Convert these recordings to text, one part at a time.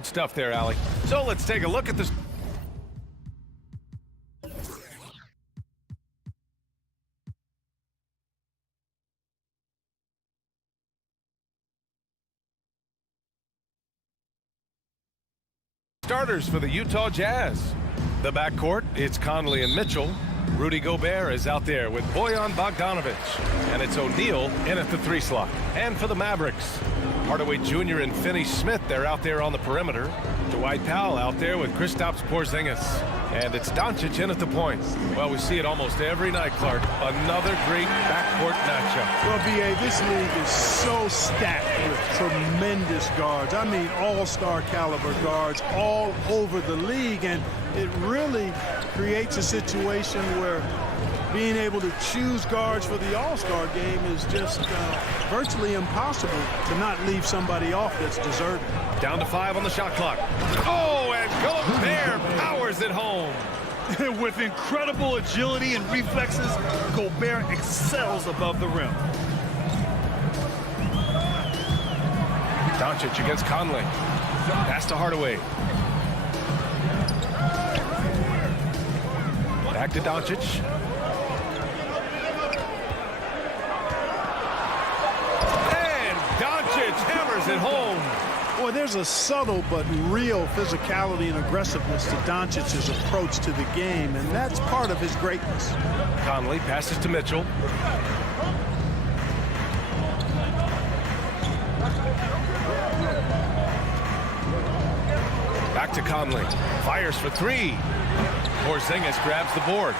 Good stuff there, Allie. So let's take a look at this. Starters for the Utah Jazz. The backcourt, it's Conley and Mitchell. Rudy Gobert is out there with Bojan Bogdanovic. And it's O'Neal in at the 3 slot. And for the Mavericks, Hardaway Jr. and Finney-Smith, they're out there on the perimeter. Dwight Powell out there with Kristaps Porzingis. And it's Doncic in at the point. Well, we see it almost every night, Clark. Another great backcourt matchup. Well, B.A., this league is so stacked with tremendous guards. I mean, all-star caliber guards all over the league. And it really creates a situation where being able to choose guards for the all-star game is just virtually impossible to not leave somebody off that's deserving. Down to 5 on the shot clock. Oh, and Gobert powers it home. With incredible agility and reflexes, Gobert excels above the rim. Doncic against Conley. Pass to Hardaway. Back to Doncic. And Doncic hammers it home. Boy, there's a subtle but real physicality and aggressiveness to Doncic's approach to the game, and that's part of his greatness. Conley passes to Mitchell. Back to Conley. Fires for 3. Porzingis grabs the board.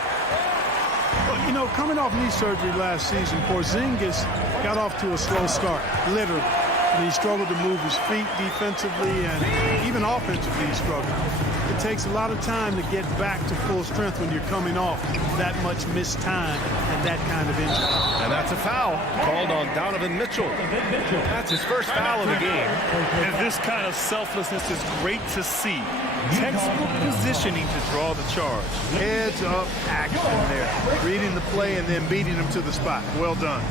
Well, you know, coming off knee surgery last season, Porzingis got off to a slow start, literally. And he struggled to move his feet defensively, and even offensively he struggled. It takes a lot of time to get back to full strength when you're coming off that much missed time and that kind of injury. And that's a foul called on Donovan Mitchell. That's his first foul of the game. And this kind of selflessness is great to see. Textbook positioning to draw the charge. Heads up action there. Reading the play and then beating him to the spot. Well done.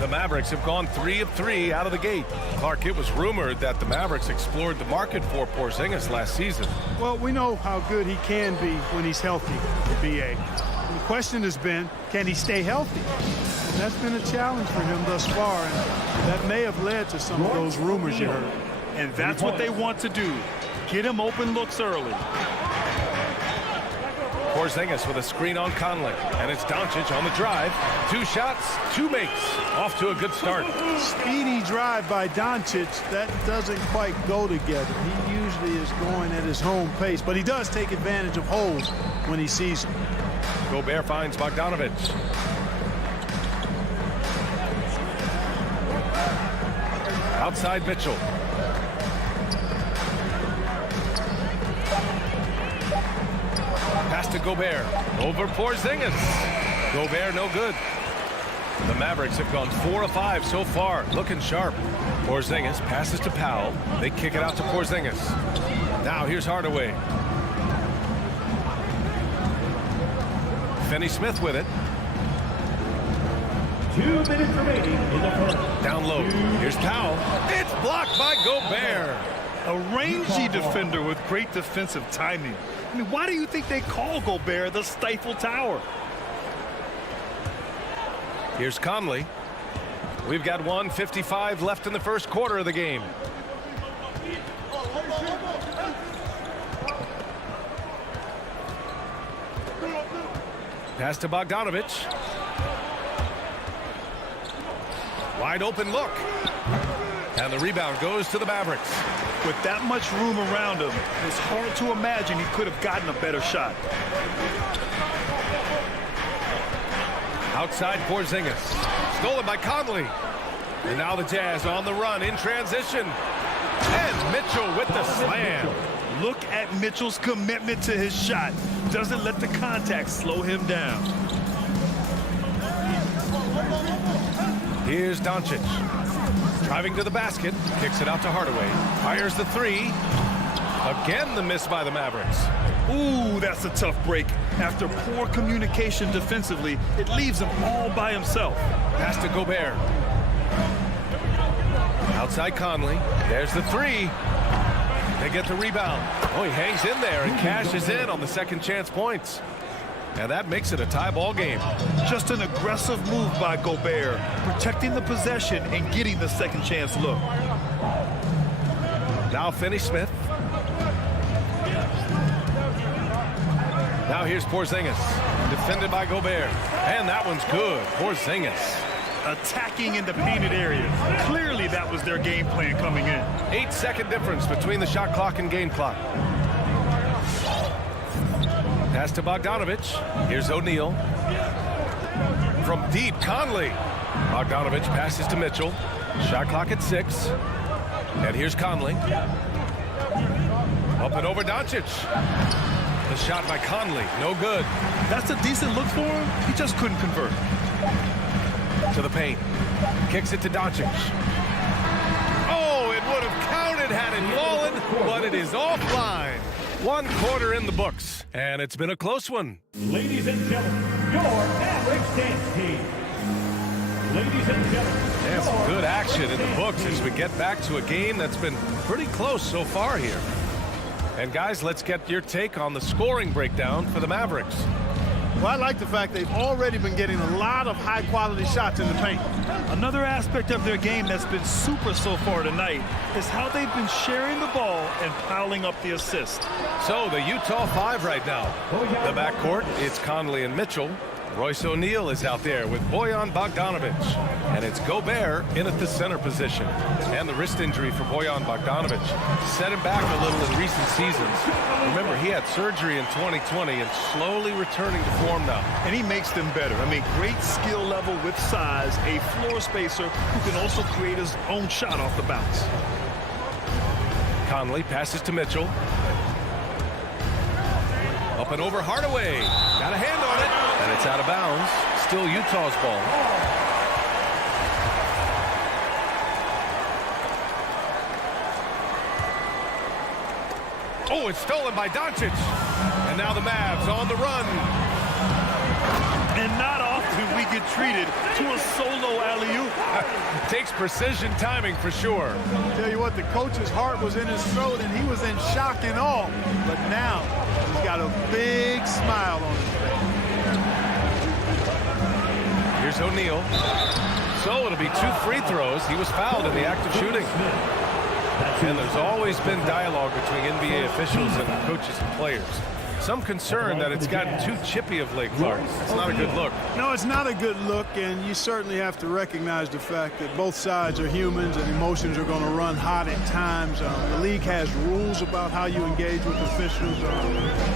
The Mavericks have gone 3 of 3 out of the gate. Clark, it was rumored that the Mavericks explored the market for Porzingis last season. Well, we know how good he can be when he's healthy, B.A. The question has been, can he stay healthy? And that's been a challenge for him thus far, and that may have led to some of those rumors you heard. And that's what they want to do. Get him open looks early. Porzingis with a screen on Conley. And it's Doncic on the drive. 2 shots, 2 makes. Off to a good start. Speedy drive by Doncic. That doesn't quite go together. He usually is going at his home pace, but he does take advantage of holes when he sees them. Gobert finds Bogdanovic. Outside Mitchell. Pass to Gobert. Over Porzingis. Gobert no good. The Mavericks have gone 4 of 5 so far. Looking sharp. Porzingis passes to Powell. They kick it out to Porzingis. Now here's Hardaway. Finney-Smith with it. 2 minutes remaining in the first. Down low. Here's Powell. It's blocked by Gobert. A rangy defender with great defensive timing. I mean, why do you think they call Gobert the Stifle Tower? Here's Conley. We've got 1:55 left in the first quarter of the game. Pass to Bogdanovic. Wide open look. And the rebound goes to the Mavericks. With that much room around him, it's hard to imagine he could have gotten a better shot. Outside Porzingis. Stolen by Conley. And now the Jazz on the run in transition. And Mitchell with the slam. Look at Mitchell's commitment to his shot. Doesn't let the contact slow him down. Here's Doncic. Driving to the basket, kicks it out to Hardaway. Fires the three. Again, the miss by the Mavericks. Ooh, that's a tough break. After poor communication defensively, it leaves him all by himself. Pass to Gobert. Outside Conley. There's the three. They get the rebound. Oh, he hangs in there and cashes in on the second chance points. And that makes it a tie ball game. Just an aggressive move by Gobert, protecting the possession and getting the second chance look. Now Finney-Smith. Now here's Porzingis. Defended by Gobert. And that one's good. Porzingis. Attacking in the painted area. Clearly that was their game plan coming in. 8-second difference between the shot clock and game clock. Pass to Bogdanovich. Here's O'Neal. From deep, Conley. Bogdanovich passes to Mitchell. Shot clock at 6. And here's Conley. Up and over Doncic. The shot by Conley, no good. That's a decent look for him. He just couldn't convert. To the paint. Kicks it to Doncic. Oh, it would have counted had it fallen, but it is offline. 1 quarter in the books, and it's been a close one. Ladies and gentlemen, your Mavericks dance team. Ladies and gentlemen. And some good action in the books as we get back to a game that's been pretty close so far here. And guys, let's get your take on the scoring breakdown for the Mavericks. Well, I like the fact they've already been getting a lot of high-quality shots in the paint. Another aspect of their game that's been super so far tonight is how they've been sharing the ball and piling up the assist. So the Utah 5 right now. The backcourt, it's Conley and Mitchell. Royce O'Neal is out there with Bojan Bogdanovich. And it's Gobert in at the center position. And the wrist injury for Bojan Bogdanovich set him back a little in recent seasons. Remember, he had surgery in 2020 and slowly returning to form now. And he makes them better. I mean, great skill level with size, a floor spacer who can also create his own shot off the bounce. Conley passes to Mitchell. Up and over Hardaway. Got a hand on it. And it's out of bounds. Still Utah's ball. Oh, it's stolen by Doncic. And now the Mavs on the run. And not often we get treated to a solo alley-oop. Takes precision timing for sure. Tell you what, the coach's heart was in his throat and he was in shock and awe. But now he's got a big smile on his face. Here's O'Neal. So it'll be 2 free throws. He was fouled in the act of shooting. And there's always been dialogue between NBA officials and coaches and players. Some concern that it's gotten too chippy of late, Clark. It's not a good look. No, it's not a good look, and you certainly have to recognize the fact that both sides are humans and emotions are going to run hot at times. The league has rules about how you engage with officials.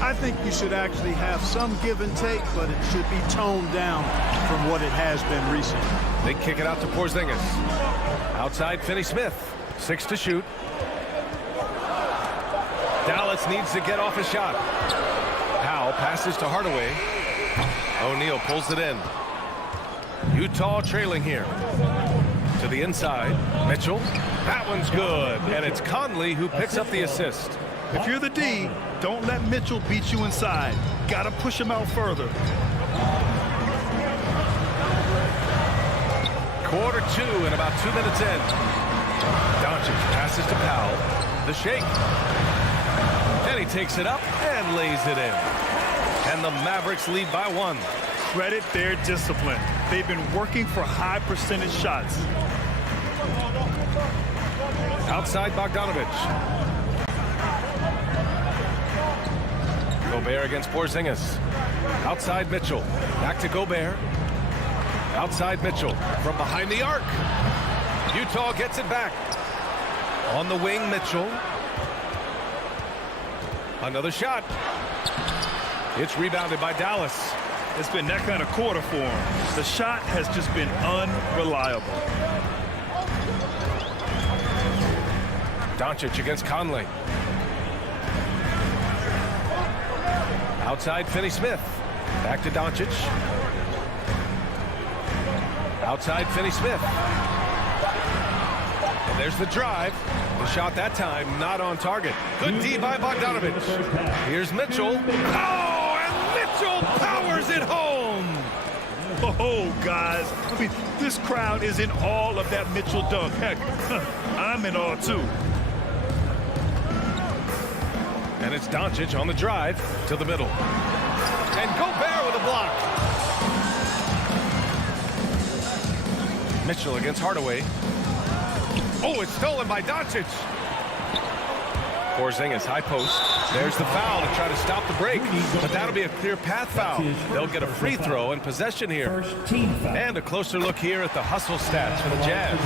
I think you should actually have some give and take, but it should be toned down from what it has been recently. They kick it out to Porzingis. Outside Finney-Smith. 6 to shoot. Dallas needs to get off a shot. Powell passes to Hardaway. O'Neal pulls it in. Utah trailing here. To the inside. Mitchell. That one's good. And it's Conley who picks up the assist. If you're the D, don't let Mitchell beat you inside. Gotta push him out further. Quarter 2 and about 2 minutes in. Doncic passes to Powell. The shake. And he takes it up and lays it in. And the Mavericks lead by 1. Credit their discipline. They've been working for high percentage shots. Outside Bogdanovich. Gobert against Porzingis. Outside Mitchell. Back to Gobert. Outside Mitchell from behind the arc. Utah gets it back. On the wing, Mitchell. Another shot. It's rebounded by Dallas. It's been that kind of quarter for him. The shot has just been unreliable. Doncic against Conley. Outside Finney-Smith. Back to Doncic. Outside Finney-Smith. And there's the drive. The shot that time not on target. Good D by Bogdanovich. Here's Mitchell. Oh, and Mitchell powers it home. Oh, guys, I mean, this crowd is in awe of that Mitchell dunk. Heck, I'm in awe, too. And it's Doncic on the drive to the middle. And Gobert with a block. Mitchell against Hardaway. Oh, it's stolen by Doncic. Porzingis, high post. There's the foul to try to stop the break. But that'll be a clear path foul. They'll get a free throw and possession here. And a closer look here at the hustle stats for the Jazz.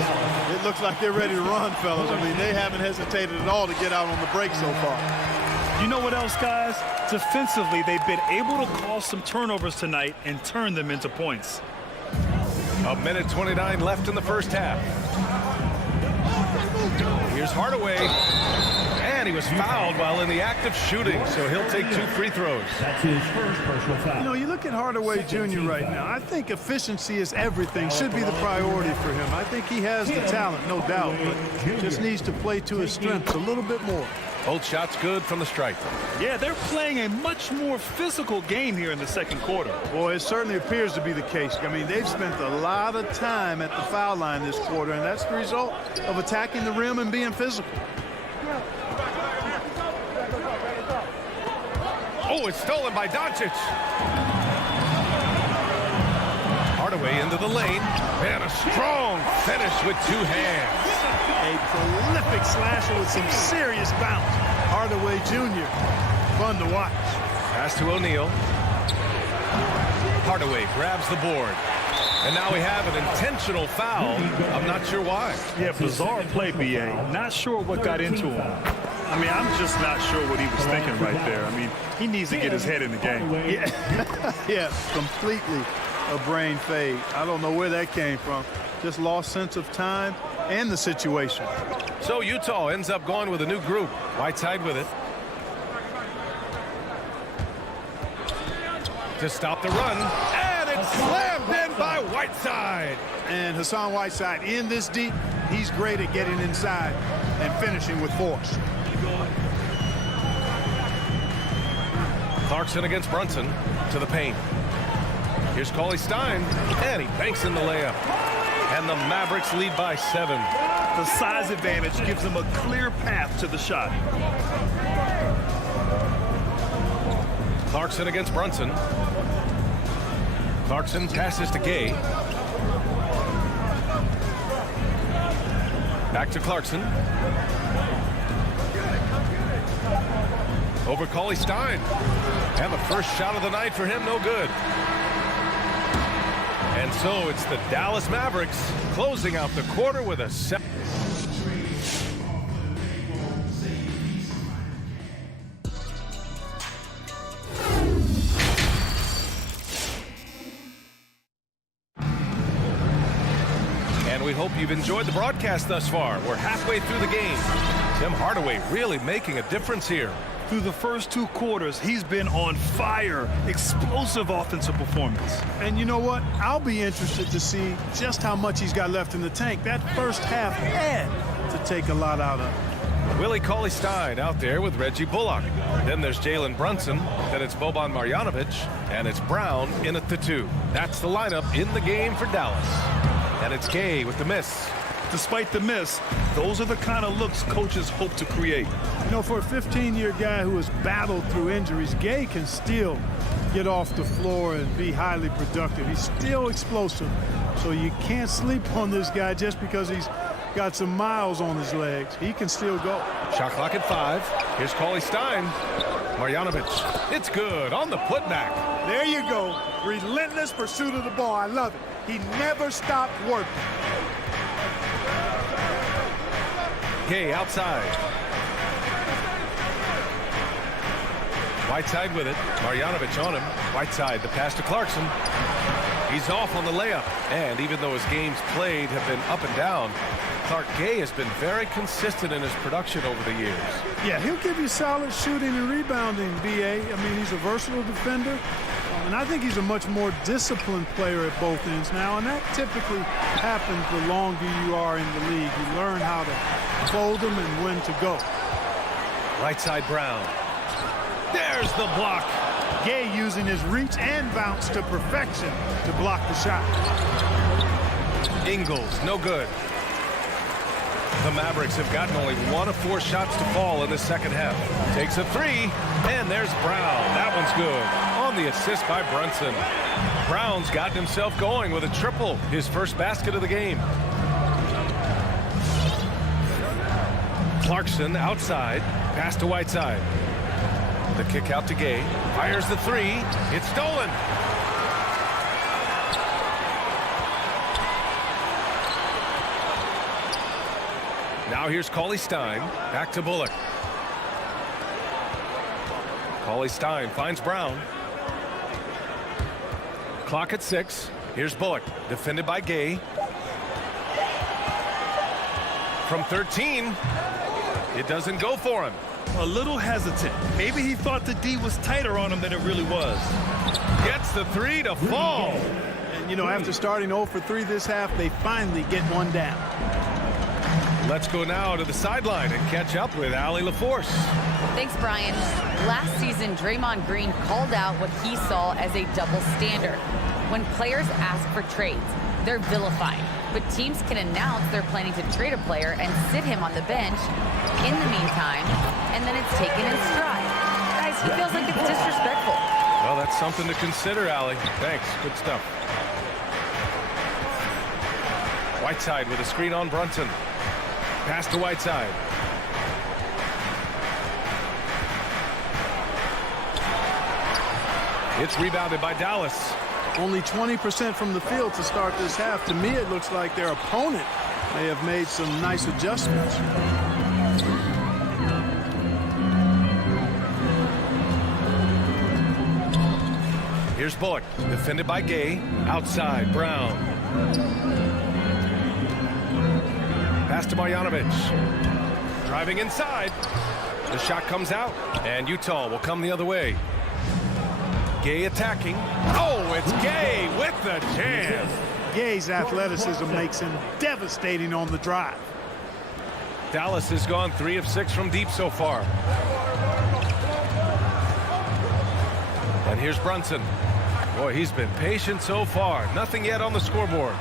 It looks like they're ready to run, fellas. I mean, they haven't hesitated at all to get out on the break so far. You know what else, guys? Defensively, they've been able to cause some turnovers tonight and turn them into points. A minute 29 left in the first half. Here's Hardaway. And he was fouled while in the act of shooting, so he'll take 2 free throws. That's his first personal foul. You know, you look at Hardaway Jr. right now. I think efficiency is everything, should be the priority for him. I think he has the talent, no doubt, but just needs to play to his strengths a little bit more. Both shots good from the stripe. Yeah, they're playing a much more physical game here in the second quarter. Boy, it certainly appears to be the case. I mean, they've spent a lot of time at the foul line this quarter, and that's the result of attacking the rim and being physical. Oh, it's stolen by Doncic. Hardaway into the lane. And a strong finish with 2 hands. A prolific slasher with some serious bounce. Hardaway Jr. Fun to watch. Pass to O'Neal. Hardaway grabs the board. And now we have an intentional foul. I'm not sure why. Yeah, bizarre play, B.A. Not sure what got into him. I mean, I'm just not sure what he was thinking right there. I mean, he needs to get his head in the game. Yeah, completely a brain fade. I don't know where that came from. Just lost sense of time and the situation. So Utah ends up going with a new group. Whiteside with it. To stop the run. And it's slammed in by Whiteside. And Hassan Whiteside in this deep, he's great at getting inside and finishing with force. Clarkson against Brunson to the paint. Here's Conley Stein, and he banks in the layup. And the Mavericks lead by 7. The size advantage gives them a clear path to the shot. Clarkson against Brunson. Clarkson passes to Gay. Back to Clarkson. Over Conley Stein. And the first shot of the night for him, no good. And so it's the Dallas Mavericks closing out the quarter with a 7. And we hope you've enjoyed the broadcast thus far. We're halfway through the game. Tim Hardaway really making a difference here. Through the first 2 quarters, he's been on fire. Explosive offensive performance. And you know what? I'll be interested to see just how much he's got left in the tank. That first half had to take a lot out of him. Willie Cauley-Stein out there with Reggie Bullock. Then there's Jalen Brunson. Then it's Boban Marjanovic. And it's Brown in at the 2. That's the lineup in the game for Dallas. And it's Gay with the miss. Despite the miss, those are the kind of looks coaches hope to create. You know, for a 15-year guy who has battled through injuries, Gay can still get off the floor and be highly productive. He's still explosive, so you can't sleep on this guy just because he's got some miles on his legs. He can still go. Shot clock at 5. Here's Cauley-Stein. Marjanovic. It's good on the putback. There you go. Relentless pursuit of the ball. I love it. He never stopped working. Gay outside. Whiteside with it. Marjanovic on him. Whiteside, the pass to Clarkson. He's off on the layup. And even though his games played have been up and down, Clark Gay has been very consistent in his production over the years. Yeah, he'll give you solid shooting and rebounding, B.A. I mean, he's a versatile defender. And I think he's a much more disciplined player at both ends now, and that typically happens the longer you are in the league. You learn how to fold them and when to go. Right side Brown. There's the block. Gay using his reach and bounce to perfection to block the shot. Ingles, no good. The Mavericks have gotten only 1 of 4 shots to fall in the second half. Takes a 3, and there's Brown. That one's good. On the assist by Brunson. Brown's gotten himself going with a triple, his first basket of the game. Clarkson outside, pass to Whiteside. The kick out to Gay, fires the 3, it's stolen. Now here's Conley Stein, back to Bullock. Conley Stein finds Brown. Clock at 6. Here's Bullock, defended by Gay. From 13, it doesn't go for him. A little hesitant. Maybe he thought the D was tighter on him than it really was. Gets the 3 to fall. And, you know, after starting 0 for 3 this half, they finally get one down. Let's go now to the sideline and catch up with Allie LaForce. Thanks, Brian. Last season, Draymond Green called out what he saw as a double standard. When players ask for trades, they're vilified. But teams can announce they're planning to trade a player and sit him on the bench in the meantime, and then it's taken in stride. Guys, he feels like it's disrespectful. Well, that's something to consider, Allie. Thanks. Good stuff. Whiteside with a screen on Brunson. Pass to Whiteside. It's rebounded by Dallas. Only 20% from the field to start this half. To me, it looks like their opponent may have made some nice adjustments. Here's Bullock, defended by Gay. Outside, Brown. Pass to Marjanovic. Driving inside. The shot comes out, and Utah will come the other way. Gay attacking. Oh, it's Gay with the jam. Gay's athleticism makes him devastating on the drive. Dallas has gone 3 of 6 from deep so far. And here's Brunson. Boy, he's been patient so far. Nothing yet on the scoreboard.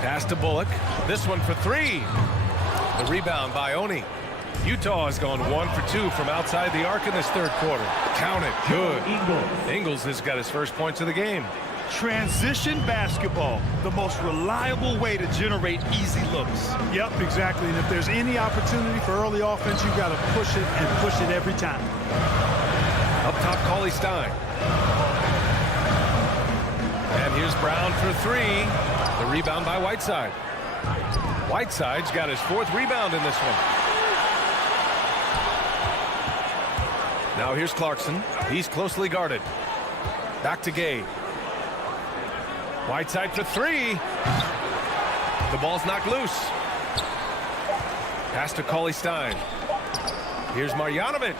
Pass to Bullock. This one for 3. The rebound by Oni. Utah has gone 1 for 2 from outside the arc in this third quarter. Count it. Good. Ingles has got his first points of the game. Transition basketball, the most reliable way to generate easy looks. Yep, exactly. And if there's any opportunity for early offense, you've got to push it and push it every time. Up top, Conley Stein. And here's Brown for 3. The rebound by Whiteside. Whiteside's got his 4th rebound in this one. Now here's Clarkson. He's closely guarded. Back to Gay. Whiteside for 3. The ball's knocked loose. Pass to Conley Stein. Here's Marjanovic.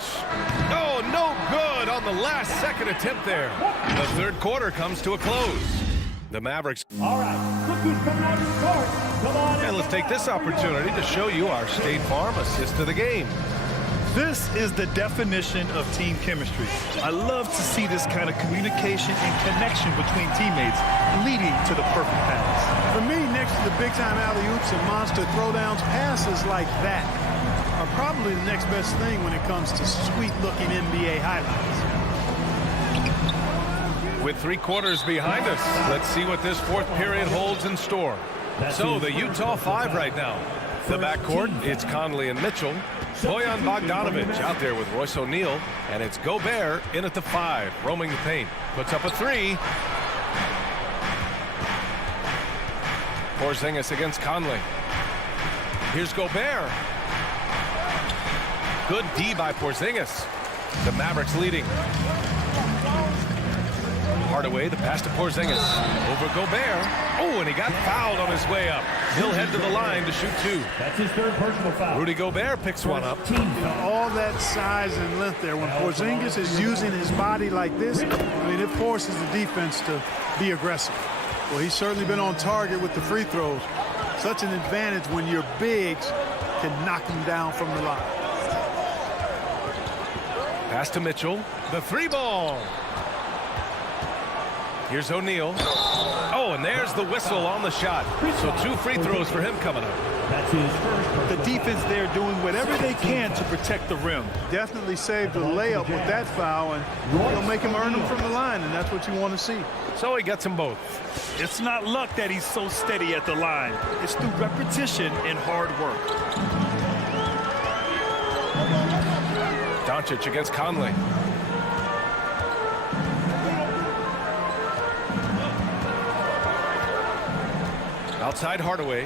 Oh, no good on the last second attempt there. The third quarter comes to a close. The Mavericks. All right, look who's coming out of the court. Come on. And let's take this opportunity to show you our State Farm assist of the game. This is the definition of team chemistry. I love to see this kind of communication and connection between teammates leading to the perfect pass. For me, next to the big-time alley-oops and monster throwdowns, passes like that are probably the next best thing when it comes to sweet-looking NBA highlights. With 3 quarters behind us, let's see what this 4th period holds in store. So the Utah 5 right now. The backcourt, it's Conley and Mitchell. Bojan Bogdanovic out there with Royce O'Neal. And it's Gobert in at the 5, roaming the paint. Puts up a 3. Porzingis against Conley. Here's Gobert. Good D by Porzingis. The Mavericks leading. Hardaway, the pass to Porzingis. Over Gobert. Oh, and he got fouled on his way up. He'll head to the line to shoot 2. That's his third personal foul. Rudy Gobert picks one up. Team foul. All that size and length there. When Porzingis is using his body like this, I mean, it forces the defense to be aggressive. Well, he's certainly been on target with the free throws. Such an advantage when your bigs can knock him down from the line. Pass to Mitchell. The 3-ball. Here's O'Neal. Oh, and there's the whistle on the shot. So 2 free throws for him coming up. That's his first. The defense there doing whatever they can to protect the rim. Definitely saved a layup with that foul, and he'll make him earn them from the line, and that's what you want to see. So he gets them both. It's not luck that he's so steady at the line. It's through repetition and hard work. Doncic against Conley. Outside Hardaway.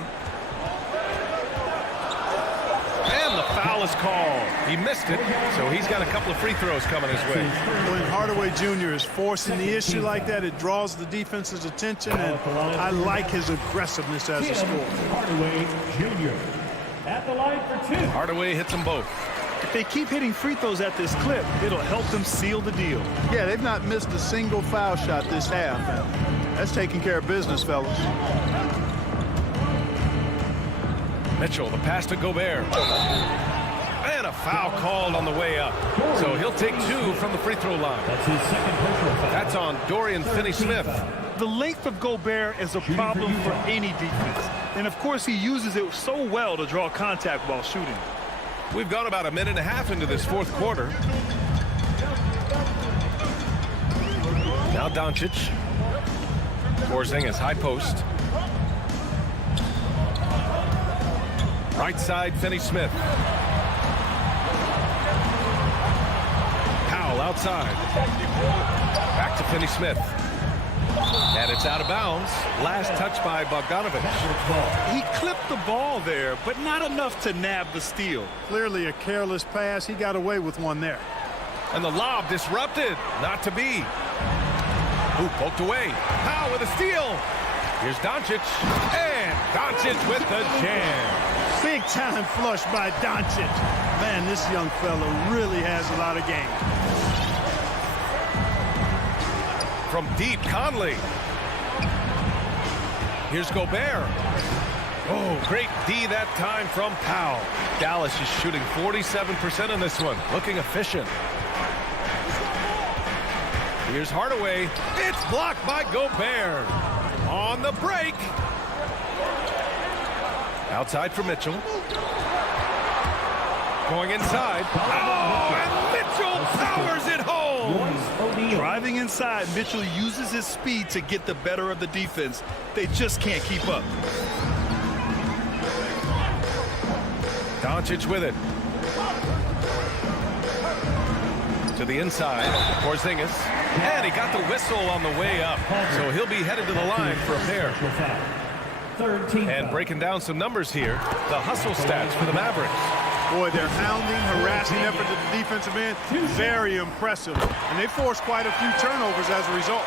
And the foul is called. He missed it, so he's got a couple of free throws coming his way. When Hardaway Jr. is forcing the issue like that, it draws the defense's attention, and I like his aggressiveness as a scorer. Hardaway Jr. at the line for 2. Hardaway hits them both. If they keep hitting free throws at this clip, it'll help them seal the deal. Yeah, they've not missed a single foul shot this half, and that's taking care of business, fellas. Mitchell, the pass to Gobert. And a foul called on the way up. So he'll take 2 from the free throw line. That's his second personal foul. That's on Dorian Finney-Smith. The length of Gobert is a problem for any defense. And of course, he uses it so well to draw contact while shooting. We've gone about a minute and a half into this fourth quarter. Now Doncic. Porzingis, high post. Right side, Finney-Smith. Powell outside. Back to Finney-Smith. And it's out of bounds. Last touch by Bogdanovich. He clipped the ball there, but not enough to nab the steal. Clearly a careless pass. He got away with one there. And the lob disrupted. Not to be. Ooh, poked away. Powell with a steal. Here's Doncic. And Doncic with the jam. Big time flush by Doncic. Man, this young fella really has a lot of game. From deep, Conley. Here's Gobert. Oh, great D that time from Powell. Dallas is shooting 47% in this one. Looking efficient. Here's Hardaway. It's blocked by Gobert. On the break. Outside for Mitchell. Going inside. Oh, and Mitchell powers it home. Driving inside, Mitchell uses his speed to get the better of the defense. They just can't keep up. Doncic with it. To the inside. Porzingis. And he got the whistle on the way up. So he'll be headed to the line for a pair. Third team And foul. breaking down some numbers here. The hustle stats for the Mavericks. Boy, their hounding, harassing effort at the defensive end, very impressive. And they forced quite a few turnovers as a result.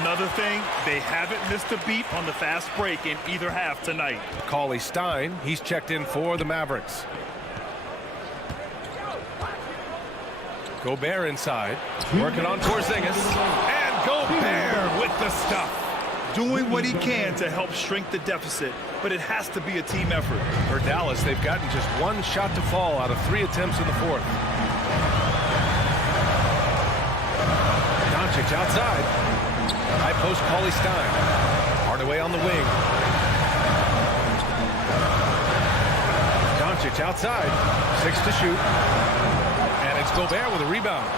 Another thing, they haven't missed a beat on the fast break in either half tonight. Conley Stein, he's checked in for the Mavericks. Gobert inside. Working on Porzingis. And Gobert with the stuff. Doing what he can to help shrink the deficit, but it has to be a team effort. For Dallas, they've gotten just 1 shot to fall out of 3 attempts in the fourth. Doncic outside. High post, Conley Stein. Hardaway on the wing. Doncic outside. 6 to shoot. And it's Gobert with a rebound.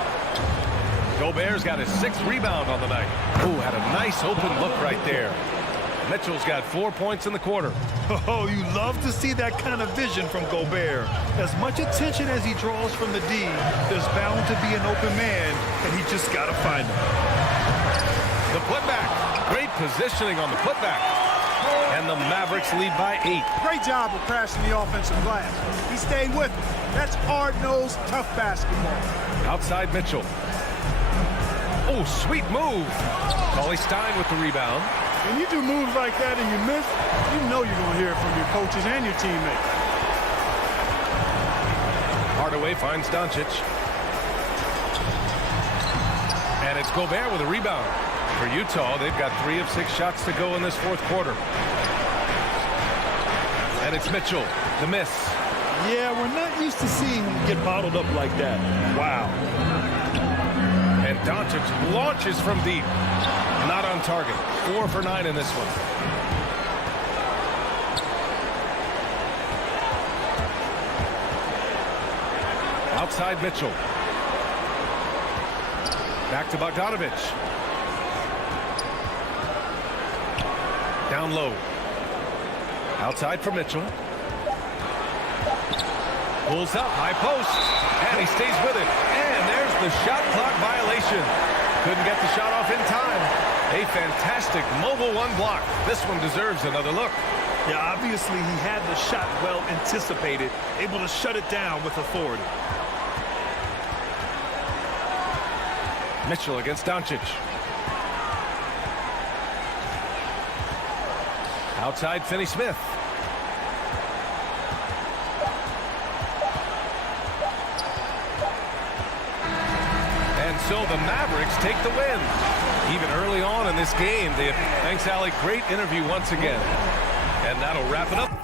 Gobert's got his 6th rebound on the night. Ooh, had a nice open look right there. Mitchell's got 4 points in the quarter. Oh, you love to see that kind of vision from Gobert. As much attention as he draws from the D, there's bound to be an open man, and he just got to find him. The putback. Great positioning on the putback. And the Mavericks lead by 8. Great job of crashing the offensive glass. He stayed with it. That's hard-nosed, tough basketball. Outside Mitchell. Oh, sweet move. Conley Stein with the rebound. When you do moves like that and you miss, you know you're going to hear it from your coaches and your teammates. Hardaway finds Doncic. And it's Gobert with a rebound. For Utah, they've got 3 of 6 shots to go in this fourth quarter. And it's Mitchell, the miss. Yeah, we're not used to seeing him get bottled up like that. Wow. And Doncic launches from deep. Not on target. 4 for 9 in this one. Outside Mitchell. Back to Bogdanovich. Down low. Outside for Mitchell. Pulls up, high post, and he stays with it. And there's the shot clock violation. Couldn't get the shot off in time. A fantastic mobile 1 block. This one deserves another look. Yeah, obviously he had the shot well anticipated, able to shut it down with authority. Mitchell against Doncic. Outside Finney-Smith. And so the Mavericks take the win. Even early on in this game, thanks, Allie. Great interview once again. And that'll wrap it up.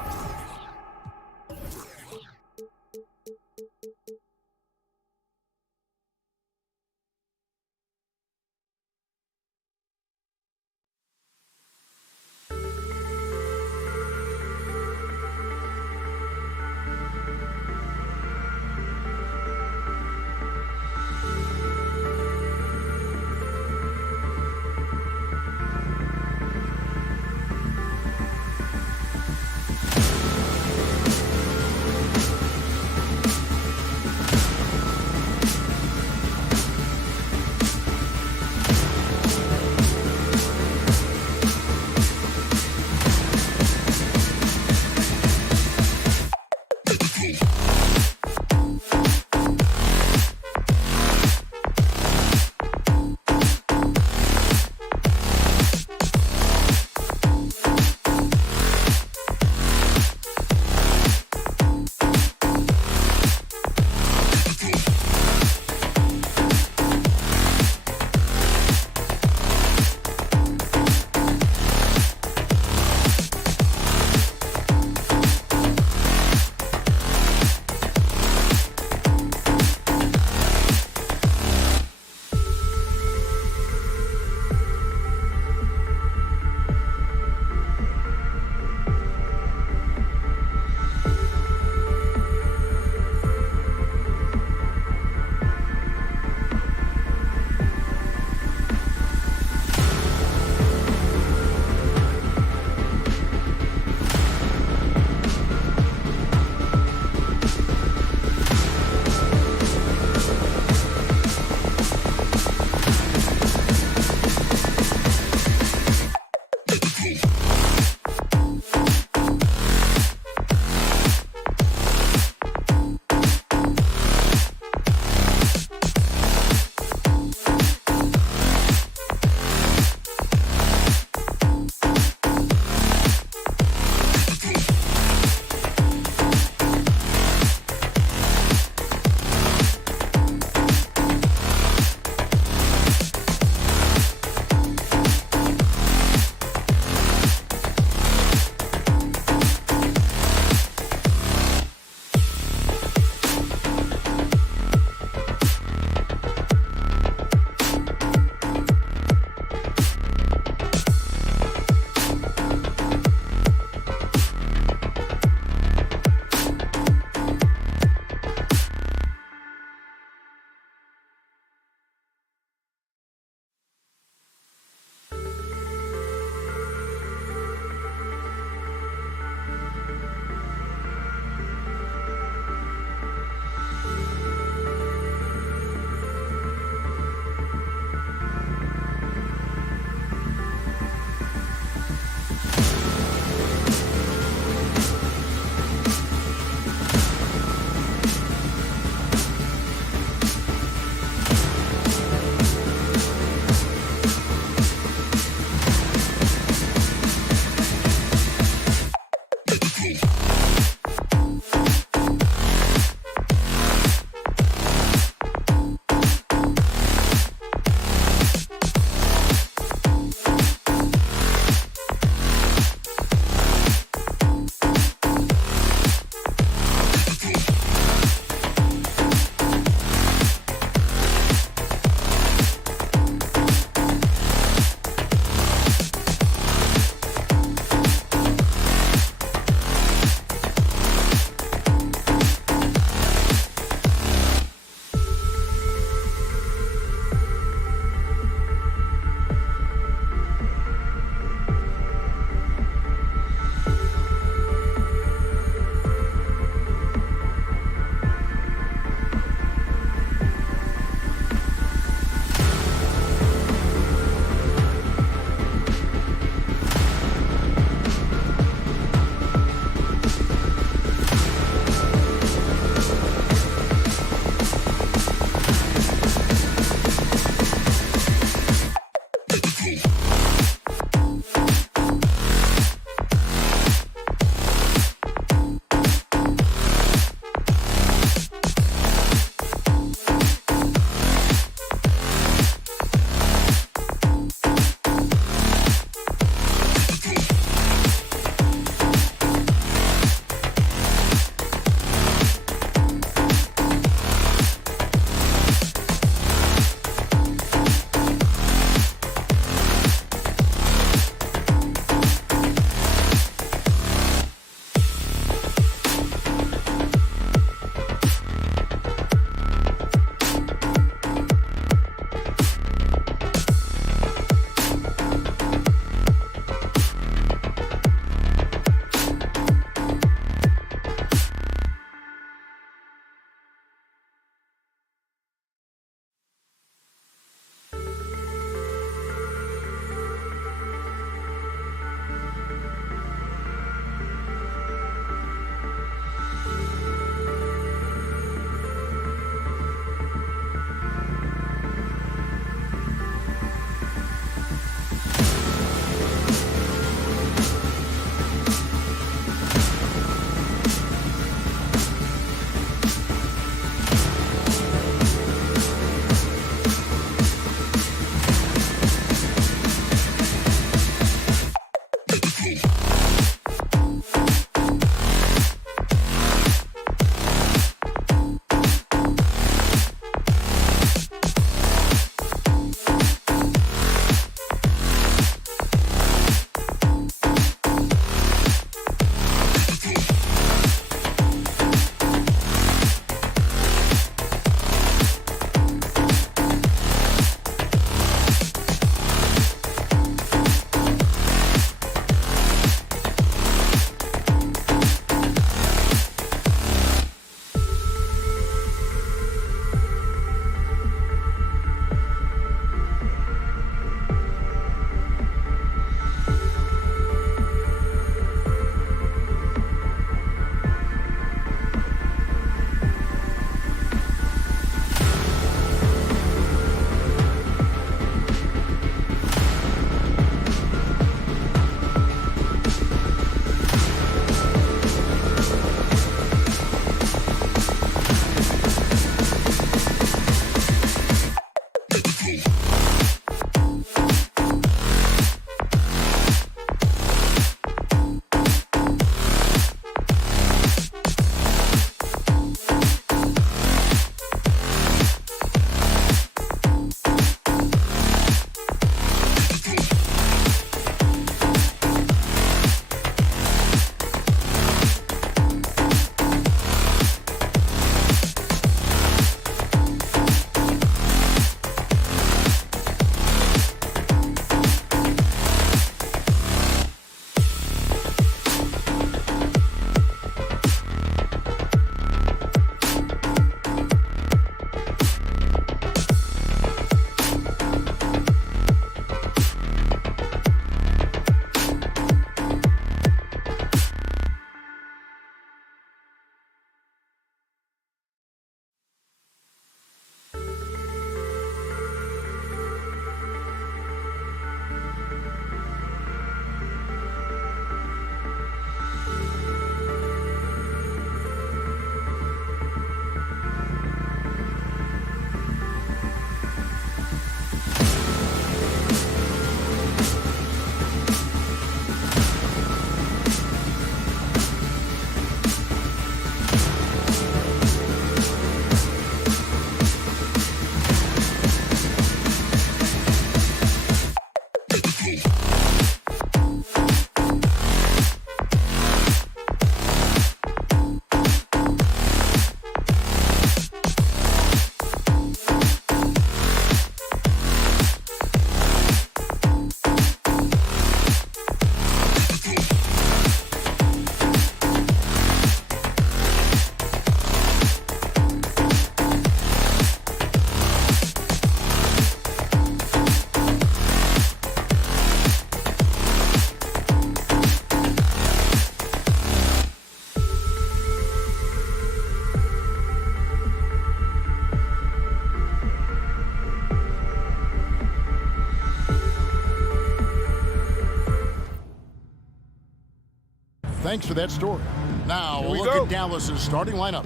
Thanks for that story. Now, look at Dallas's starting lineup.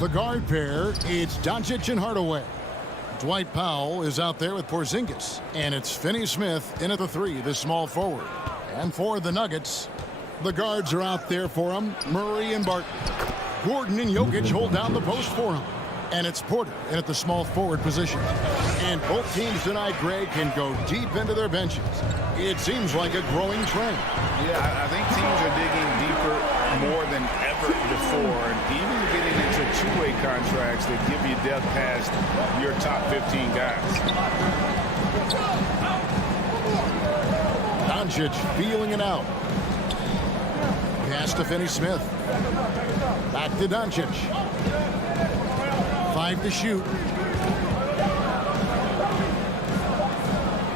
The guard pair, it's Doncic and Hardaway. Dwight Powell is out there with Porzingis. And it's Finney-Smith in at the 3, the small forward. And for the Nuggets, the guards are out there for him, Murray and Barton. Gordon and Jokic hold down the post for him. And it's Porter in at the small forward position. And both teams tonight, Greg, can go deep into their benches. It seems like a growing trend. Yeah, I think teams are digging deeper more than ever before. And even getting into two-way contracts that give you depth past your top 15 guys. Doncic feeling it out. Pass to Finney-Smith. Back to Doncic. 5 to shoot.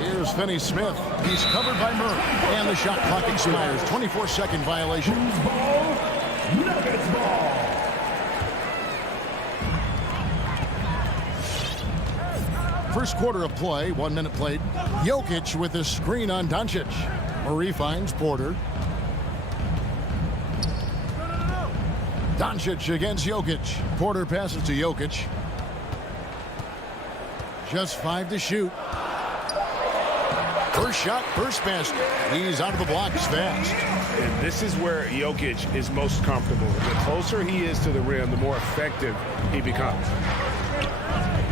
Here's Finney-Smith. He's covered by Murray. And the shot clock expires. 24-second violation. Nuggets ball. First quarter of play, 1 minute played. Jokic with a screen on Doncic. Murray finds Porter. Doncic against Jokic. Porter passes to Jokic. Just 5 to shoot. First shot, first basket. He's out of the blocks fast. And this is where Jokic is most comfortable. The closer he is to the rim, the more effective he becomes.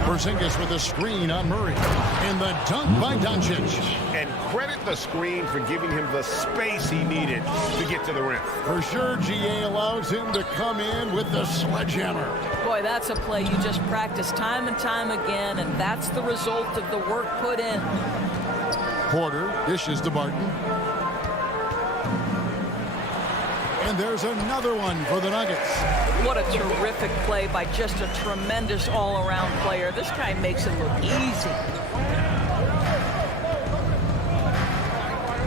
Porzingis with a screen on Murray. And the dunk by Doncic. And credit the screen for giving him the space he needed to get to the rim. For sure, GA allows him to come in with the sledgehammer. Boy, that's a play you just practice time and time again, and that's the result of the work put in. Porter dishes to Barton. And there's another one for the Nuggets. What a terrific play by just a tremendous all-around player. This guy makes it look easy.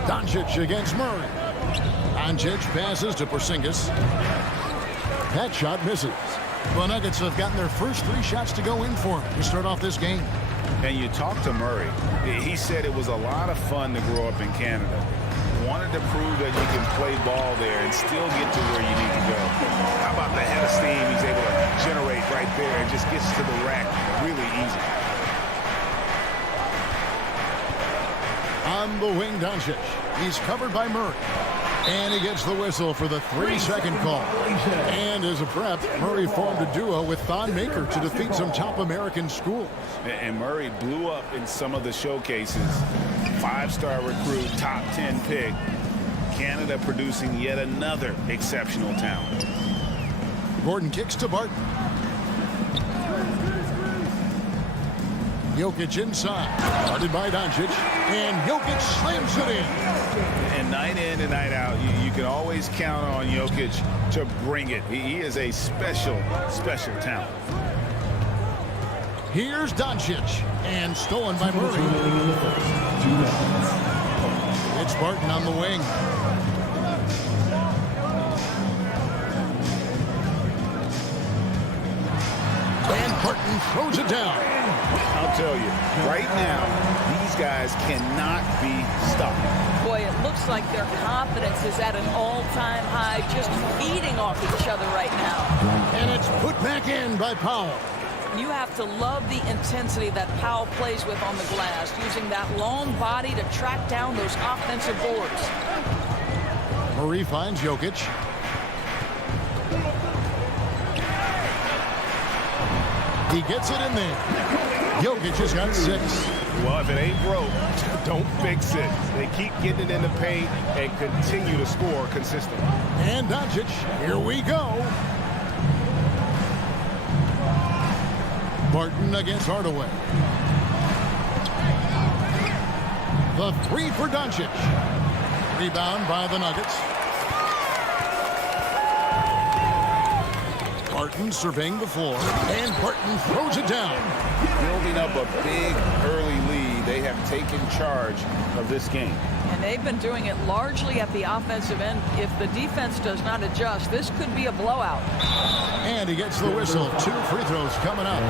Doncic against Murray. Doncic passes to Porzingis. That shot misses. The Nuggets have gotten their first 3 shots to go in for him to start off this game. And you talk to Murray. He said it was a lot of fun to grow up in Canada. Wanted to prove that you can play ball there and still get to where you need to go. How about the head of steam he's able to generate right there and just gets to the rack really easy. On the wing, Doncic. He's covered by Murray. And he gets the whistle for the 3-second call. And as a prep, Murray formed a duo with Thon Maker to defeat some top American schools. And Murray blew up in some of the showcases. 5-star recruit, top 10 pick. Canada producing yet another exceptional talent. Gordon kicks to Barton. Jokic inside. Guarded by Doncic. And Jokic slams it in. And night in and night out, you can always count on Jokic to bring it. He is a special, special talent. Here's Doncic. And stolen by Murray. It's Barton on the wing. And Barton throws it down. I'll tell you, right now, these guys cannot be stopped. Boy, it looks like their confidence is at an all-time high, just feeding off each other right now. And it's put back in by Powell. You have to love the intensity that Powell plays with on the glass, using that long body to track down those offensive boards. Murray finds Jokic. He gets it in there. Jokic has got 6. Well, if it ain't broke, don't fix it. They keep getting it in the paint and continue to score consistently. And Doncic, here we go. Barton against Hardaway. The 3 for Doncic. Rebound by the Nuggets. Barton surveying the floor. And Barton throws it down. Building up a big early lead, they have taken charge of this game. And they've been doing it largely at the offensive end. If the defense does not adjust, this could be a blowout. And he gets the whistle. 2 free throws coming up.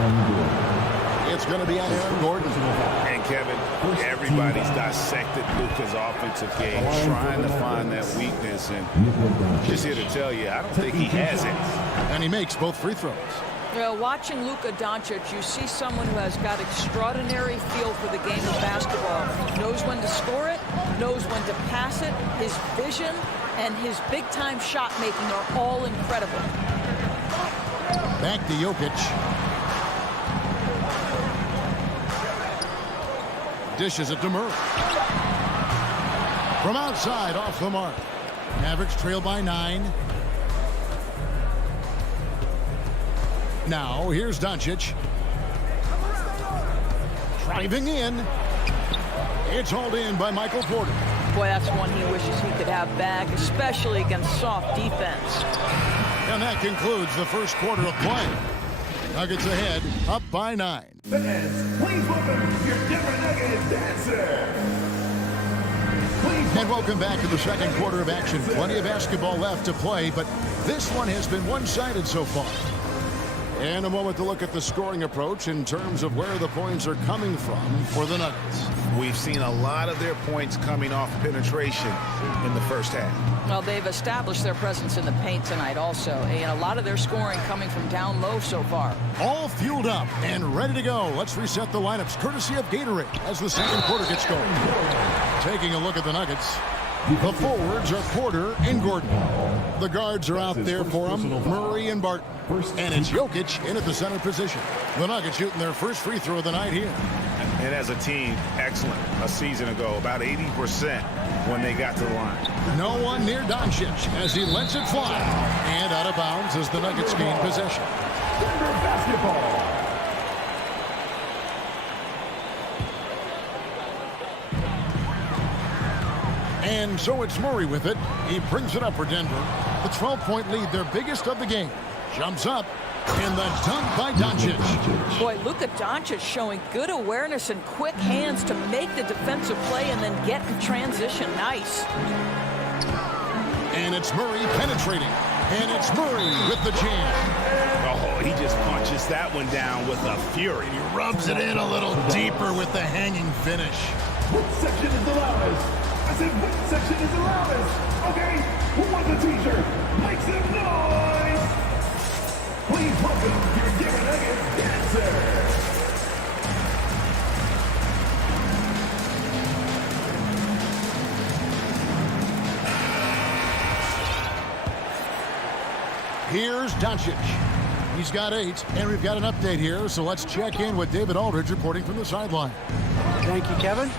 It's going to be on Aaron Gordon. And Kevin, everybody's dissected Luka's offensive game, trying to find that weakness. And just here to tell you, I don't think he has it. And he makes both free throws. Well, watching Luka Doncic, you see someone who has got extraordinary feel for the game of basketball. Knows when to score it, knows when to pass it. His vision and his big-time shot making are all incredible. Back to Jokic. Dishes it to Murray. From outside, off the mark. Mavericks trail by 9. Now, here's Doncic. Driving in. It's hauled in by Michael Porter. Boy, that's one he wishes he could have back, especially against soft defense. And that concludes the first quarter of play. Nuggets ahead, up by 9. Fans, please welcome your Denver Nuggets dancer. And welcome back to the second quarter of action. Plenty of basketball left to play, but this one has been one-sided so far. And a moment to look at the scoring approach in terms of where the points are coming from for the Nuggets. We've seen a lot of their points coming off penetration in the first half. Well, they've established their presence in the paint tonight also. And a lot of their scoring coming from down low so far. All fueled up and ready to go. Let's reset the lineups courtesy of Gatorade as the second quarter gets going. Taking a look at the Nuggets. The forwards are Porter and Gordon. The guards are out there for them, Murray and Barton. And it's Jokic in at the center position. The Nuggets shooting their first free throw of the night here. And as a team, excellent. A season ago, about 80% when they got to the line. No one near Doncic as he lets it fly. And out of bounds as the Nuggets gain possession. Denver basketball. And so it's Murray with it. He brings it up for Denver. The 12-point lead, their biggest of the game. Jumps up, and the dunk by Doncic. Boy, Luka Doncic showing good awareness and quick hands to make the defensive play and then get in transition. Nice. And it's Murray penetrating. And it's Murray with the jam. Oh, he just punches that one down with a fury. He rubs it in a little deeper with the hanging finish. What section is the loudest? I said, what section is the loudest? Okay, who wants a t-shirt? Make some noise! Please welcome your Denver Nuggets dancer! Here's Doncic. He's got 8, and we've got an update here, so let's check in with David Aldridge reporting from the sideline. Thank you, Kevin.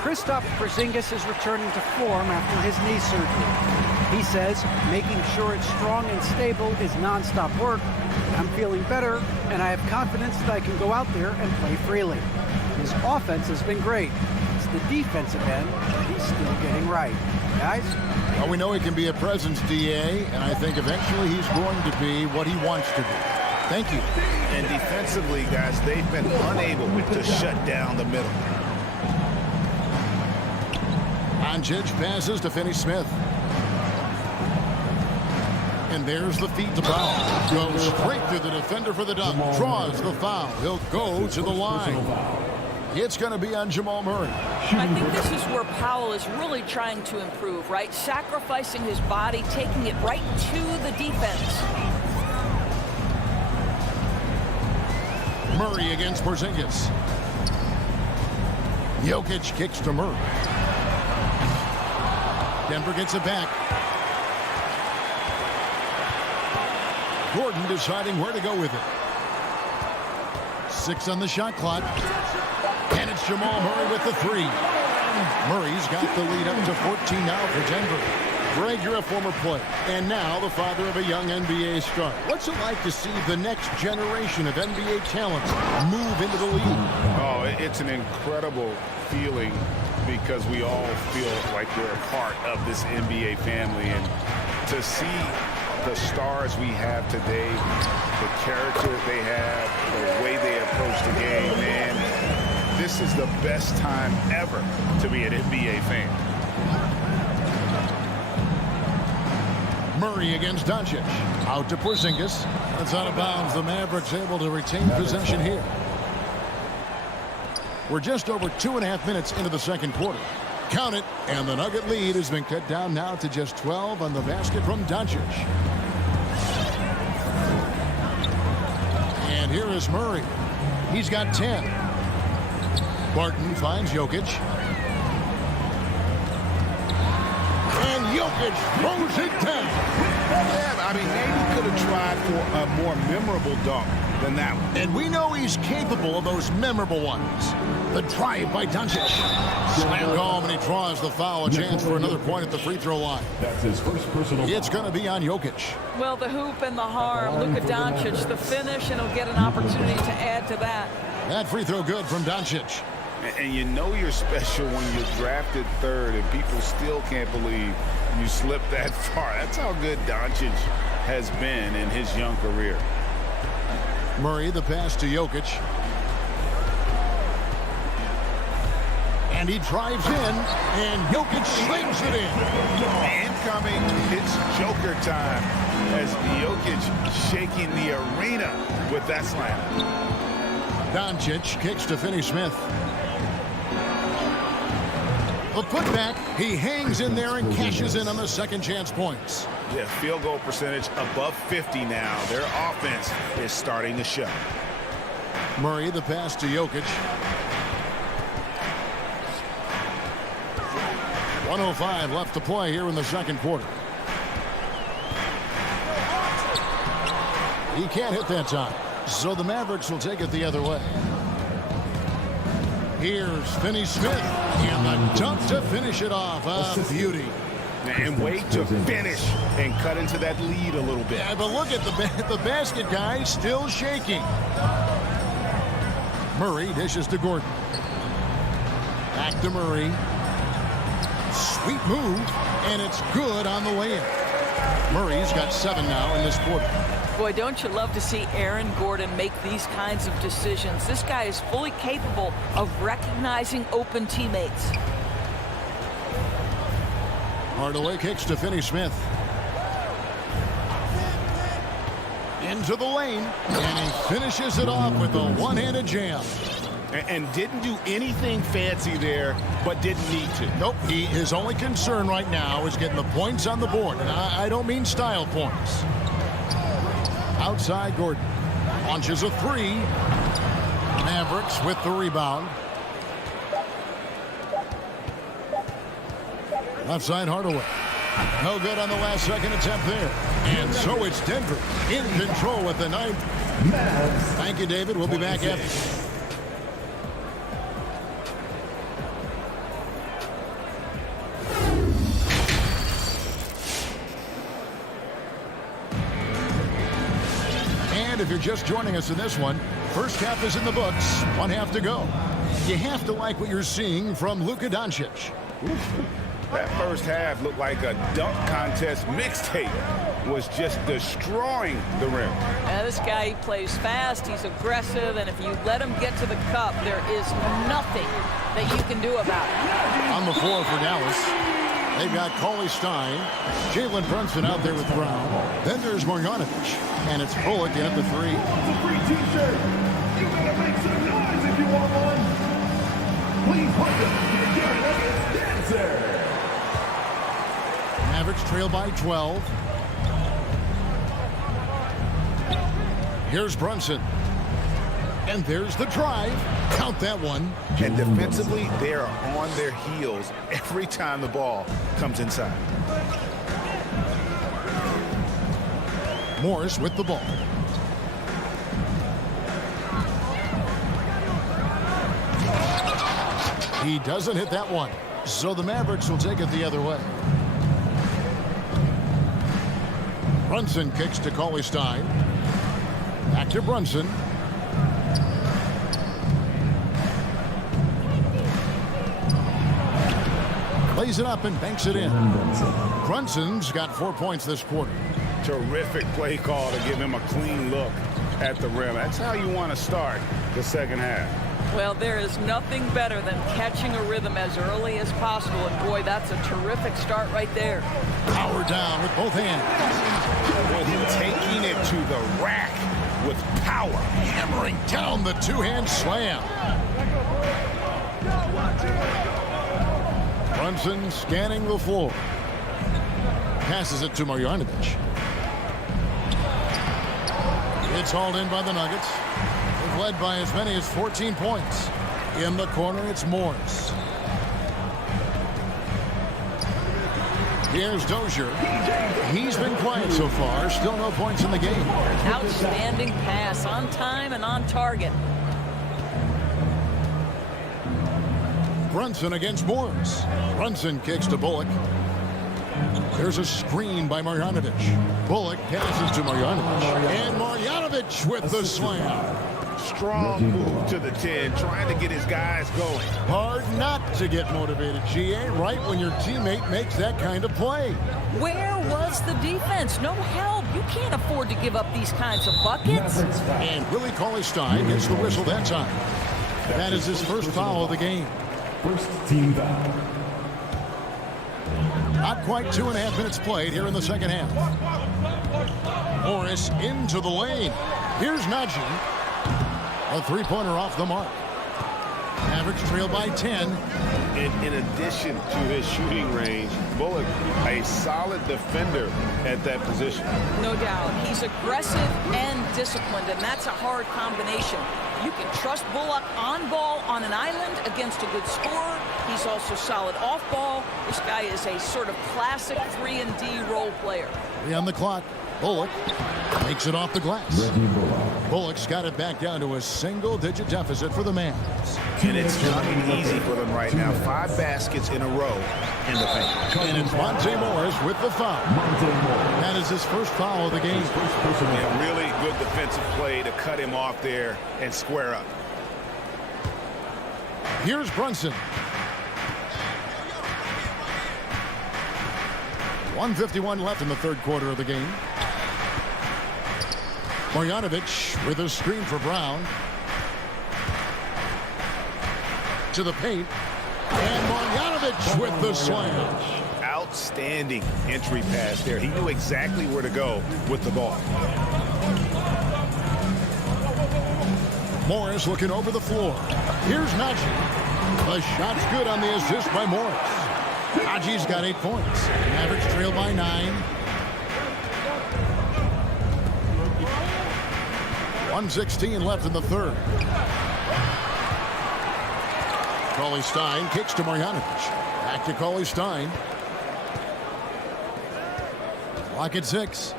Kristaps Porzingis is returning to form after his knee surgery. He says making sure it's strong and stable is nonstop work. I'm feeling better, and I have confidence that I can go out there and play freely. His offense has been great. It's the defensive end that he's still getting right. Guys? Well, we know he can be a presence, DA, and I think eventually he's going to be what he wants to be. Thank you. And defensively, guys, they've been unable to shut down the middle. Doncic passes to Finney-Smith. And there's the feet to Powell. Goes straight through the defender for the dunk. Draws the foul. He'll go to the line. It's going to be on Jamal Murray. I think this is where Powell is really trying to improve, right? Sacrificing his body, taking it right to the defense. Murray against Porzingis. Jokic kicks to Murray. Denver gets it back. Gordon deciding where to go with it. 6 on the shot clock. And it's Jamal Murray with the 3. Murray's got the lead up to 14 now for Denver. Greg, you're a former player, and now the father of a young NBA star. What's it like to see the next generation of NBA talents move into the league? Oh, it's an incredible feeling because we all feel like we're a part of this NBA family. And to see the stars we have today, the character they have, the way they approach the game, man, this is the best time ever to be an NBA fan. Murray against Doncic. Out to Porzingis. It's out of bounds. The Mavericks able to retain possession here. We're just over 2.5 minutes into the second quarter. Count it, and the Nugget lead has been cut down now to just 12 on the basket from Doncic. And here is Murray. He's got 10. Barton finds Jokic. And Jokic throws it down. Yeah, I mean, maybe could have tried for a more memorable dunk than that one. And we know he's capable of those memorable ones. The drive by Doncic. Slam home, and he draws the foul. A chance for another point at the free throw line. That's his first personal. It's going to be on Jokic. Well, the hoop and the harm. Luka Doncic, the finish, and he'll get an opportunity to add to that. That free throw good from Doncic. And you know you're special when you're drafted third and people still can't believe you slipped that far. That's how good Doncic has been in his young career. Murray, the pass to Jokic. And he drives in, and Jokic slings it in. Incoming, it's Joker time as Jokic shaking the arena with that slam. Doncic kicks to Finney-Smith. A putback. He hangs in there and cashes in on the second chance points. Yeah, field goal percentage above 50 now. Their offense is starting to show. Murray, the pass to Jokic. 1:05 left to play here in the second quarter. He can't hit that time, so the Mavericks will take it the other way. Here's Finney-Smith, and the dunk to finish it off. A beauty. And wait to finish and cut into that lead a little bit. Yeah, but look at the basket, guys, still shaking. Murray dishes to Gordon. Back to Murray. Sweet move, and it's good on the way in. Murray's got 7 now in this quarter. Boy, don't you love to see Aaron Gordon make these kinds of decisions. This guy is fully capable of recognizing open teammates. Hardaway kicks to Finney-Smith. Into the lane, and he finishes it off with a one-handed jam. And didn't do anything fancy there, but didn't need to. Nope, his only concern right now is getting the points on the board. And I don't mean style points. Outside Gordon. Launches a 3. Mavericks with the rebound. Left side Hardaway. No good on the last second attempt there. And so it's Denver in control with the 9th. Thank you, David. We'll be back after. If you're just joining us in this one, first half is in the books, 1 half to go. You have to like what you're seeing from Luka Doncic. That first half looked like a dunk contest mixtape. Was just destroying the rim. Now, this guy plays fast, he's aggressive, and if you let him get to the cup, there is nothing that you can do about it. On the floor for Dallas, they've got Conley, Jalen Brunson out there with Brown. Then there's Marjanovic, and it's Bullock in at the 3. It's a free t-shirt. You better make some noise if you want one. Please welcome your Gary Nuggets dancer. Mavericks trail by 12. Here's Brunson. And there's the drive. Count that one. And defensively, they are on their heels every time the ball comes inside. Morris with the ball. He doesn't hit that one. So the Mavericks will take it the other way. Brunson kicks to Conley. Back to Brunson. Lays it up and banks it in. Brunson's got 4 points this quarter. Terrific play call to give him a clean look at the rim. That's how you want to start the second half. Well, there is nothing better than catching a rhythm as early as possible. And boy, that's a terrific start right there. Power down with both hands. With him taking it to the rack with power. Hammering down the two-hand slam. Brunson scanning the floor. Passes it to Marjanovic. It's hauled in by the Nuggets. They've led by as many as 14 points. In the corner, it's Morris. Here's Dozier. He's been quiet so far. Still no points in the game. Outstanding pass, on time and on target. Brunson against Morris. Brunson kicks to Bullock. There's a screen by Marjanovic. Bullock passes to Marjanovic. And Marjanovic with the slam. Strong move to the 10, trying to get his guys going. Hard not to get motivated, GA, right when your teammate makes that kind of play. Where was the defense? No help. You can't afford to give up these kinds of buckets. And Willie Cauley-Stein gets the whistle that time. That is his first foul of the game. First team foul. Not quite 2.5 minutes played here in the second half. Morris into the lane. Here's Najee. A three-pointer off the mark. Mavericks trail by 10. And in addition to his shooting range, Bullock, a solid defender at that position. No doubt. He's aggressive and disciplined, and that's a hard combination. You can trust Bullock on ball on an island against a good scorer. He's also solid off ball. This guy is a sort of classic 3-and-D role player. 3 on the clock. Bullock makes it off the glass. Bullock's got it back down to a single-digit deficit for the Mavs. And it's coming easy for them right now. 5 baskets in a row in the paint. And it's Monte Morris with the foul. That is his first foul of the game. And really good defensive play to cut him off there and square up. Here's Brunson. 1:51 left in the third quarter of the game. Marjanovic with a screen for Brown. To the paint. And Marjanovic with the slam. Outstanding entry pass there. He knew exactly where to go with the ball. Morris looking over the floor. Here's Najee. The shot's good on the assist by Morris. Najee's got 8 points. Mavericks trail by 9. 1:16 left in the third. Cauley-Stein kicks to Marjanovic. Back to Cauley-Stein. Clock at 6.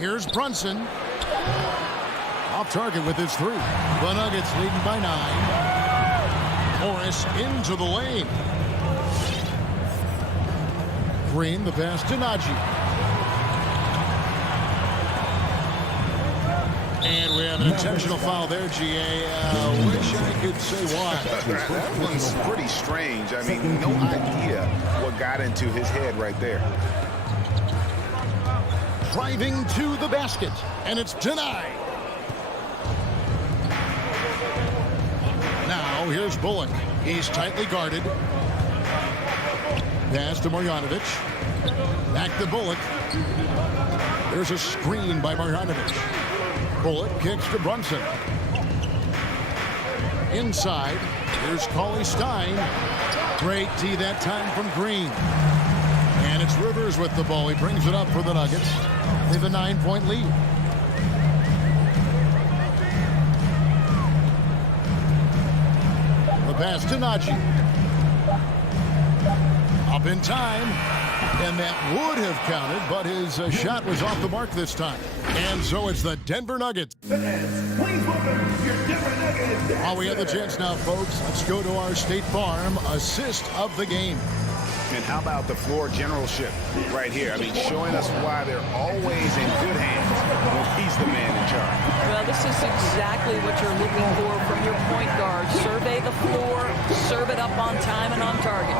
Here's Brunson. Off target with his 3. The Nuggets leading by 9. Morris into the lane. Green, the pass to Najee. And we have an intentional foul there, GA. Wish I could say why. That one's pretty strange. I mean, no idea what got into his head right there. Driving to the basket, and it's denied. Now, here's Bullock. He's tightly guarded. Pass to Marjanovic. Back to Bullock. There's a screen by Marjanovic. Bullock kicks to Brunson. Inside. Here's Cauley-Stein. Great D that time from Green. And it's Rivers with the ball. He brings it up for the Nuggets. They have a 9-point lead. The pass to Najee. Up in time, and that would have counted, but his shot was off the mark this time. And so it's the Denver Nuggets. Fans, please welcome your Denver Nuggets. While we have the chance now, folks, let's go to our State Farm assist of the game. And how about the floor generalship right here? I mean, showing us why they're always in good hands when he's the man in charge. Well, this is exactly what you're looking for from your point guard. Survey the floor, serve it up on time and on target.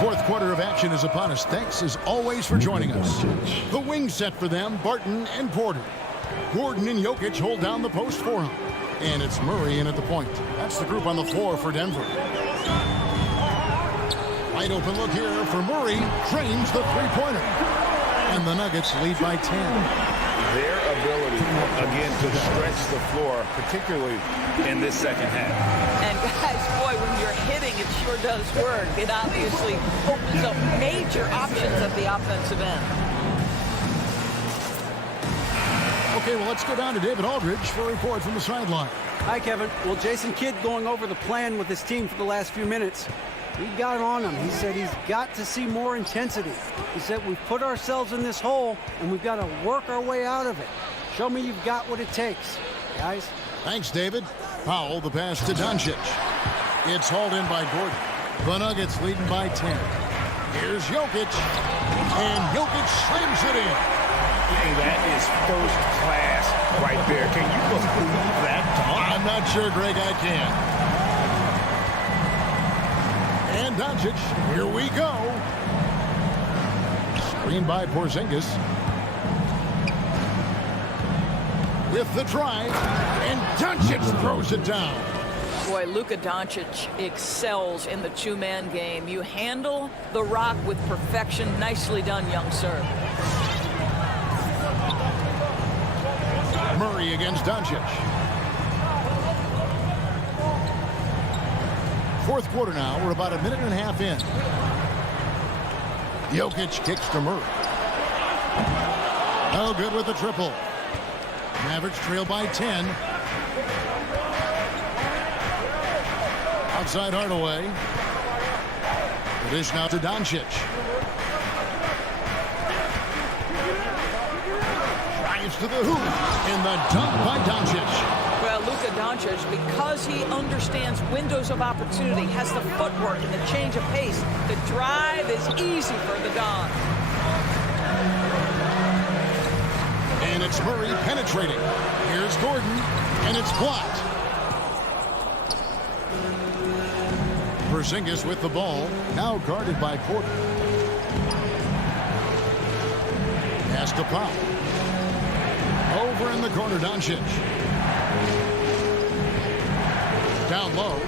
Fourth quarter of action is upon us. Thanks, as always, for joining us. The wings set for them, Barton and Porter. Gordon and Jokic hold down the post for him. And it's Murray in at the point. That's the group on the floor for Denver. Wide open look here for Murray. Trains the three-pointer. And the Nuggets lead by 10. their ability, again, to stretch the floor, particularly in this second half. And guys, boy, when you're hitting, it sure does work. It obviously opens up major options at the offensive end. Okay, well, let's go down to David Aldridge for a report from the sideline. Hi, Kevin. Well, Jason Kidd going over the plan with his team for the last few minutes. He got on him. He said he's got to see more intensity. He said we've put ourselves in this hole, and we've got to work our way out of it. Show me you've got what it takes, guys. Thanks, David. Powell, the pass to Doncic. It's hauled in by Gordon. The Nuggets leading by 10. Here's Jokic, and Jokic slams it in. Hey, that is first class right there. Can you believe that dunk? I'm not sure, Greg, I can. And Doncic, here we go. Screen by Porzingis. With the drive, and Doncic throws it down. Boy, Luka Doncic excels in the two-man game. You handle the rock with perfection. Nicely done, young sir. Murray against Doncic. Fourth quarter now. We're about a minute and a half in. Jokic kicks to Murray. No good with the triple. Mavericks trail by 10. Outside Hardaway. The dish now to Doncic. Drives to the hoop. And the dunk by Doncic. Well, Luka Doncic, because he understands windows of opportunity, has the footwork and the change of pace. The drive is easy for the Don. And it's Murray penetrating. Here's Gordon, and it's blocked. Porzingis with the ball, now guarded by Porter. Pass to Powell. Over in the corner, Doncic. Down low.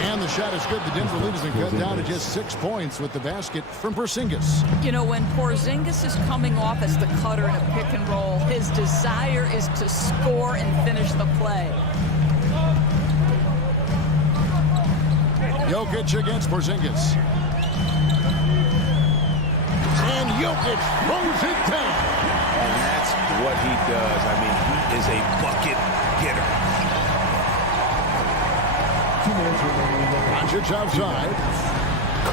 And the shot is good. The Denver lead has been cut down to just 6 points with the basket from Porzingis. You know, when Porzingis is coming off as the cutter in a pick and roll, his desire is to score and finish the play. Jokic against Porzingis. And Jokic throws it down. And that's what he does. I mean, he is a bucket getter. Doncic outside.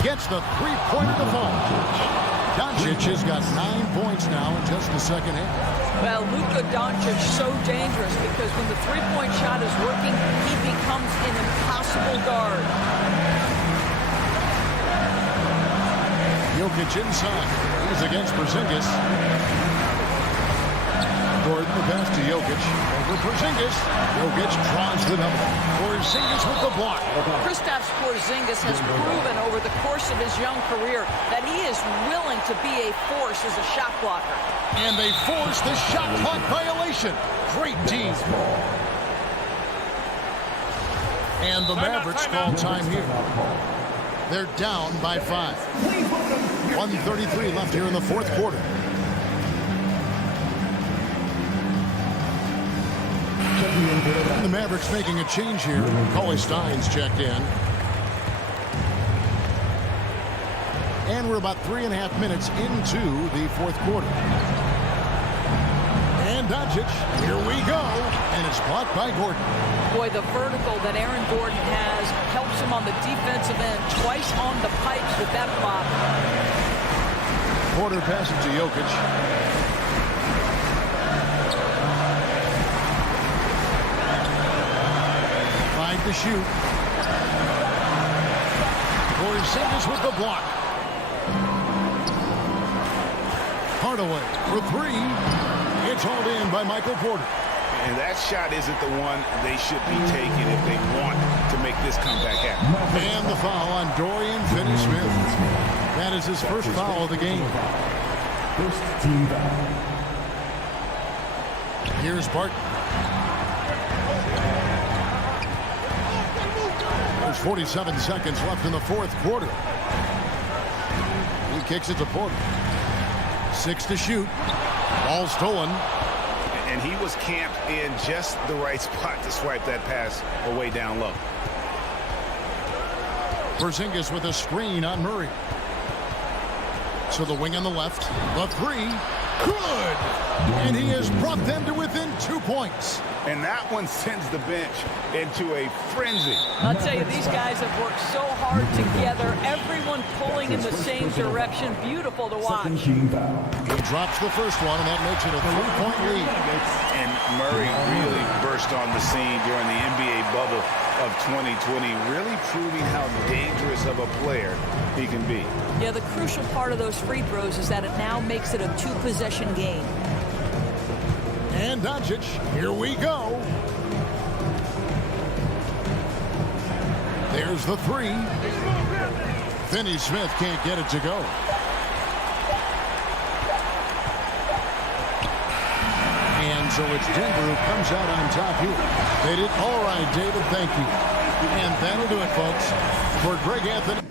Gets the three-pointer to fall. Doncic has got 9 points now in just the second half. Well, Luka Doncic so dangerous because when the three-point shot is working, he becomes an impossible guard. Jokic inside. He's against Porzingis. Gordon, the pass to Jokic. Over Porzingis. Jokic draws the double. Porzingis with the block. Kristaps Porzingis has proven over the course of his young career that he is willing to be a force as a shot blocker. And they force the shot clock violation. Great team. And the Mavericks call time here. They're down by 5. 1:33 left here in the fourth quarter. And the Mavericks making a change here. Cauley Stein's checked in. And we're about 3.5 minutes into the fourth quarter. And Doncic, here we go. And it's blocked by Gordon. Boy, the vertical that Aaron Gordon has helps him on the defensive end. Twice on the pipes with that block. Porter passes to Jokic. Five to shoot. Porzingis with the block. Hardaway for three. It's hauled in by Michael Porter. And that shot isn't the one they should be taking if they want to make this comeback happen. And the foul on Dorian Finney-Smith. That is his first foul of the game. First team foul. Here's Barton. There's 47 seconds left in the fourth quarter. He kicks it to Porter. 6 to shoot. Ball stolen. And he was camped in just the right spot to swipe that pass away down low. Porzingis with a screen on Murray. So the wing on the left. The three. Good! And he has brought them to within 2 points. And that one sends the bench into a frenzy. I'll tell you, these guys have worked so hard together. Everyone pulling in the same direction. Beautiful to watch. He drops the first one, and that makes it a 3-point lead. And Murray really burst on the scene during the NBA bubble of 2020, really proving how dangerous of a player he can be. Yeah, the crucial part of those free throws is that it now makes it a 2-possession game. And Doncic, here we go. There's the three. Finney Smith can't get it to go. And so it's Denver who comes out on top here. They did all right, David. Thank you. And that'll do it, folks. For Greg Anthony.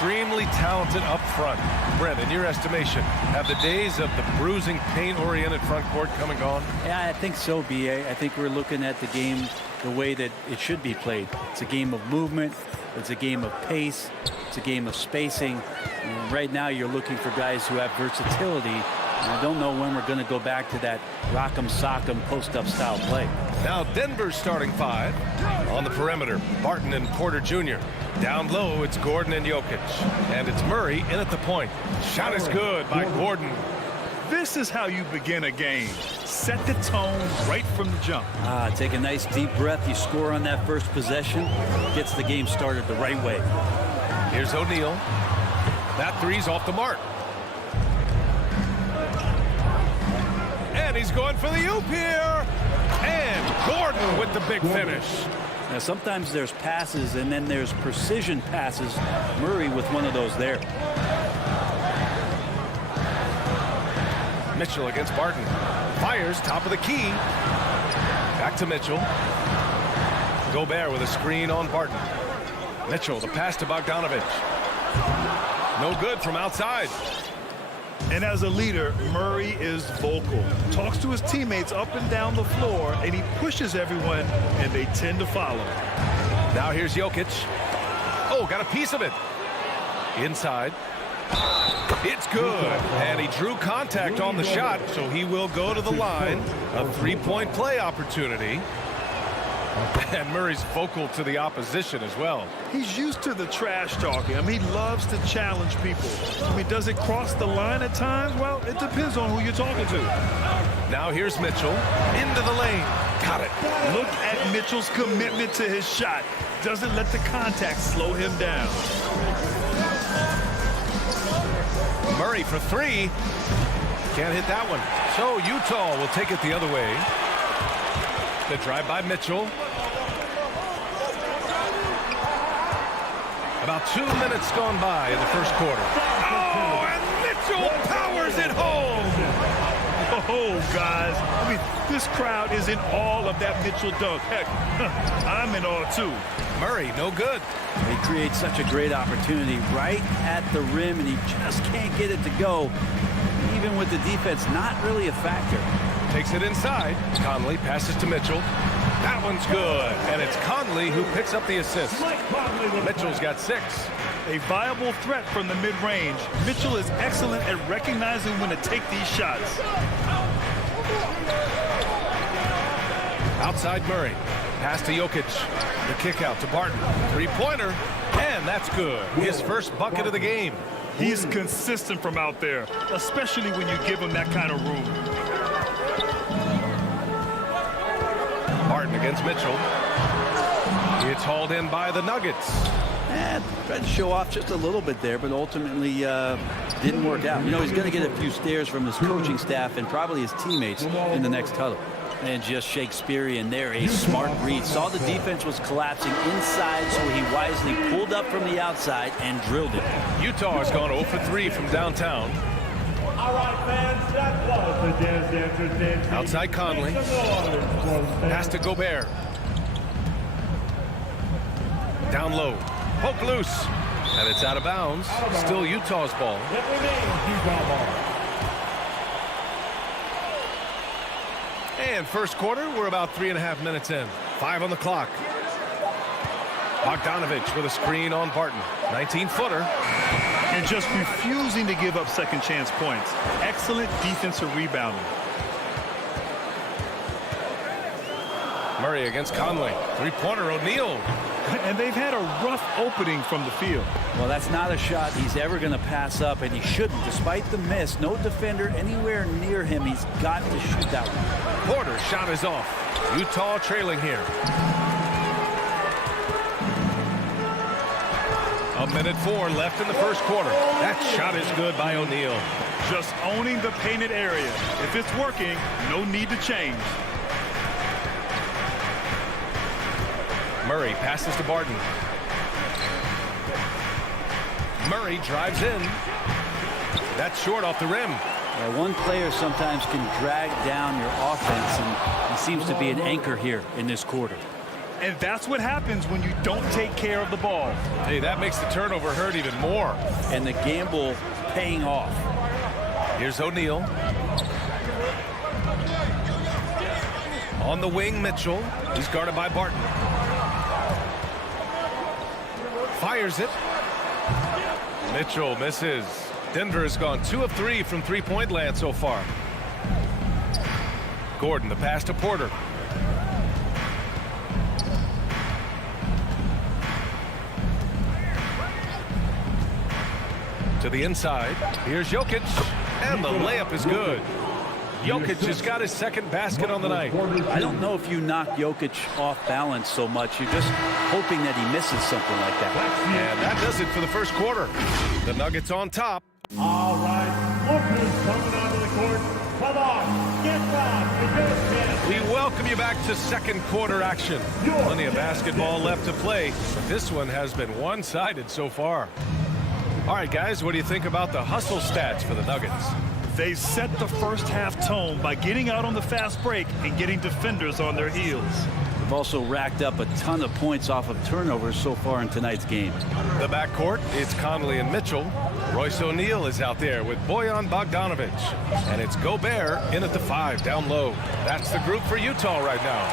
extremely talented up front. Brent, in your estimation, have the days of the bruising, paint-oriented front court come and gone? Yeah, I think so, B.A. I think we're looking at the game the way that it should be played. It's a game of movement. It's a game of pace. It's a game of spacing. And right now, you're looking for guys who have versatility. And I don't know when we're going to go back to that rock'em sock'em post-up style play. Now Denver's starting five. On the perimeter, Barton and Porter Jr. Down low, it's Gordon and Jokic. And it's Murray in at the point. Shot is good by Gordon. This is how you begin a game. Set the tone right from the jump. Take a nice deep breath. You score on that first possession. Gets the game started the right way. Here's O'Neal. That three's off the mark. And he's going for the oop here. And Gordon with the big finish. Now, sometimes there's passes and then there's precision passes. Murray with one of those there. Mitchell against Barton. Fires, top of the key. Back to Mitchell. Gobert with a screen on Barton. Mitchell, the pass to Bogdanovich. No good from outside. And as a leader, Murray is vocal. Talks to his teammates up and down the floor, and he pushes everyone, and they tend to follow. Now here's Jokic. Oh, got a piece of it. Inside. It's good. And he drew contact on the shot, so he will go to the line. A three-point play opportunity. And Murray's vocal to the opposition as well. He's used to the trash talking. I mean, he loves to challenge people. I mean, does it cross the line at times? Well, it depends on who you're talking to. Now here's Mitchell. Into the lane. Got it. Look at Mitchell's commitment to his shot. Doesn't let the contact slow him down. Murray for three. Can't hit that one. So Utah will take it the other way. The drive by Mitchell. About 2 minutes gone by in the first quarter. Oh, and Mitchell powers it home. Oh, guys. I mean, this crowd is in awe of that Mitchell dunk. Heck, I'm in awe, too. Murray, no good. He creates such a great opportunity right at the rim, and he just can't get it to go. Even with the defense, not really a factor. Takes it inside. Conley passes to Mitchell. That one's good. And it's Conley who picks up the assist. Mitchell's got 6. A viable threat from the mid-range. Mitchell is excellent at recognizing when to take these shots. Outside Murray. Pass to Jokic. The kick out to Barton. Three-pointer. And that's good. His first bucket of the game. He's consistent from out there, especially when you give him that kind of room. Barton against Mitchell. It's hauled in by the Nuggets. Tried to show off just a little bit there, but ultimately didn't work out. You know, he's going to get a few stares from his coaching staff and probably his teammates in the next huddle. And just Shakespearean there, a smart read. Saw the defense was collapsing inside, so he wisely pulled up from the outside and drilled it. Utah has gone 0 for 3 from downtown. All right, fans, that was the Dance Dancers Dance. Outside Conley. Pass to Gobert. Down low. Poke loose. And it's out of bounds. Still Utah's ball. It remains Utah ball. And first quarter, we're about 3.5 minutes in. 5 on the clock. Bogdanovich with a screen on Barton. 19-footer. And just refusing to give up second chance points. Excellent defensive rebounding. Murray against Conley. Three-pointer, O'Neal. And they've had a rough opening from the field. Well, that's not a shot he's ever going to pass up, and he shouldn't. Despite the miss, no defender anywhere near him. He's got to shoot that one. Porter's shot is off. Utah trailing here. 1:04 left in the first quarter. That shot is good by O'Neal. Just owning the painted area. If it's working, no need to change. Murray passes to Barton. Murray drives in. That's short off the rim. One player sometimes can drag down your offense, and he seems to be an anchor here in this quarter. And that's what happens when you don't take care of the ball. Hey, that makes the turnover hurt even more. And the gamble paying off. Here's O'Neal. On the wing, Mitchell. He's guarded by Barton. Fires it. Mitchell misses. Denver has gone 2 of 3 from three-point land so far. Gordon, the pass to Porter. To the inside. Here's Jokic. And the layup is good. Jokic has got his second basket on the night. I don't know if you knock Jokic off balance so much. You're just hoping that he misses something like that. And that does it for the first quarter. The Nuggets on top. All right, look who's coming onto the court. Come on, get back. We welcome you back to second quarter action. Plenty of basketball left to play, but this one has been one-sided so far. All right, guys, what do you think about the hustle stats for the Nuggets? They set the first half tone by getting out on the fast break and getting defenders on their heels. They've also racked up a ton of points off of turnovers so far in tonight's game. The backcourt, it's Conley and Mitchell. Royce O'Neal is out there with Bojan Bogdanovic. And it's Gobert in at the 5 down low. That's the group for Utah right now.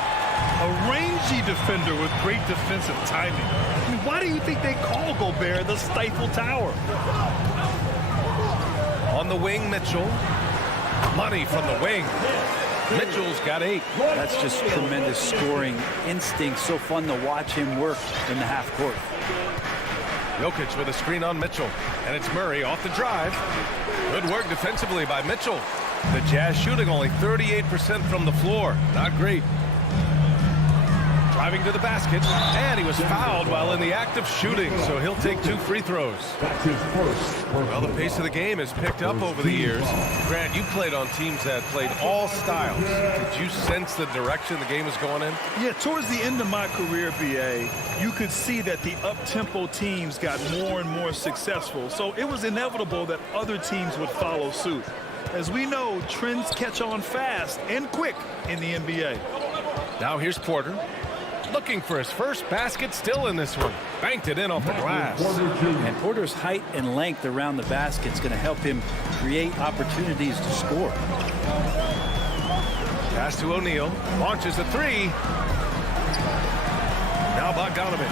A rangy defender with great defensive timing. I mean, why do you think they call Gobert the Stifle Tower? On the wing, Mitchell. Money from the wing. Mitchell's got 8. That's just tremendous scoring instinct. So fun to watch him work in the half court. Jokic with a screen on Mitchell. And it's Murray off the drive. Good work defensively by Mitchell. The Jazz shooting only 38% from the floor. Not great. Driving to the basket, and he was fouled while in the act of shooting, so he'll take 2 free throws. That's his first. Well, the pace of the game has picked up over the years. Grant, you played on teams that played all styles. Did you sense the direction the game was going in? Yeah, towards the end of my career, BA, you could see that the up-tempo teams got more and more successful, so it was inevitable that other teams would follow suit. As we know, trends catch on fast and quick in the NBA. Now here's Porter. Looking for his first basket, still in this one. Banked it in off the glass. And Porter's height and length around the basket is going to help him create opportunities to score. Pass to O'Neal. Launches a 3. Now Bogdanovic.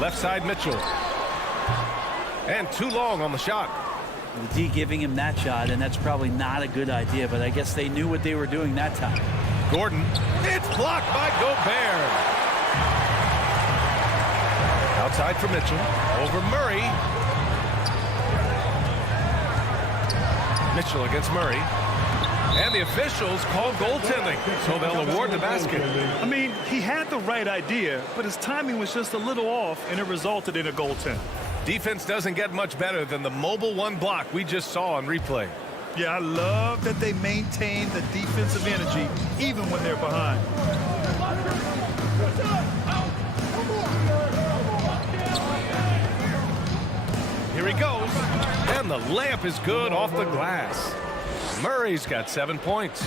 Left side, Mitchell. And too long on the shot. The D giving him that shot, and that's probably not a good idea, but I guess they knew what they were doing that time. Gordon. It's blocked by Gobert. Outside for Mitchell. Over Murray. Mitchell against Murray. And the officials call goaltending, so they'll award the basket. I mean, he had the right idea, but his timing was just a little off, and it resulted in a goaltend. Defense doesn't get much better than the mobile 1 block we just saw on replay. Yeah, I love that they maintain the defensive energy even when they're behind. Here he goes. And the layup is good off the glass. Murray's got 7 points.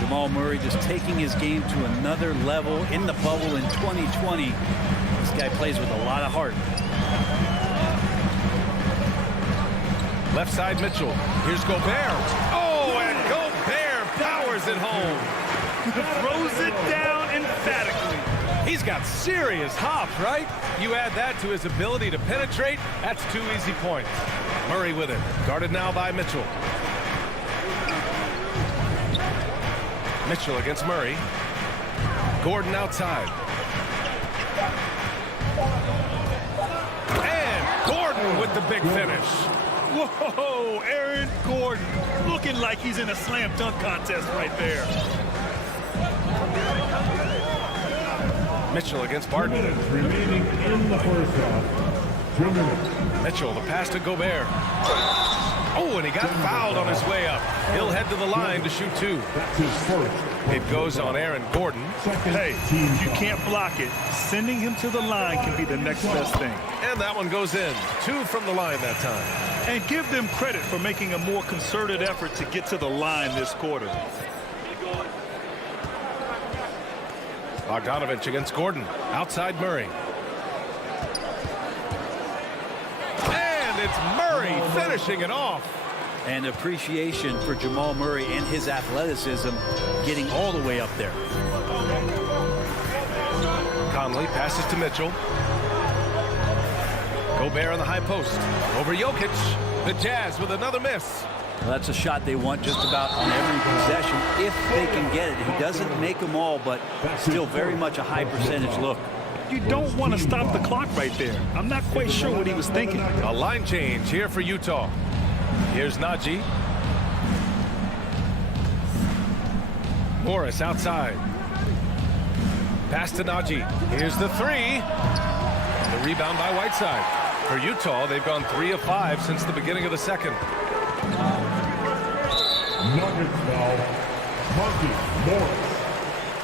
Jamal Murray just taking his game to another level in the bubble in 2020. This guy plays with a lot of heart. Left side, Mitchell. Here's Gobert. Oh, and Gobert powers it home. Throws it down emphatically. He's got serious hops, right? You add that to his ability to penetrate, that's 2 easy points. Murray with it. Guarded now by Mitchell. Mitchell against Murray. Gordon outside. And Gordon with the big finish. Whoa, Aaron Gordon looking like he's in a slam dunk contest right there. Mitchell against Barton. Remaining in the first half. 2 minutes. Mitchell, the pass to Gobert. Oh, and he got fouled on his way up. He'll head to the line to shoot 2. That's his first. It goes on Aaron Gordon. Hey, if you can't block it, sending him to the line can be the next best thing. And that one goes in. 2 from the line that time. And give them credit for making a more concerted effort to get to the line this quarter. Bogdanovich against Gordon. Outside Murray. And it's Murray finishing it off. And appreciation for Jamal Murray and his athleticism getting all the way up there. Conley passes to Mitchell. Gobert on the high post. Over Jokic. The Jazz with another miss. Well, that's a shot they want just about on every possession if they can get it. He doesn't make them all, but still very much a high percentage look. You don't want to stop the clock right there. I'm not quite sure what he was thinking. A line change here for Utah. Here's Najee. Morris outside. Pass to Najee. Here's the three. The rebound by Whiteside. For Utah, they've gone 3 of 5 since the beginning of the second. Nuggets foul. Marcus Morris.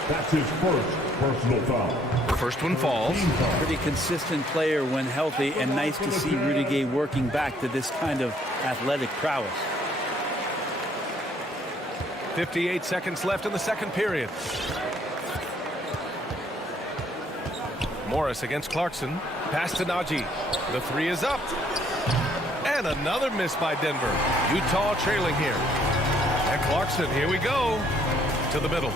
That's his first personal foul. First one falls. Pretty consistent player when healthy, and nice to see Rudy Gay working back to this kind of athletic prowess. 58 seconds left in the second period. Morris against Clarkson. Pass to Najee. The three is up. And another miss by Denver. Utah trailing here. And Clarkson, here we go. To the middle.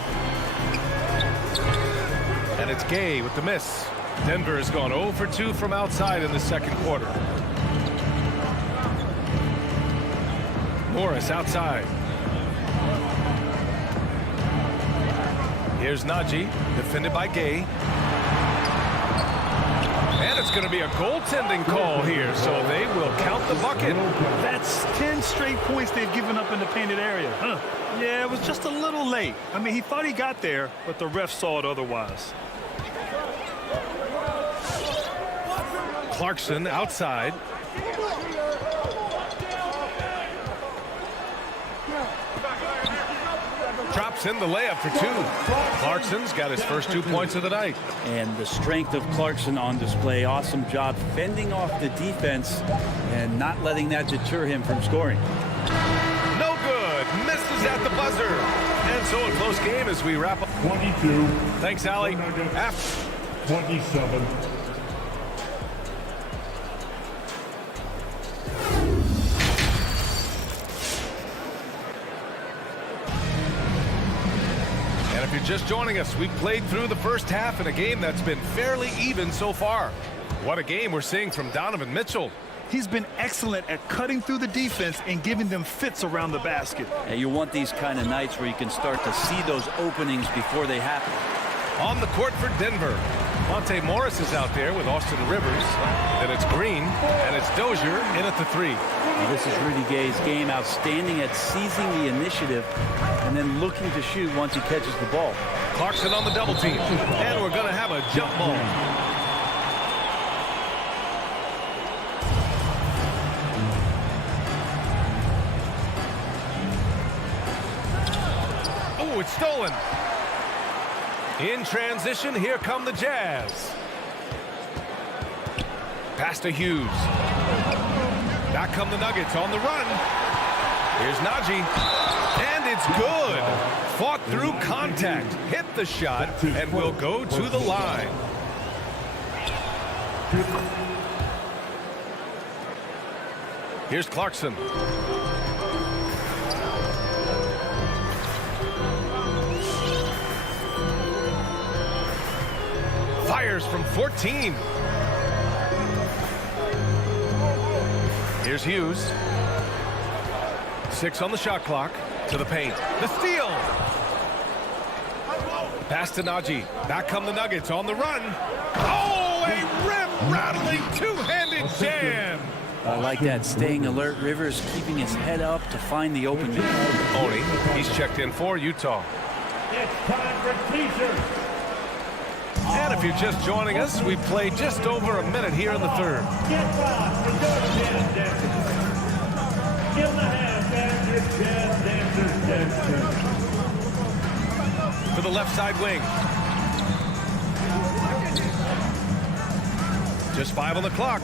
And it's Gay with the miss. Denver has gone 0 for 2 from outside in the second quarter. Morris outside. Here's Najee, defended by Gay. And it's going to be a goaltending call here, so they will count the bucket. That's 10 straight points they've given up in the painted area. Huh. Yeah, it was just a little late. I mean, he thought he got there, but the ref saw it otherwise. Clarkson outside. Drops in the layup for 2. Clarkson's got his first 2 points of the night. And the strength of Clarkson on display. Awesome job fending off the defense and not letting that deter him from scoring. No good. Misses at the buzzer. And so a close game as we wrap up. 22. Thanks, Allie. 27. If you're just joining us, we've played through the first half in a game that's been fairly even so far. What a game we're seeing from Donovan Mitchell. He's been excellent at cutting through the defense and giving them fits around the basket. And you want these kind of nights where you can start to see those openings before they happen. On the court for Denver, Monte Morris is out there with Austin Rivers. Then it's Green, and it's Dozier in at the 3. Now this is Rudy Gay's game, outstanding at seizing the initiative and then looking to shoot once he catches the ball. Clarkson on the double team, and we're going to have a jump ball. Oh, it's stolen. In transition, here come the Jazz. Pass to Hughes. Back come the Nuggets on the run. Here's Najee. And it's good. Fought through contact. Hit the shot and will go to the line. Here's Clarkson. Fires from 14. Here's Hughes. 6 on the shot clock. To the paint. The steal. Pass to Najee. Back come the Nuggets on the run. Oh, a rim-rattling two-handed jam. I like that, staying alert. Rivers keeping his head up to find the open man. Oni, he's checked in for Utah. It's time for T-shirts. And if you're just joining us, we've played just over a minute here in the third. Get back for those jazz dancers. Give them a hand, dancers, jazz dancers, dancers. To the left side wing. Just 5 on the clock.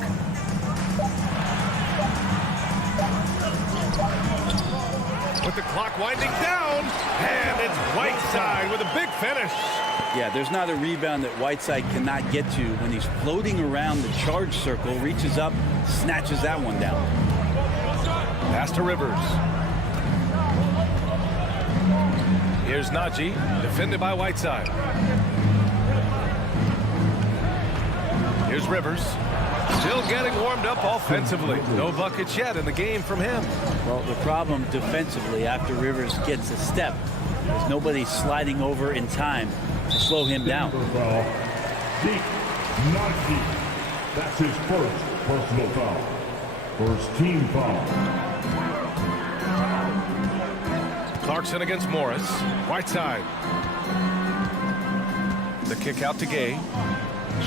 With the clock winding down, and it's Whiteside with a big finish. Yeah, there's not a rebound that Whiteside cannot get to when he's floating around the charge circle, reaches up, snatches that one down. Pass to Rivers. Here's Najee, defended by Whiteside. Here's Rivers. Still getting warmed up offensively. No buckets yet in the game from him. Well, the problem defensively after Rivers gets a step is nobody sliding over in time to slow him down. Deep, not deep. That's his first personal foul. First team foul. Clarkson against Morris. Whiteside. The kick out to Gay.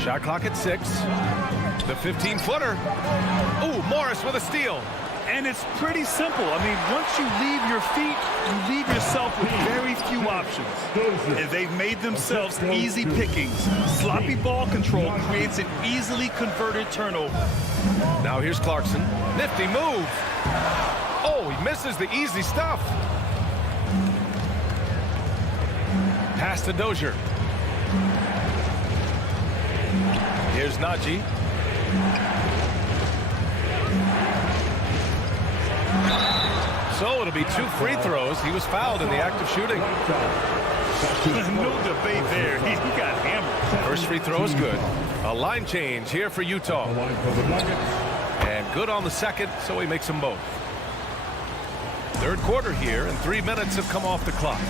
Shot clock at 6. The 15-footer. Ooh, Morris with a steal. And it's pretty simple. I mean, once you leave your feet, you leave yourself with very few options. And they've made themselves easy pickings. Sloppy ball control creates an easily converted turnover. Now here's Clarkson. Nifty move. Oh, he misses the easy stuff. Pass to Dozier. Here's Najee. So it'll be 2 free throws. He was fouled in the act of shooting. No debate there. He got hammered. First free throw is good. A line change here for Utah. And good on the second, so he makes them both. Third quarter here, and 3 minutes have come off the clock.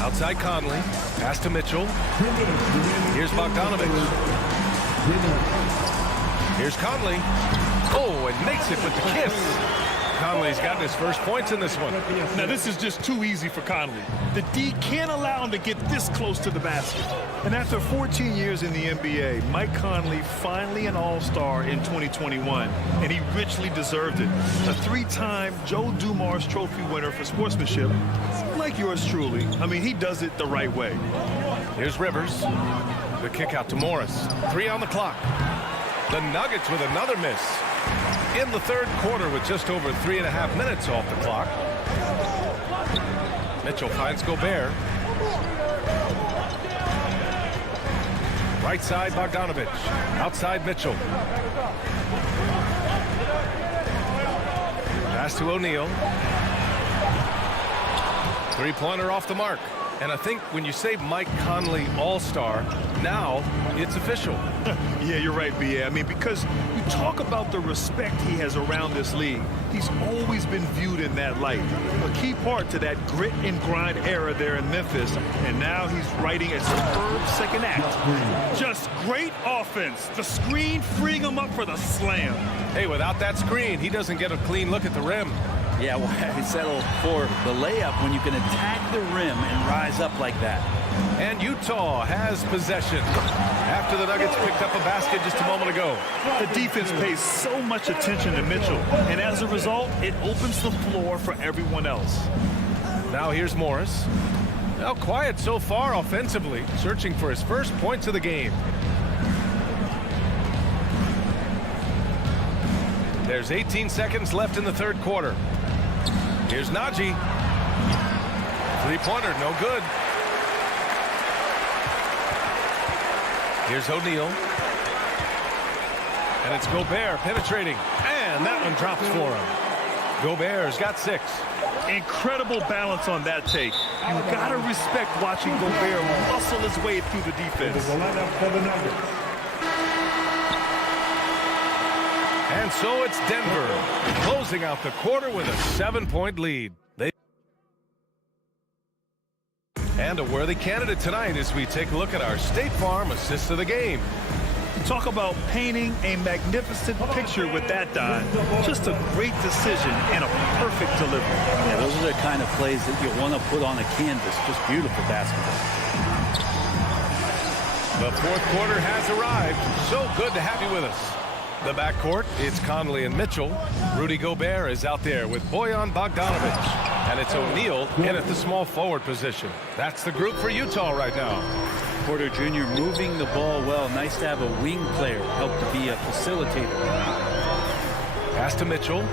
Outside Conley. Pass to Mitchell. Here's Bogdanovich. Here's Conley. Oh, and makes it with the kiss. Conley's gotten his first points in this one. Now, this is just too easy for Conley. The D can't allow him to get this close to the basket. And after 14 years in the NBA, Mike Conley finally an all-star in 2021, and he richly deserved it. A 3-time Joe Dumars Trophy winner for sportsmanship, like yours truly. I mean, he does it the right way. Here's Rivers. The kick out to Morris. 3 on the clock. The Nuggets with another miss. In the third quarter with just over 3.5 minutes off the clock. Mitchell finds Gobert. Right side Bogdanovich. Outside Mitchell. Pass to O'Neal. Three-pointer off the mark. And I think when you say Mike Conley All-Star, now it's official. Yeah, you're right, B.A. I mean, because you talk about the respect he has around this league. He's always been viewed in that light. A key part to that grit and grind era there in Memphis. And now he's writing a superb second act. Just great offense. The screen freeing him up for the slam. Hey, without that screen, he doesn't get a clean look at the rim. Yeah, why settle for the layup when you can attack the rim and rise up like that? And Utah has possession after the Nuggets picked up a basket just a moment ago. The defense pays so much attention to Mitchell, and as a result, it opens the floor for everyone else. Now here's Morris. Now quiet so far offensively, searching for his first points of the game. There's 18 seconds left in the third quarter. Here's Najee. Three-pointer, no good. Here's O'Neal. And it's Gobert penetrating. And that one drops for him. Gobert's got 6. Incredible balance on that take. You gotta respect watching Gobert muscle his way through the defense. And so it's Denver closing out the quarter with a 7-point lead. And a worthy candidate tonight as we take a look at our State Farm assist of the game. Talk about painting a magnificent picture with that dive. Just a great decision and a perfect delivery. Yeah, those are the kind of plays that you want to put on a canvas. Just beautiful basketball. The fourth quarter has arrived. So good to have you with us. The backcourt, it's Conley and Mitchell. Rudy Gobert is out there with Bojan Bogdanovich. And it's O'Neal in at the small forward position. That's the group for Utah right now. Porter Jr. moving the ball well. Nice to have a wing player help to be a facilitator. Pass to Mitchell.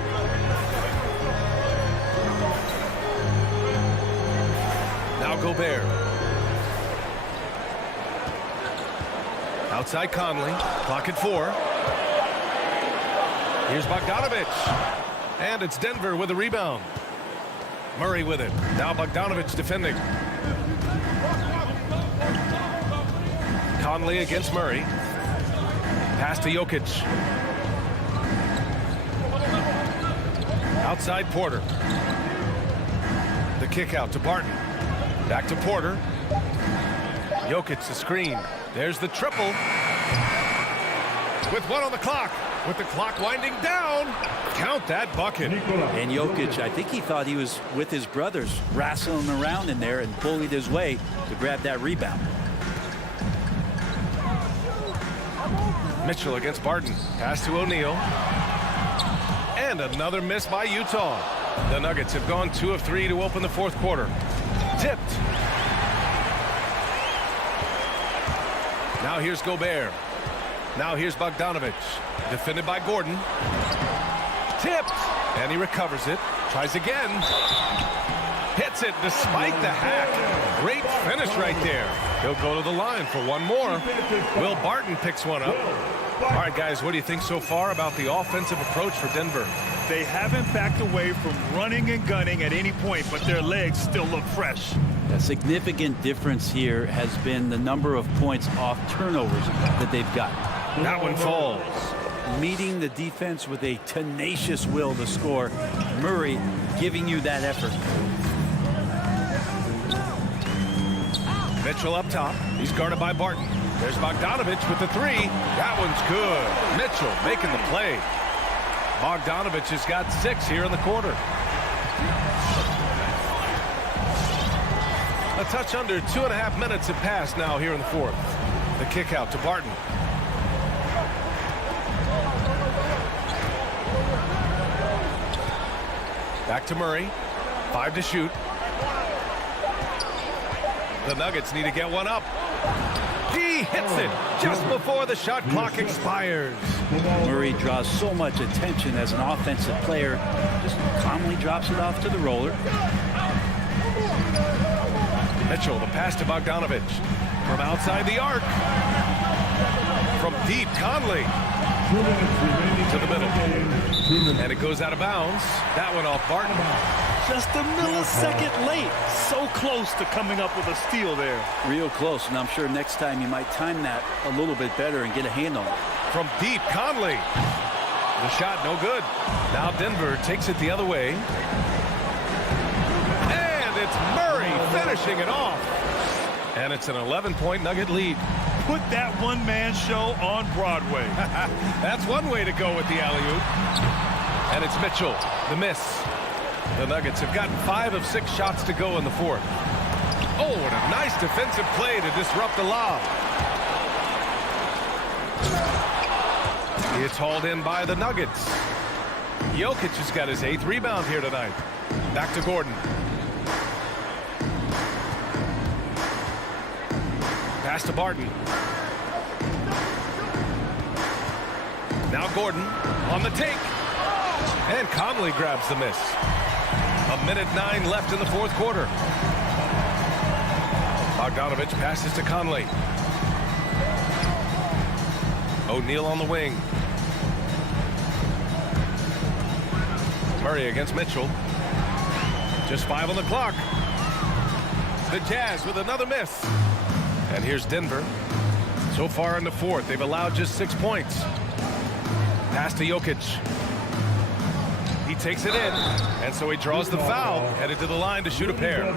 Gobert. Outside Conley. Clock at 4. Here's Bogdanovich. And it's Denver with a rebound. Murray with it. Now Bogdanovich defending. Conley against Murray. Pass to Jokic. Outside Porter. The kick out to Barton. Back to Porter. Jokic the screen. There's the triple. With 1 on the clock. With the clock winding down. Count that bucket. And Jokic, I think he thought he was with his brothers, wrestling around in there and bullied his way to grab that rebound. Mitchell against Barton. Pass to O'Neal. And another miss by Utah. The Nuggets have gone 2 of 3 to open the 4th quarter. Tipped. Now here's Gobert. Now here's Bogdanovich. Defended by Gordon. Tipped. And he recovers it. Tries again. Hits it despite the hack. Great finish right there. He'll go to the line for one more. Will Barton picks one up. All right, guys, what do you think so far about the offensive approach for Denver? They haven't backed away from running and gunning at any point, but their legs still look fresh. A significant difference here has been the number of points off turnovers that they've got. That one falls. Meeting the defense with a tenacious will to score. Murray giving you that effort. Mitchell up top. He's guarded by Barton. There's Bogdanovich with the 3. That one's good. Mitchell making the play. Bogdanovich has got 6 here in the quarter. A touch under 2.5 minutes have passed now here in the 4th. The kick out to Barton. Back to Murray. 5 to shoot. The Nuggets need to get one up. He hits it just before the shot clock expires. Murray draws so much attention as an offensive player. Just calmly drops it off to the roller. Mitchell, the pass to Bogdanovich. From outside the arc. From deep, Conley. To the middle. And it goes out of bounds. That one off Barton. Just a millisecond late. So close to coming up with a steal there. Real close, and I'm sure next time you might time that a little bit better and get a hand on it. From deep, Conley. The shot no good. Now Denver takes it the other way. And it's Murray finishing it off. And it's an 11-point Nugget lead. Put that one-man show on Broadway. That's one way to go with the alley-oop. And it's Mitchell, the miss. The Nuggets have gotten 5 of 6 shots to go in the 4th. Oh, and a nice defensive play to disrupt the lob. It's hauled in by the Nuggets. Jokic has got his 8th rebound here tonight. Back to Gordon. Pass to Barton. Now Gordon on the take. And Conley grabs the miss. 1:09 left in the 4th quarter. Bogdanovich passes to Conley. O'Neal on the wing. Murray against Mitchell. Just 5 on the clock. The Jazz with another miss. And here's Denver. So far in the 4th, they've allowed just 6 points. Pass to Jokic. He takes it in, and so he draws the foul, headed to the line to shoot a pair.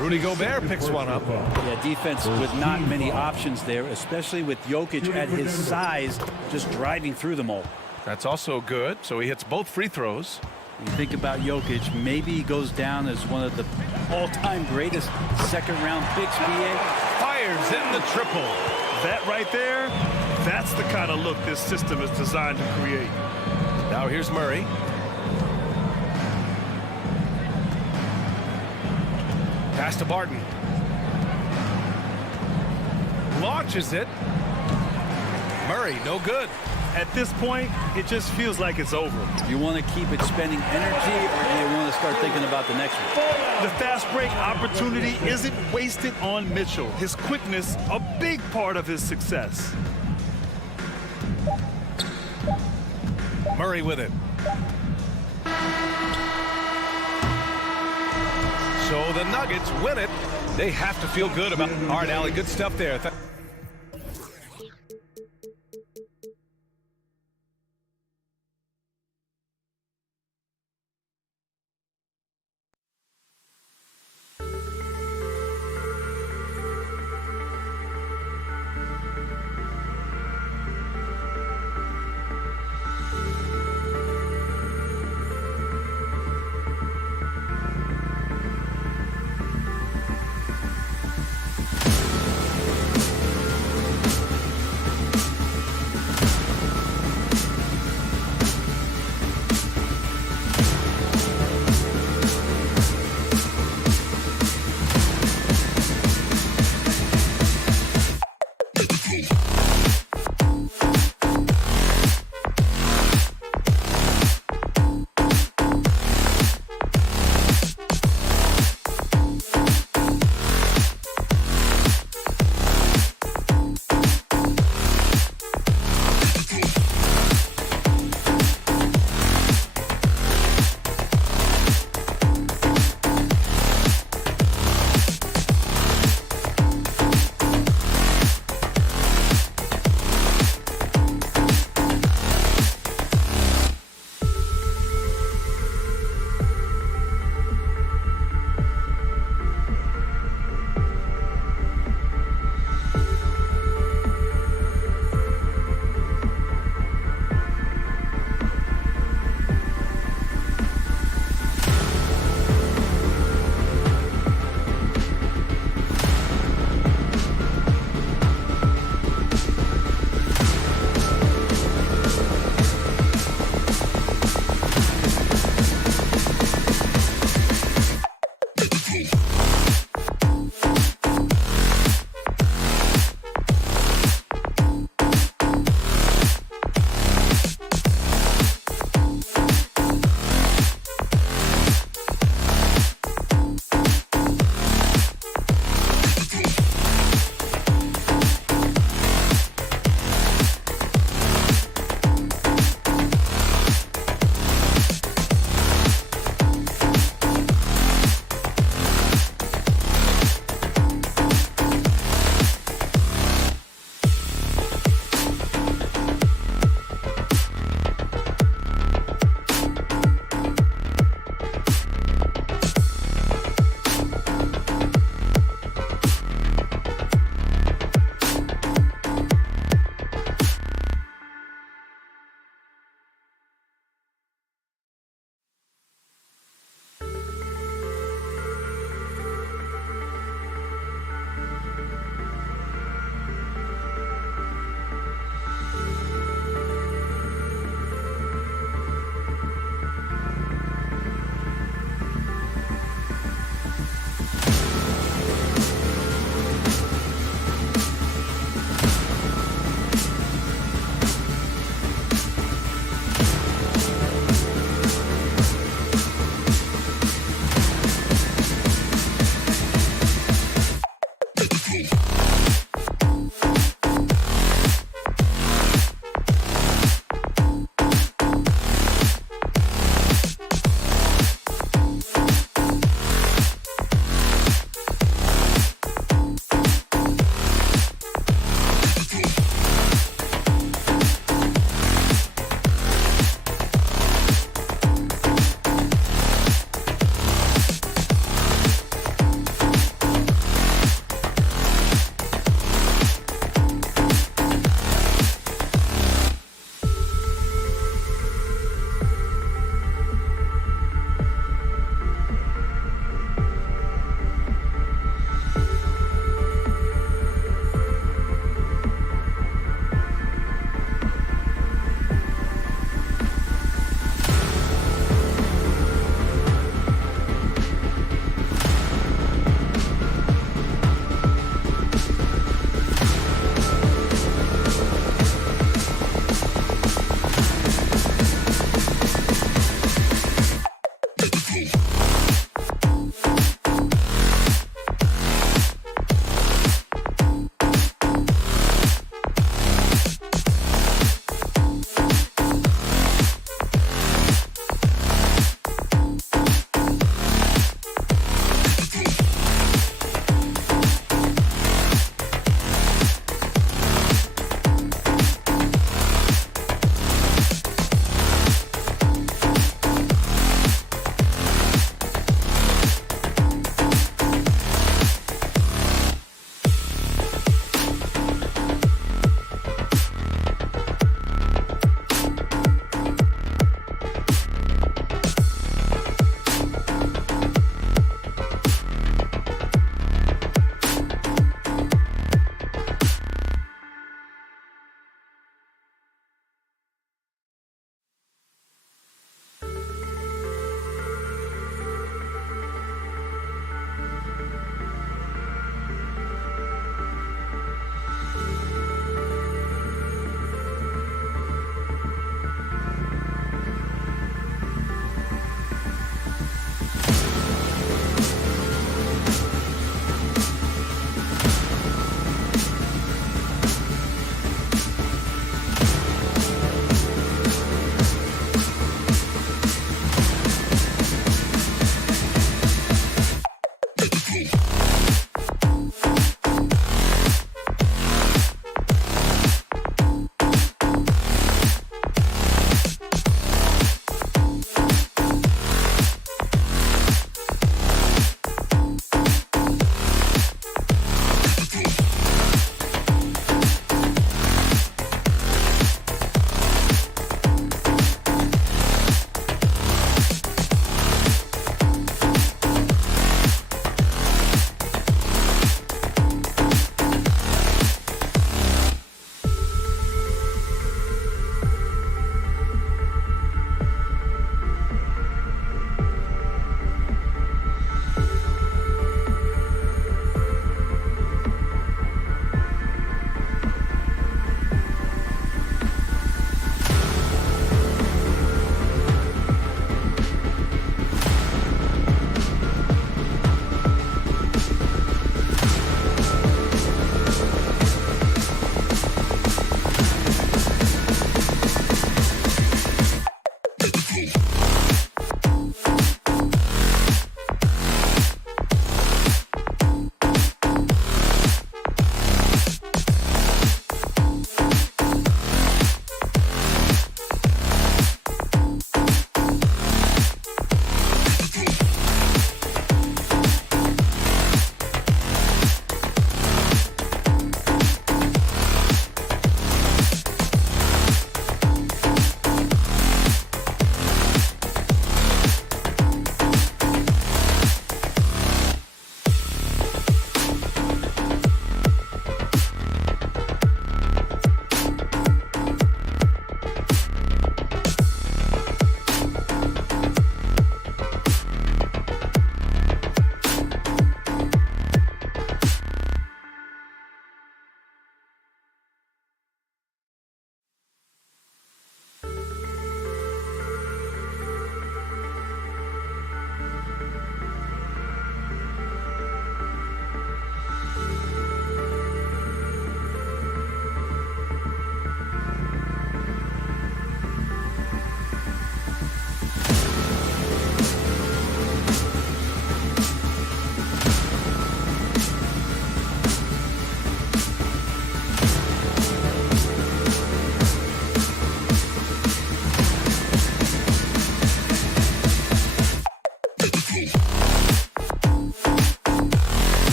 Rudy Gobert picks one up. Yeah, defense with not many options there, especially with Jokic at his size, just driving through them all. That's also good, so he hits both free throws. You think about Jokic, maybe he goes down as one of the all-time greatest second-round picks, BA. Fires in the triple. That right there, that's the kind of look this system is designed to create. Now here's Murray. Pass to Barton. Launches it. Murray, no good. At this point, it just feels like it's over. You want to keep expending energy, or do you want to start thinking about the next one? The fast break opportunity isn't wasted on Mitchell. His quickness, a big part of his success. Murray with it. So the Nuggets win it. They have to feel good about it. All right, Allie, good stuff there.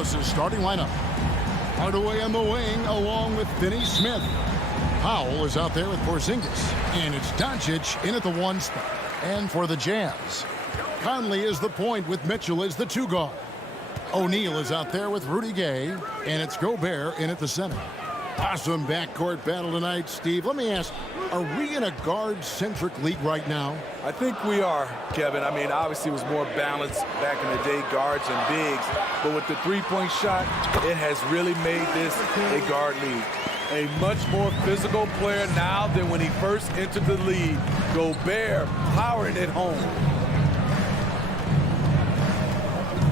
Dallas's starting lineup. Hardaway on the wing along with Finney Smith. Powell is out there with Porzingis. And it's Doncic in at the 1 spot. And for the Jazz, Conley is the point with Mitchell as the 2 guard. O'Neal is out there with Rudy Gay. And it's Gobert in at the center. Awesome backcourt battle tonight, Steve. Let me ask, are we in a guard-centric league right now? I think we are, Kevin. I mean, obviously it was more balanced back in the day, guards and bigs. But with the three-point shot, it has really made this a guard league. A much more physical player now than when he first entered the league. Gobert powering it home.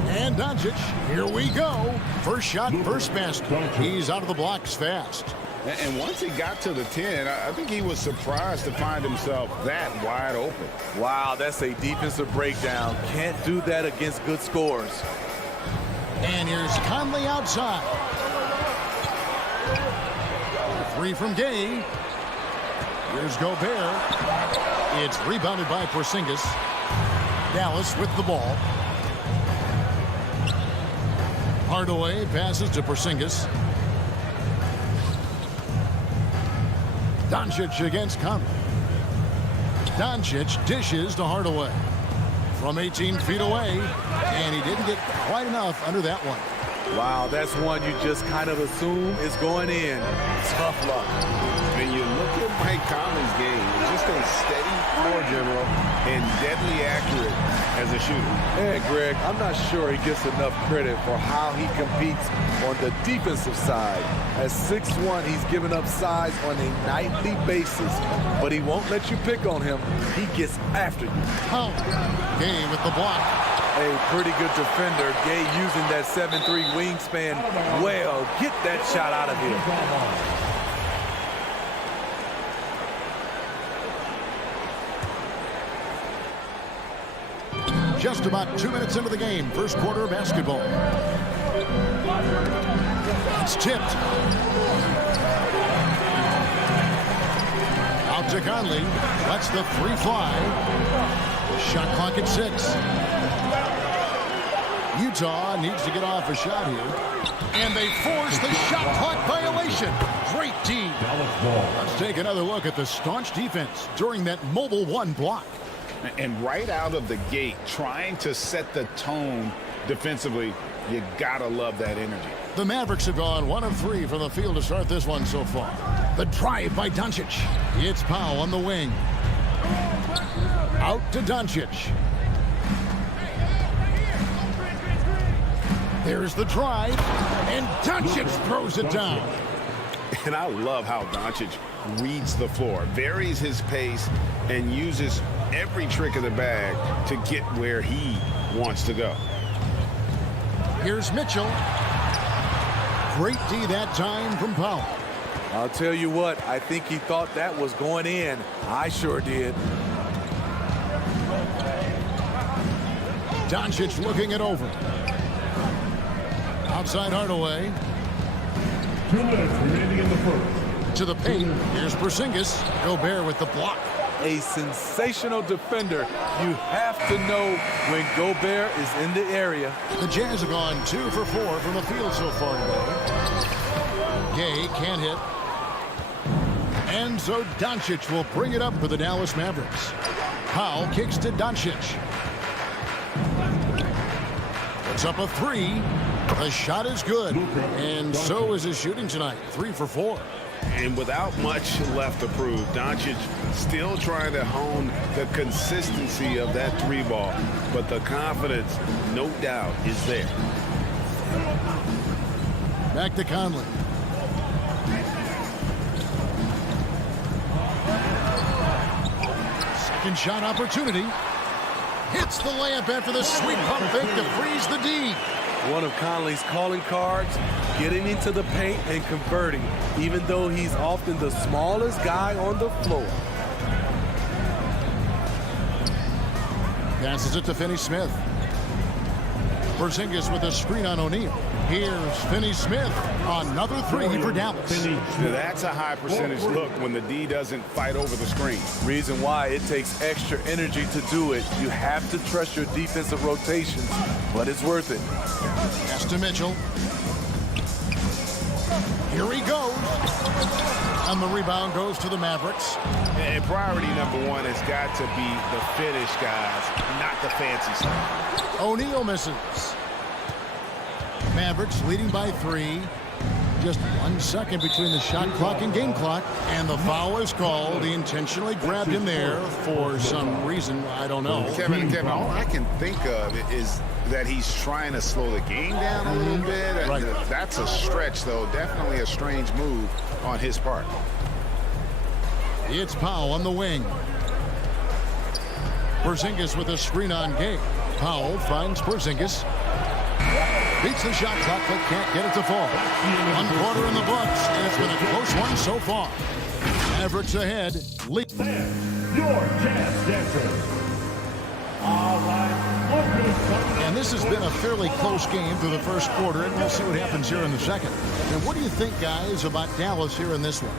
And Doncic, here we go. First shot, first basket. He's out of the blocks fast. And once he got to the 10, I think he was surprised to find himself that wide open. Wow, that's a defensive breakdown. Can't do that against good scores. And here's Conley outside. 3 from Gay. Here's Gobert. It's rebounded by Porzingis. Dallas with the ball. Hardaway passes to Porzingis. Doncic against Conley. Doncic dishes to Hardaway from 18 feet away, and he didn't get quite enough under that one. Wow, that's one you just kind of assume is going in. Tough luck. When you look at Mike Conley's game, just a steady floor general and deadly accurate as a shooter. And Greg, I'm not sure he gets enough credit for how he competes on the defensive side. At 6'1", he's given up size on a nightly basis, but he won't let you pick on him. He gets after you. Oh, Gay with the block. A pretty good defender. Gay using that 7'3" wingspan well. Get that shot out of here. Just about 2 minutes into the game. First quarter of basketball. It's tipped. Out to Conley. Lets the 3 fly. Shot clock at 6. Utah needs to get off a shot here. And they force the shot clock violation. Great team. Let's take another look at the staunch defense during that mobile 1 block. And right out of the gate, trying to set the tone defensively, you gotta love that energy. The Mavericks have gone 1 of 3 from the field to start this one so far. The drive by Doncic. It's Powell on the wing. Out to Doncic. There's the drive, and Doncic throws it down. And I love how Doncic reads the floor, varies his pace, and uses every trick of the bag to get where he wants to go. Here's Mitchell. Great D that time from Powell. I'll tell you what, I think he thought that was going in. I sure did. Doncic looking it over. Outside Hardaway. 2 minutes remaining in the first. To the paint. Here's Porzingis. Gobert with the block. A sensational defender. You have to know when Gobert is in the area. The Jazz have gone 2 for 4 from the field so far today. Gay can't hit. And so Doncic will bring it up for the Dallas Mavericks. Powell kicks to Doncic. It's up a 3. The shot is good. And so is his shooting tonight. 3 for 4. And without much left to prove, Doncic still trying to hone the consistency of that 3 ball. But the confidence, no doubt, is there. Back to Conley. Second shot opportunity. Hits the layup after the sweet pump fake to freeze the D. One of Conley's calling cards, getting into the paint and converting, even though he's often the smallest guy on the floor. Passes it to Finney Smith. Porzingis with a screen on O'Neal. Here's Finney Smith. Another three for Dallas. Now, that's a high percentage look when the D doesn't fight over the screen. Reason why it takes extra energy to do it. You have to trust your defensive rotations, but it's worth it. Pass to Mitchell. Here he goes. And the rebound goes to the Mavericks. And priority number one has got to be the finish, guys, not the fancy stuff. O'Neal misses. Mavericks leading by 3. Just 1 second between the shot clock and game clock. And the foul is called. He intentionally grabbed him there for some reason. I don't know. Kevin, all I can think of is that he's trying to slow the game down a little bit. Right. That's a stretch, though. Definitely a strange move on his part. It's Powell on the wing. Porzingis with a screen on Gay. Powell finds Porzingis. Beats the shot clock, but can't get it to fall. 1 quarter in the books, and it's been a close one so far. Mavericks ahead. Your jazz dancer. All right. And this has been a fairly close game through the first quarter, and we'll see what happens here in the second. And what do you think, guys, about Dallas here in this one?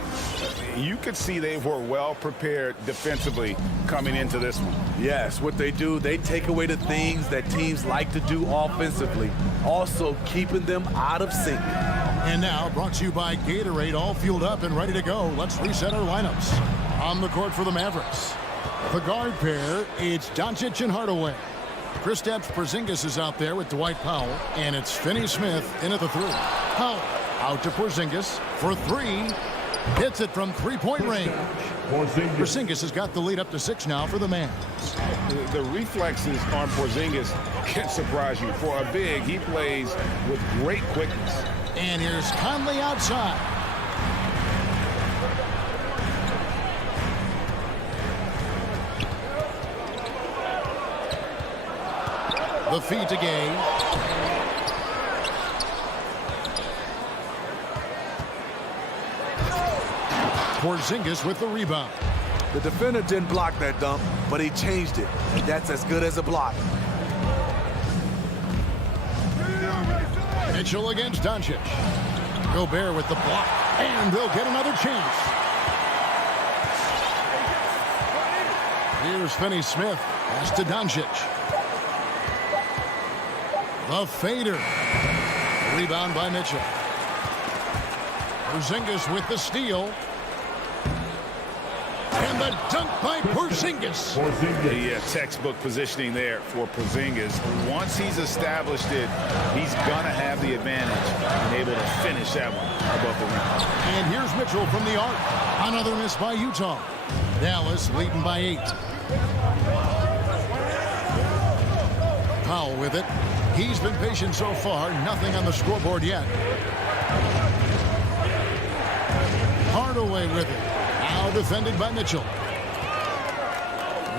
You could see they were well prepared defensively coming into this one. Yes, what they do, they take away the things that teams like to do offensively, also keeping them out of sync. And now, brought to you by Gatorade, all fueled up and ready to go. Let's reset our lineups. On the court for the Mavericks. The guard pair, it's Doncic and Hardaway. Kristaps Porzingis is out there with Dwight Powell, and it's Finney Smith in at the 3. Powell out to Porzingis for 3. Hits it from 3-point range. Porzingis has got the lead up to 6 now for the Mavs. The reflexes on Porzingis can surprise you. For a big, he plays with great quickness. And here's Conley outside. The feed to Gay. Porzingis with the rebound. The defender didn't block that dunk, but he changed it. And that's as good as a block. Mitchell against Doncic. Gobert with the block. And they'll get another chance. Here's Finney Smith. Pass to Doncic. The fader. Rebound by Mitchell. Porzingis with the steal. And the dunk by Porzingis. The textbook positioning there for Porzingis. Once he's established it, he's going to have the advantage and able to finish that one above the rim. And here's Mitchell from the arc. Another miss by Utah. Dallas leading by 8. Powell with it. He's been patient so far. Nothing on the scoreboard yet. Hardaway with it. Now defended by Mitchell.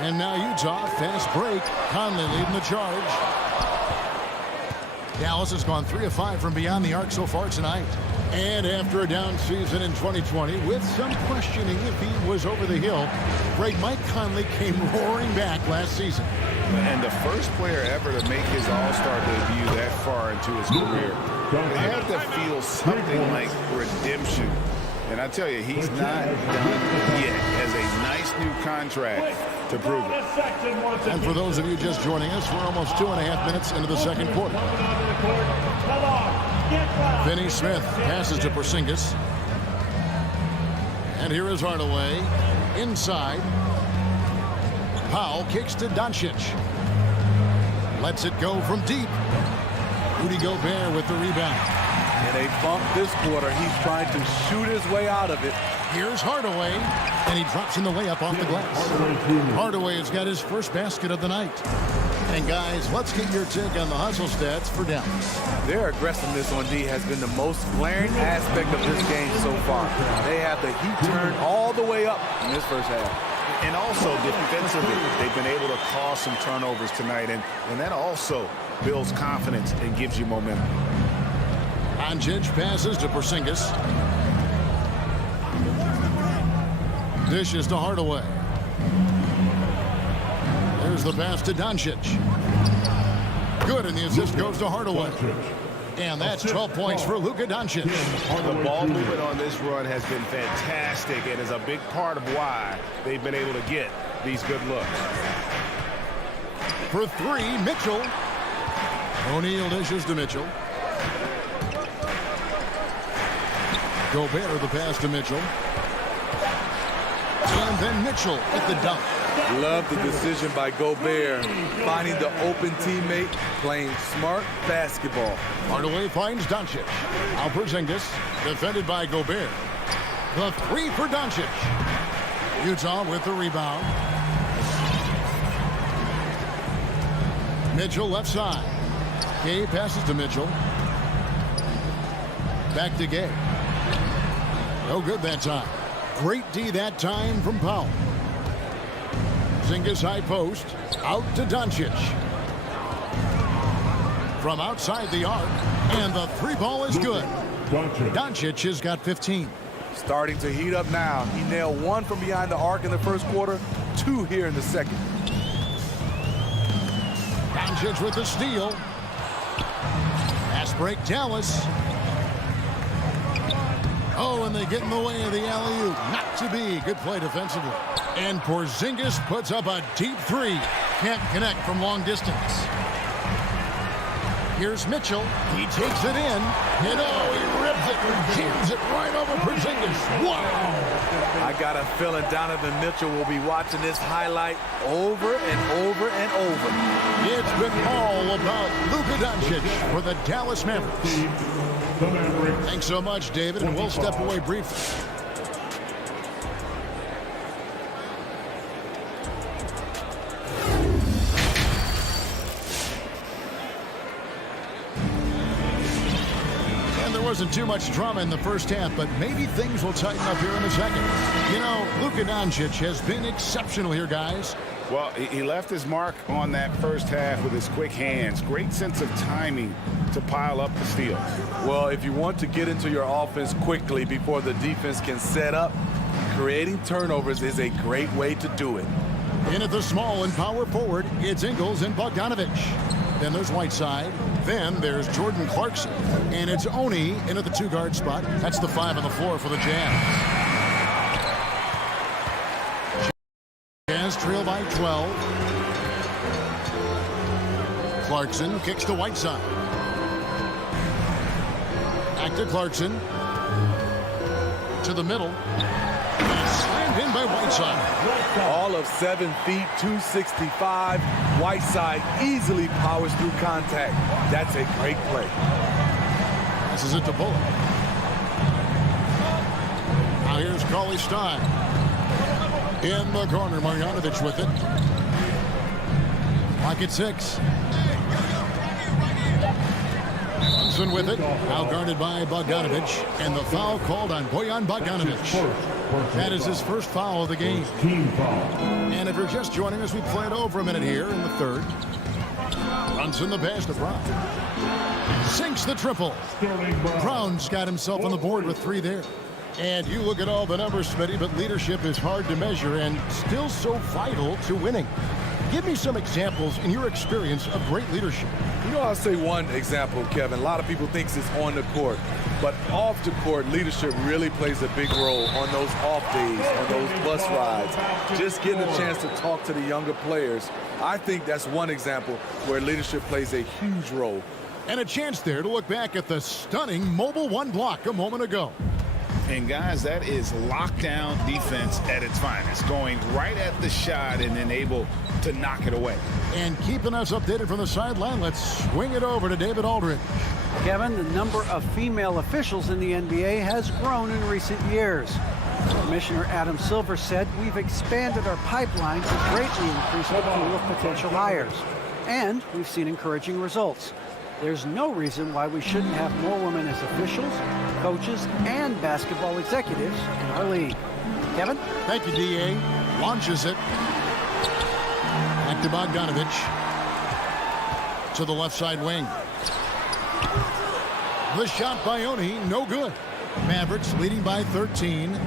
And now Utah, fast break. Conley leading the charge. Dallas has gone 3 of 5 from beyond the arc so far tonight. And after a down season in 2020, with some questioning if he was over the hill, great Mike Conley came roaring back last season. And the first player ever to make his All-Star debut that far into his career. It had to feel something like redemption. And I tell you, he's not done yet. Has a nice new contract to prove it. And for those of you just joining us, we're almost 2.5 minutes into the second quarter. Finney Smith passes to Porzingis. And here is Hardaway. Inside. Powell kicks to Doncic. Lets it go from deep. Rudy Gobert with the rebound. And they bump this quarter. He's trying to shoot his way out of it. Here's Hardaway, and he drops in the layup off the glass. Hardaway has got his first basket of the night. And guys, let's get your take on the hustle stats for Dallas. Their aggressiveness on D has been the most glaring aspect of this game so far. They have the heat turned all the way up in this first half. And also defensively, they've been able to cause some turnovers tonight. And that also builds confidence and gives you momentum. Doncic passes to Porzingis. Dishes to Hardaway. There's the pass to Doncic. Good, and the assist goes to Hardaway. And that's 12 points for Luka Doncic. The ball movement on this run has been fantastic and is a big part of why they've been able to get these good looks. For three, Mitchell. O'Neal dishes to Mitchell. Gobert the pass to Mitchell. And then Mitchell at the dunk. Love the decision by Gobert, finding the open teammate, playing smart basketball. Hardaway finds Doncic. Now Porzingis, defended by Gobert. The three for Doncic. Utah with the rebound. Mitchell left side. Gay passes to Mitchell. Back to Gay. No good that time. Great D that time from Powell. Porzingis high post. Out to Doncic. From outside the arc. And the three ball is good. Doncic has got 15. Starting to heat up now. He nailed one from behind the arc in the first quarter, two here in the second. Doncic with the steal. Fast break, Dallas. Oh, and they get in the way of the alley-oop. Not to be. Good play defensively. And Porzingis puts up a deep three. Can't connect from long distance. Here's Mitchell. He takes it in. And oh, he rips it and jams it right over Porzingis. Wow. I got a feeling Donovan Mitchell will be watching this highlight over and over and over. It's been all about Luka Doncic for the Dallas Mavericks. Thanks so much, David, and we'll step away briefly. And there wasn't too much drama in the first half, but maybe things will tighten up here in the second. You know, Luka Doncic has been exceptional here, guys. Well, he left his mark on that first half with his quick hands. Great sense of timing to pile up the steals. Well, if you want to get into your offense quickly before the defense can set up, creating turnovers is a great way to do it. In at the small and power forward, it's Ingles and Bogdanovich. Then there's Whiteside. Then there's Jordan Clarkson. And it's Oni in at the two-guard spot. That's the 5 on the floor for the Jazz. Jazz trail by 12. Clarkson kicks to Whiteside. Back to Clarkson. To the middle. And slammed in by Whiteside. All of 7 feet, 265. Whiteside easily powers through contact. That's a great play. This is it to Bullock. Now here's Conley Stein. In the corner, Marjanovic with it. Clock at 6. Brunson with it. Now guarded by Bogdanovich. And the foul called on Bojan Bogdanovich. That is his first foul of the game. And if you're just joining us, we played over a minute here in the third. Brunson the pass to Brown. Sinks the triple. Brown's got himself on the board with 3 there. And you look at all the numbers, Smitty, but leadership is hard to measure and still so vital to winning. Give me some examples in your experience of great leadership. You know, I'll say one example, Kevin. A lot of people think it's on the court, but off the court, leadership really plays a big role on those off days, on those bus rides. Just getting a chance to talk to the younger players. I think that's one example where leadership plays a huge role. And a chance there to look back at the stunning mobile 1 block a moment ago. And guys, that is lockdown defense at its finest, going right at the shot and then able to knock it away. And keeping us updated from the sideline, let's swing it over to David Aldridge. Kevin, the number of female officials in the NBA has grown in recent years. Commissioner Adam Silver said, "We've expanded our pipeline to greatly increase the pool of potential hires. And we've seen encouraging results. There's no reason why we shouldn't have more women as officials, coaches, and basketball executives in our league." Kevin? Thank you, D.A. Launches it. Back to Bogdanovich. To the left side wing. The shot by Oni, no good. Mavericks leading by 13.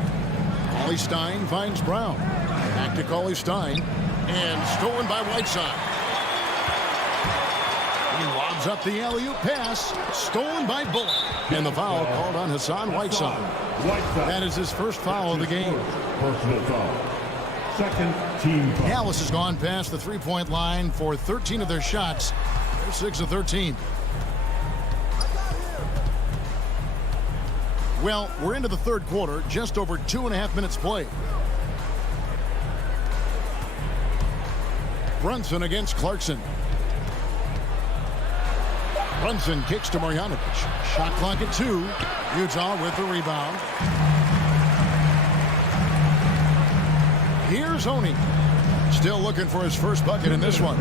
Cauley Stein finds Brown. Back to Cauley Stein. And stolen by Whiteside. He lobs Gives up the alley-oop pass. Stolen by Bullock. And the foul called on Hassan Whiteside. That is his first foul of the game. Personal foul. Second team foul. Dallas has gone past the three-point line for 13 of their shots. They're 6 of 13. Well, we're into the third quarter, just over 2.5 minutes played. Brunson against Clarkson. Brunson kicks to Marjanovic. Shot clock at 2. Utah with the rebound. Here's Oni. Still looking for his first bucket in this one.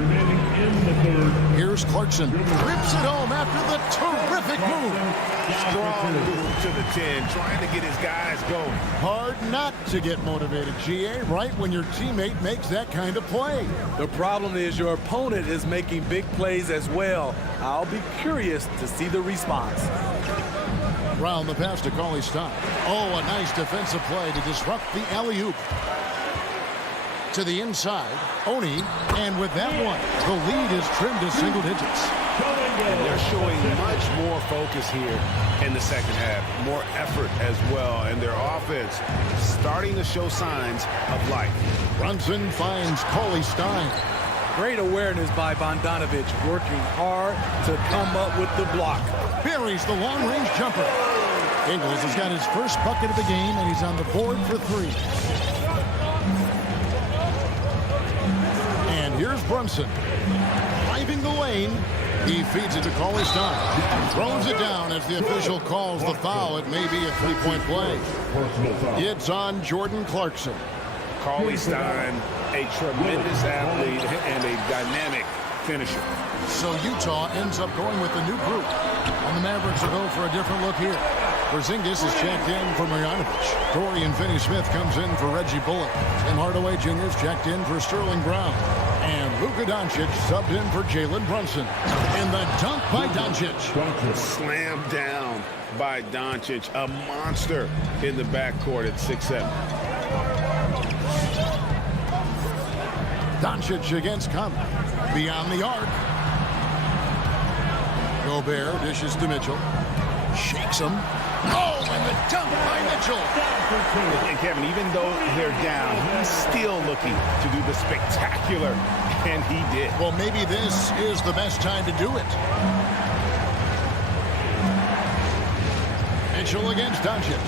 Here's Clarkson. Rips it home after the terrific move. Strong move to the 10, trying to get his guys going. Hard not to get motivated, GA, right when your teammate makes that kind of play. The problem is your opponent is making big plays as well. I'll be curious to see the response. Round the pass to Conley Stein. Oh, a nice defensive play to disrupt the alley-oop. To the inside, Oni, and with that one, the lead is trimmed to single digits. And they're showing much more focus here in the second half. More effort as well, and their offense starting to show signs of life. Brunson finds Conley Stein. Great awareness by Bogdanovic, working hard to come up with the block. Buries the long-range jumper. Ingles has got his first bucket of the game, and he's on the board for 3. And here's Brunson. Driving the lane. He feeds it to Conley Stein. Throws it down as the official calls the foul. It may be a three-point play. It's on Jordan Clarkson. Conley Stein, a tremendous athlete and a dynamic finisher. So Utah ends up going with a new group. And the Mavericks will go for a different look here. Porzingis is checked in for Marjanovic. Dorian Finney-Smith comes in for Reggie Bullock. Tim Hardaway Jr. is checked in for Sterling Brown. And Luka Doncic subbed in for Jalen Brunson. And the dunk by Doncic. Slammed down by Doncic. A monster in the backcourt at 6'7". Doncic against Conley. Beyond the arc. Gobert dishes to Mitchell. Shakes him. Oh, and the dunk by Mitchell. And Kevin, even though they're down, he's still looking to do the spectacular, and he did. Well, maybe this is the best time to do it. Mitchell against Doncic.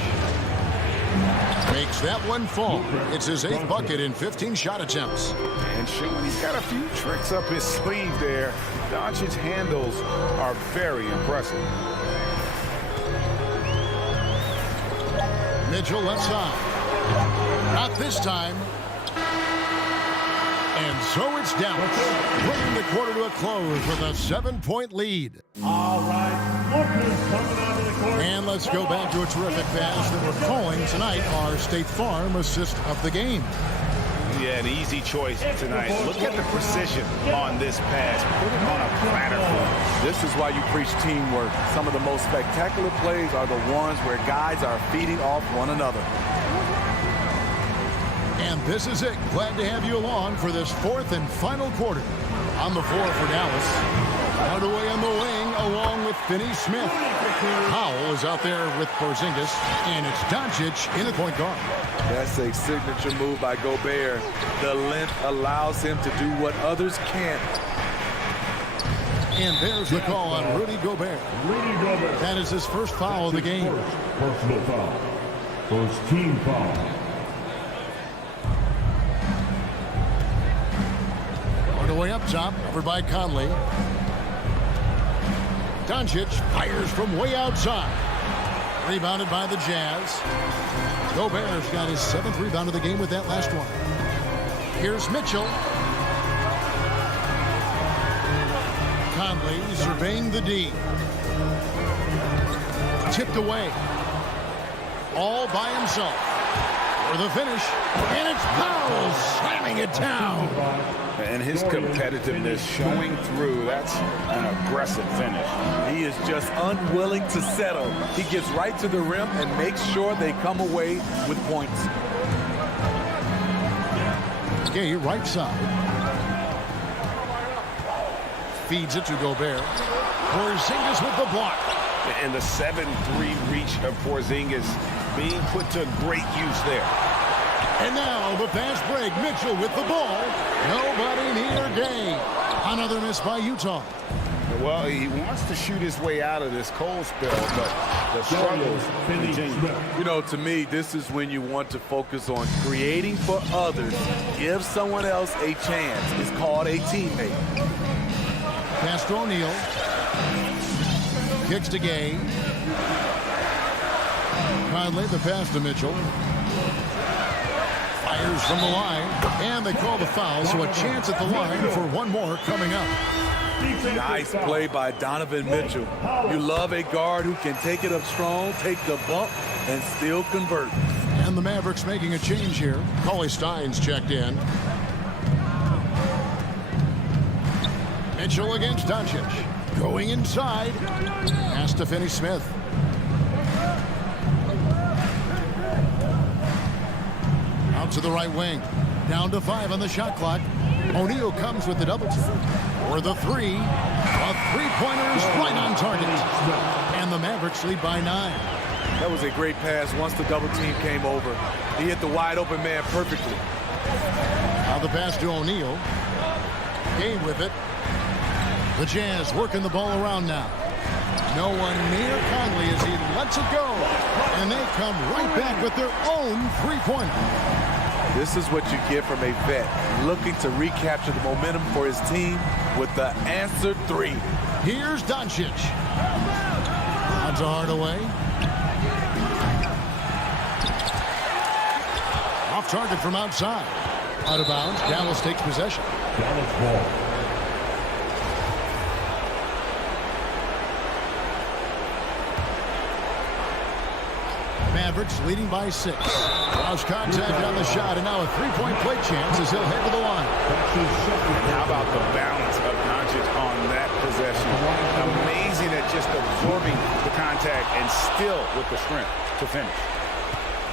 Makes that one fall. It's his 8th bucket in 15 shot attempts. And showing he's got a few tricks up his sleeve there. Doncic's handles are very impressive. Mitchell left side. Not this time. And so it's Dallas, bringing the quarter to a close with a 7-point lead. All right, Walker's coming onto the court. And let's go back to a terrific pass that we're calling tonight our State Farm assist of the game. Yeah, an easy choice tonight. Look at the precision on this pass. Put it on a platter for him. This is why you preach teamwork. Some of the most spectacular plays are the ones where guys are feeding off one another. And this is it. Glad to have you along for this 4th and final quarter. On the floor for Dallas. Hardaway on the wing along with Finney-Smith. Powell is out there with Porzingis. And it's Doncic in the point guard. That's a signature move by Gobert. The length allows him to do what others can't. And there's the call on Rudy Gobert. That is his first foul of the game. Personal foul. First team foul. Hardaway up top, over by Conley. Doncic fires from way outside. Rebounded by the Jazz. Gobert's got his 7th rebound of the game with that last one. Here's Mitchell. Conley surveying the D. Tipped away. All by himself. For the finish. And it's Powell slamming it down. And his competitiveness showing through. That's an aggressive finish. He is just unwilling to settle. He gets right to the rim and makes sure they come away with points. Gay right side. Feeds it to Gobert. Porzingis with the block. And the 7-3 reach of Porzingis being put to great use there. And now the fast break. Mitchell with the ball. Nobody near game. Another miss by Utah. Well, he wants to shoot his way out of this cold spell, but the struggles continue. You know, to me, this is when you want to focus on creating for others. Give someone else a chance. It's called a teammate. Pass to O'Neal. Kicks to Gay. Conley, the pass to Mitchell. Fires from the line. And they call the foul, so a chance at the line for one more coming up. Nice play by Donovan Mitchell. You love a guard who can take it up strong, take the bump, and still convert. And the Mavericks making a change here. Cauley Stein's checked in. Mitchell against Doncic. Going inside. Pass to Finney-Smith. Out to the right wing. Down to 5 on the shot clock. O'Neal comes with the double team. For the 3. A three-pointer is right on target. And the Mavericks lead by 9. That was a great pass once the double team came over. He hit the wide open man perfectly. Now the pass to O'Neal. Gay with it. The Jazz working the ball around now. No one near Conley as he lets it go. And they come right back with their own three-pointer. This is what you get from a vet looking to recapture the momentum for his team with the answered 3. Here's Doncic. On to Hardaway. Off target from outside. Out of bounds. Dallas takes possession. Dallas ball. Mavericks leading by 6. Lost contact on the shot, and now a three-point play chance as he'll head to the line. How about the balance of Doncic on that possession? Amazing at just absorbing the contact and still with the strength to finish.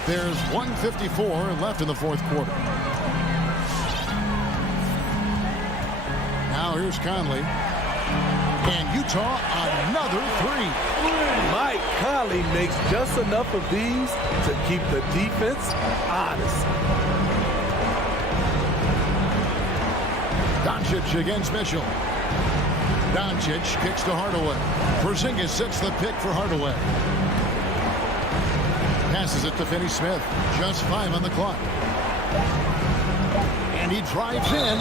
There's 1:54 left in the fourth quarter. Now here's Conley. And Utah another 3. Mike Conley makes just enough of these to keep the defense honest. Doncic against Mitchell. Doncic kicks to Hardaway. Porzingis sets the pick for Hardaway. Passes it to Finney-Smith. Just 5 on the clock. And he drives in.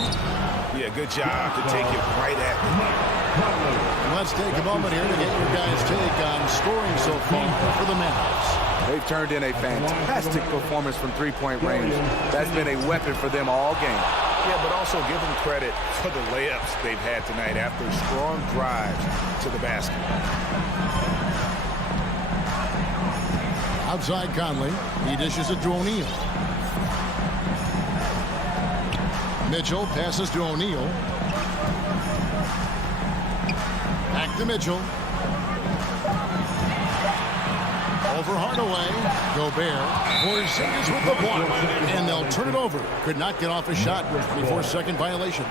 Yeah, good job to take it right at him. Let's take a moment here to get your guys' take on scoring so far for the Mavericks. They've turned in a fantastic performance from three-point range. That's been a weapon for them all game. Yeah, but also give them credit for the layups they've had tonight after strong drives to the basket. Outside Conley. He dishes it to O'Neal. Mitchell passes to O'Neal. Back to Mitchell. Over Hardaway. Gobert. Porzingis with the block. And they'll turn it over. Could not get off a shot. 24-second violation.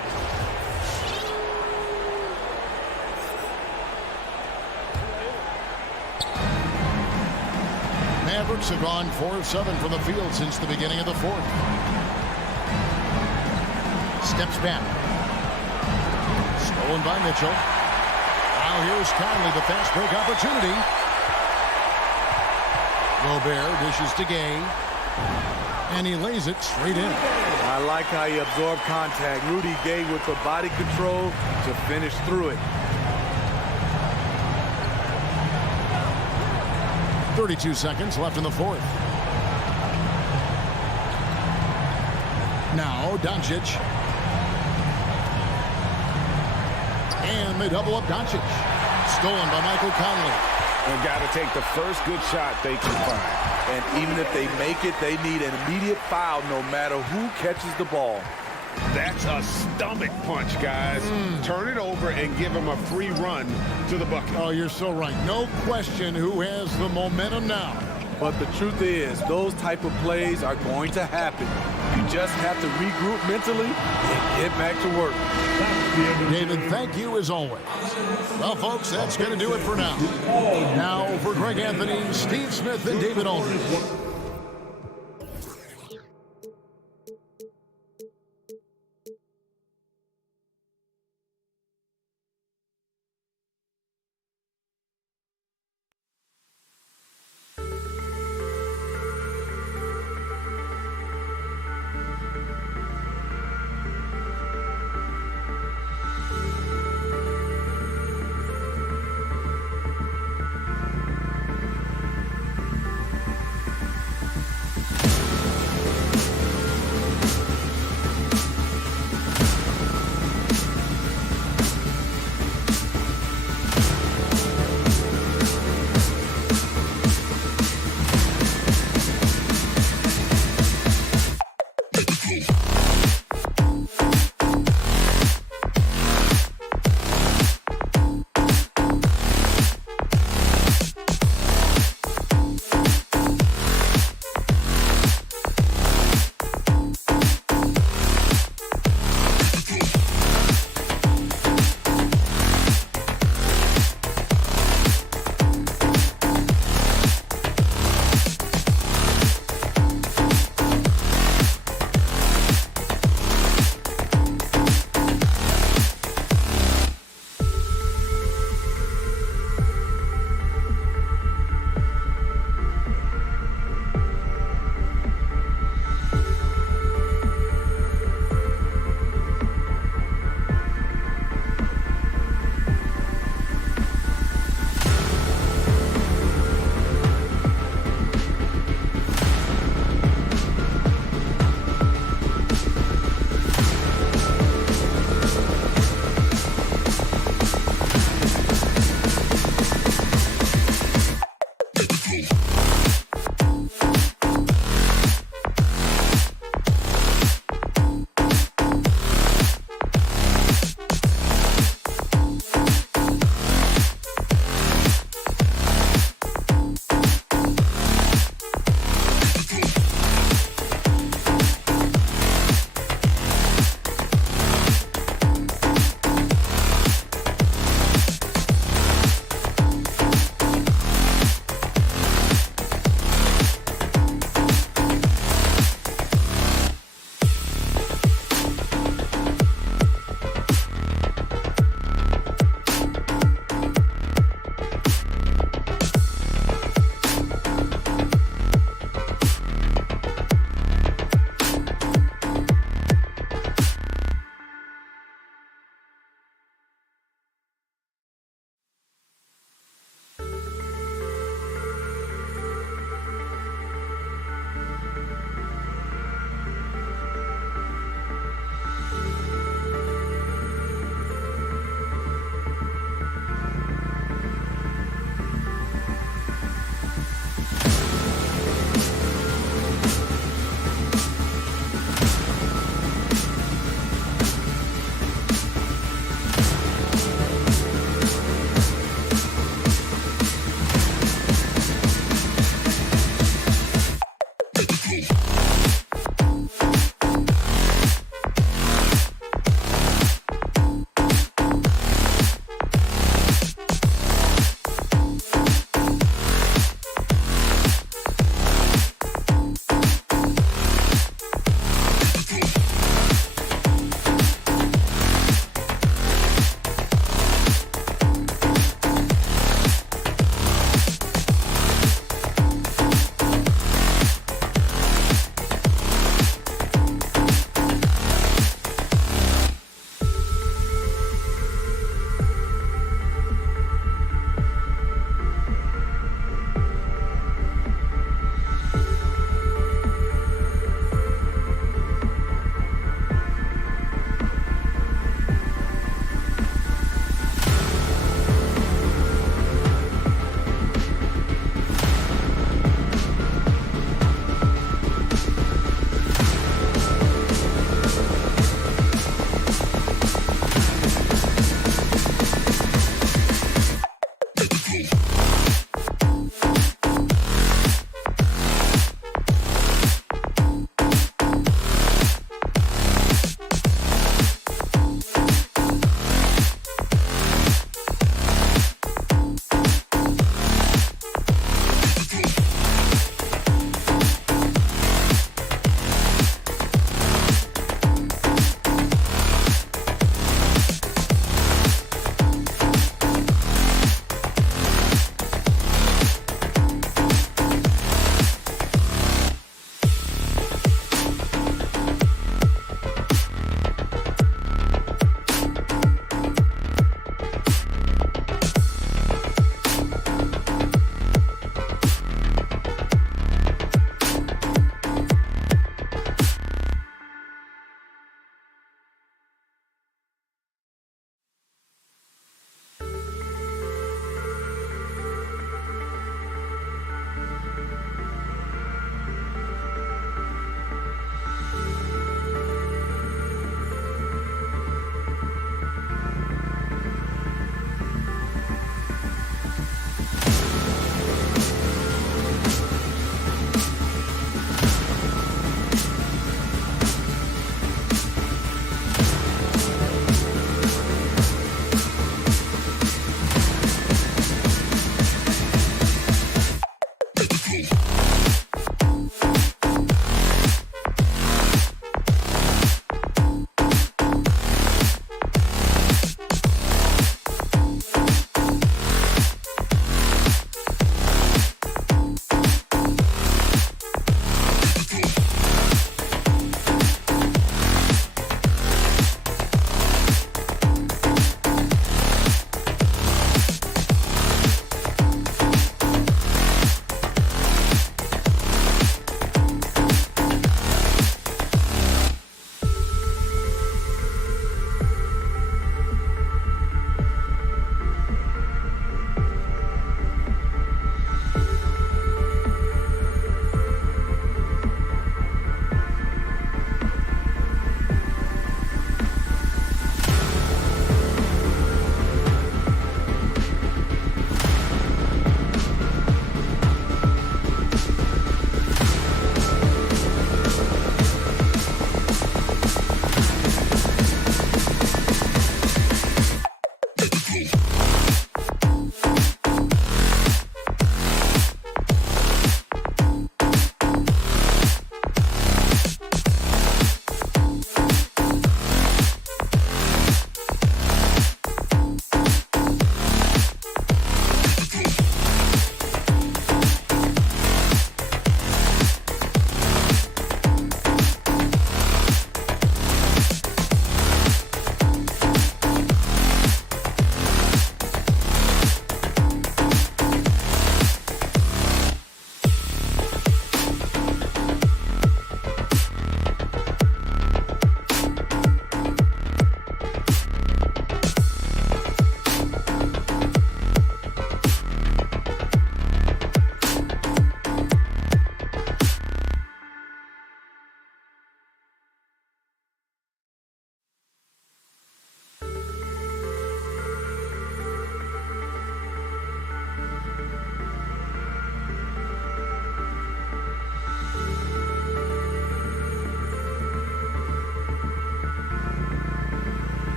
Mavericks have gone 4 of 7 from the field since the beginning of the fourth. Steps back. Stolen by Mitchell. Now here's Conley, the fast break opportunity. Gobert dishes to Gay. And he lays it straight in. I like how he absorbed contact. Rudy Gay with the body control to finish through it. 32 seconds left in the fourth. Now Doncic. And they double up Doncic. Stolen by Michael Conley. They've got to take the first good shot they can find. And even if they make it, they need an immediate foul no matter who catches the ball. That's a stomach punch, guys. Turn it over and give them a free run to the bucket. Oh, you're so right. No question who has the momentum now. But the truth is, those type of plays are going to happen. You just have to regroup mentally and get back to work. David, thank you as always. Well, folks, that's going to do it for now. Now, for Greg Anthony, Steve Smith, and David Aldridge.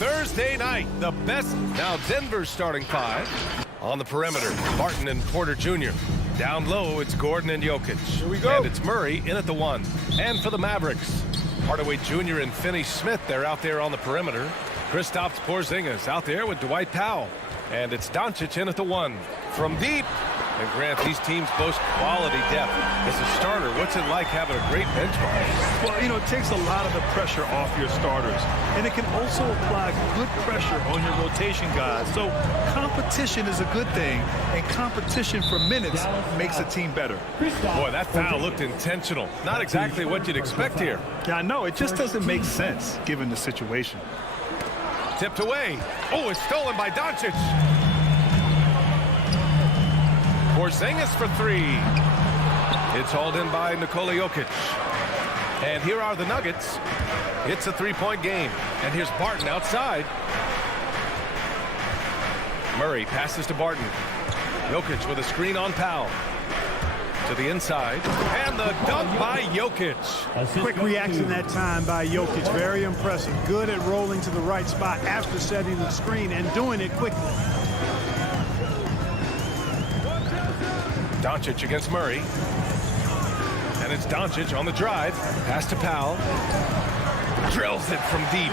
Thursday night, the best. Now Denver's starting five. On the perimeter, Barton and Porter Jr. Down low, it's Gordon and Jokic. Here we go. And it's Murray in at the one. And for the Mavericks, Hardaway Jr. and Finney-Smith, they're out there on the perimeter. Kristaps Porzingis out there with Dwight Powell. And it's Doncic in at the one. From deep. And Grant, these teams boast quality depth. As a starter, what's it like having a great benchmark? Well, you know, it takes a lot of the pressure off your starters. And it can also apply good pressure on your rotation guys. So competition is a good thing. And competition for minutes makes a team better. Boy, that foul looked intentional. Not exactly what you'd expect here. Yeah, I know. It just doesn't make sense given the situation. Tipped away. Oh, it's stolen by Doncic. Porzingis for three. It's hauled in by Nikola Jokic. And here are the Nuggets. It's a three-point game. And here's Barton outside. Murray passes to Barton. Jokic with a screen on Powell. To the inside. And the dunk by Jokic. Quick reaction that time by Jokic. Very impressive. Good at rolling to the right spot after setting the screen and doing it quickly. Doncic against Murray. And it's Doncic on the drive. Pass to Powell. Drills it from deep.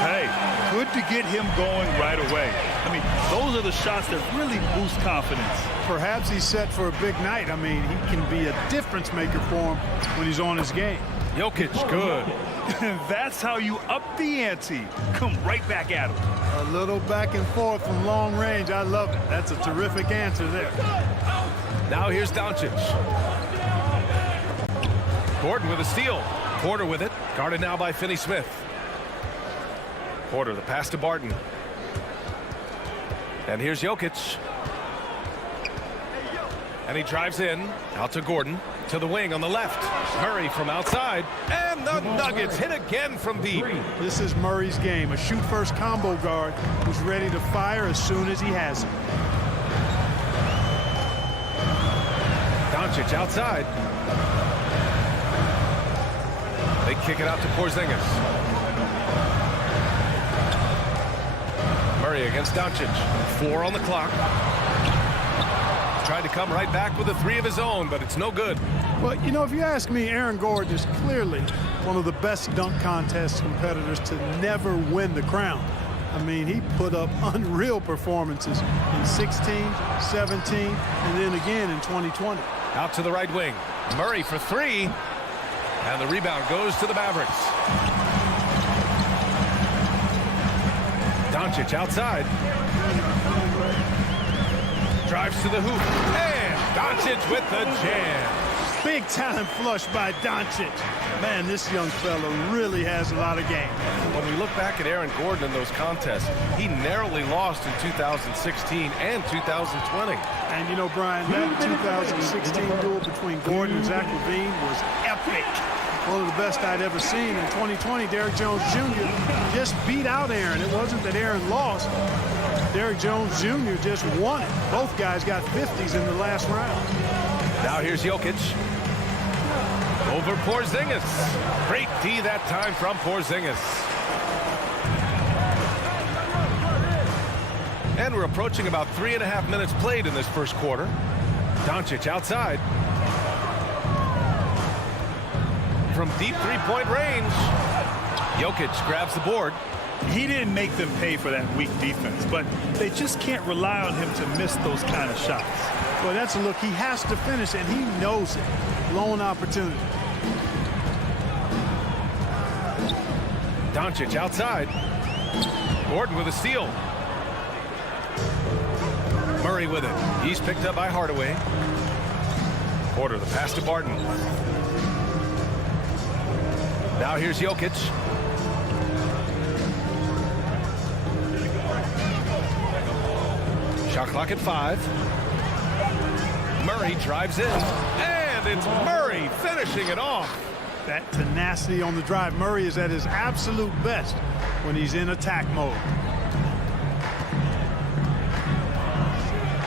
Hey, good to get him going right away. I mean, those are the shots that really boost confidence. Perhaps he's set for a big night. I mean, he can be a difference maker for him when he's on his game. Jokic, good. That's how you up the ante. Come right back at him. A little back and forth from long range. I love it. That's a terrific answer there. Now here's Doncic. Gordon with a steal. Porter with it. Guarded now by Finney-Smith. Porter, the pass to Barton. And here's Jokic. And he drives in. Out to Gordon. To the wing on the left. Murray from outside. And the Nuggets hit again from deep. This is Murray's game. A shoot-first combo guard who's ready to fire as soon as he has it. Doncic outside. They kick it out to Porzingis. Murray against Doncic. 4 on the clock. Tried to come right back with a three of his own, but it's no good. Well, you know, if you ask me, Aaron Gordon is clearly one of the best dunk contest competitors to never win the crown. I mean, he put up unreal performances in 16, 17, and then again in 2020. Out to the right wing. Murray for three. And the rebound goes to the Mavericks. Doncic outside. Drives to the hoop. And Doncic with the jam. Big time flush by Doncic. Man, this young fella really has a lot of game. When we look back at Aaron Gordon in those contests, he narrowly lost in 2016 and 2020. And you know, Brian, that 2016 duel between Gordon and Zach LaVine was epic. One of the best I'd ever seen. In 2020, Derrick Jones Jr. just beat out Aaron. It wasn't that Aaron lost. Derrick Jones Jr. just won it. Both guys got 50s in the last round. Now here's Jokic. Over Porzingis. Great D that time from Porzingis. And we're approaching about 3.5 minutes played in this first quarter. Doncic outside. From deep three-point range. Jokic grabs the board. He didn't make them pay for that weak defense, but they just can't rely on him to miss those kind of shots. Well, that's a look. He has to finish, and he knows it. Lone opportunity. Doncic outside. Gordon with a steal. Murray with it. He's picked up by Hardaway. Porter, the pass to Barton. Now here's Jokic. Shot clock at 5. Murray drives in. And it's Murray finishing it off. That tenacity on the drive. Murray is at his absolute best when he's in attack mode.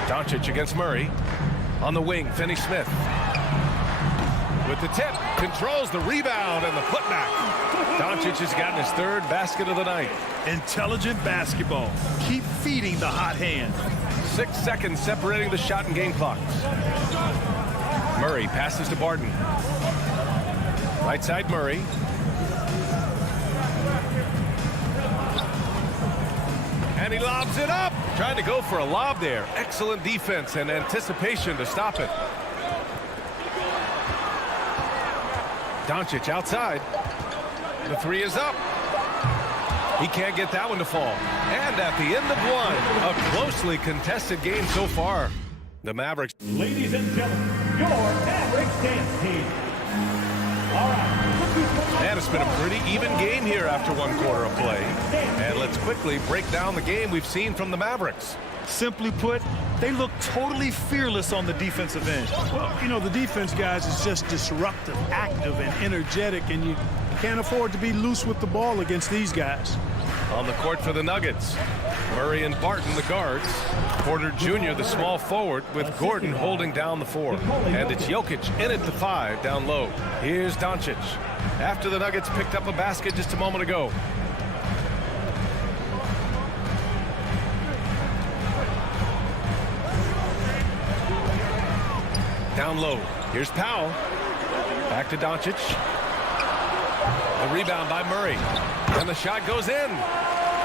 Doncic against Murray. On the wing, Finney-Smith. with the tip, controls the rebound and the putback. Doncic has gotten his third basket of the night. Intelligent basketball. Keep feeding the hot hand. 6 seconds separating the shot and game clocks. Murray passes to Barton. Right side Murray. And he lobs it up. Trying to go for a lob there. Excellent defense and anticipation to stop it. Doncic outside. The three is up. He can't get that one to fall. And at the end of one, a closely contested game so far. The Mavericks. Ladies and gentlemen, your Mavericks dance team. All right. And it's been a pretty even game here after 1 quarter of play. And let's quickly break down the game we've seen from the Mavericks. Simply put, they look totally fearless on the defensive end. Well, you know, the defense, guys, is just disruptive, active, and energetic, and you can't afford to be loose with the ball against these guys. On the court for the Nuggets, Murray and Barton, the guards. Porter Jr., the small forward, with Gordon holding down the 4. And it's Jokic in at the 5, down low. Here's Doncic. After the Nuggets picked up a basket just a moment ago. Down low. Here's Powell. Back to Doncic. The rebound by Murray. And the shot goes in.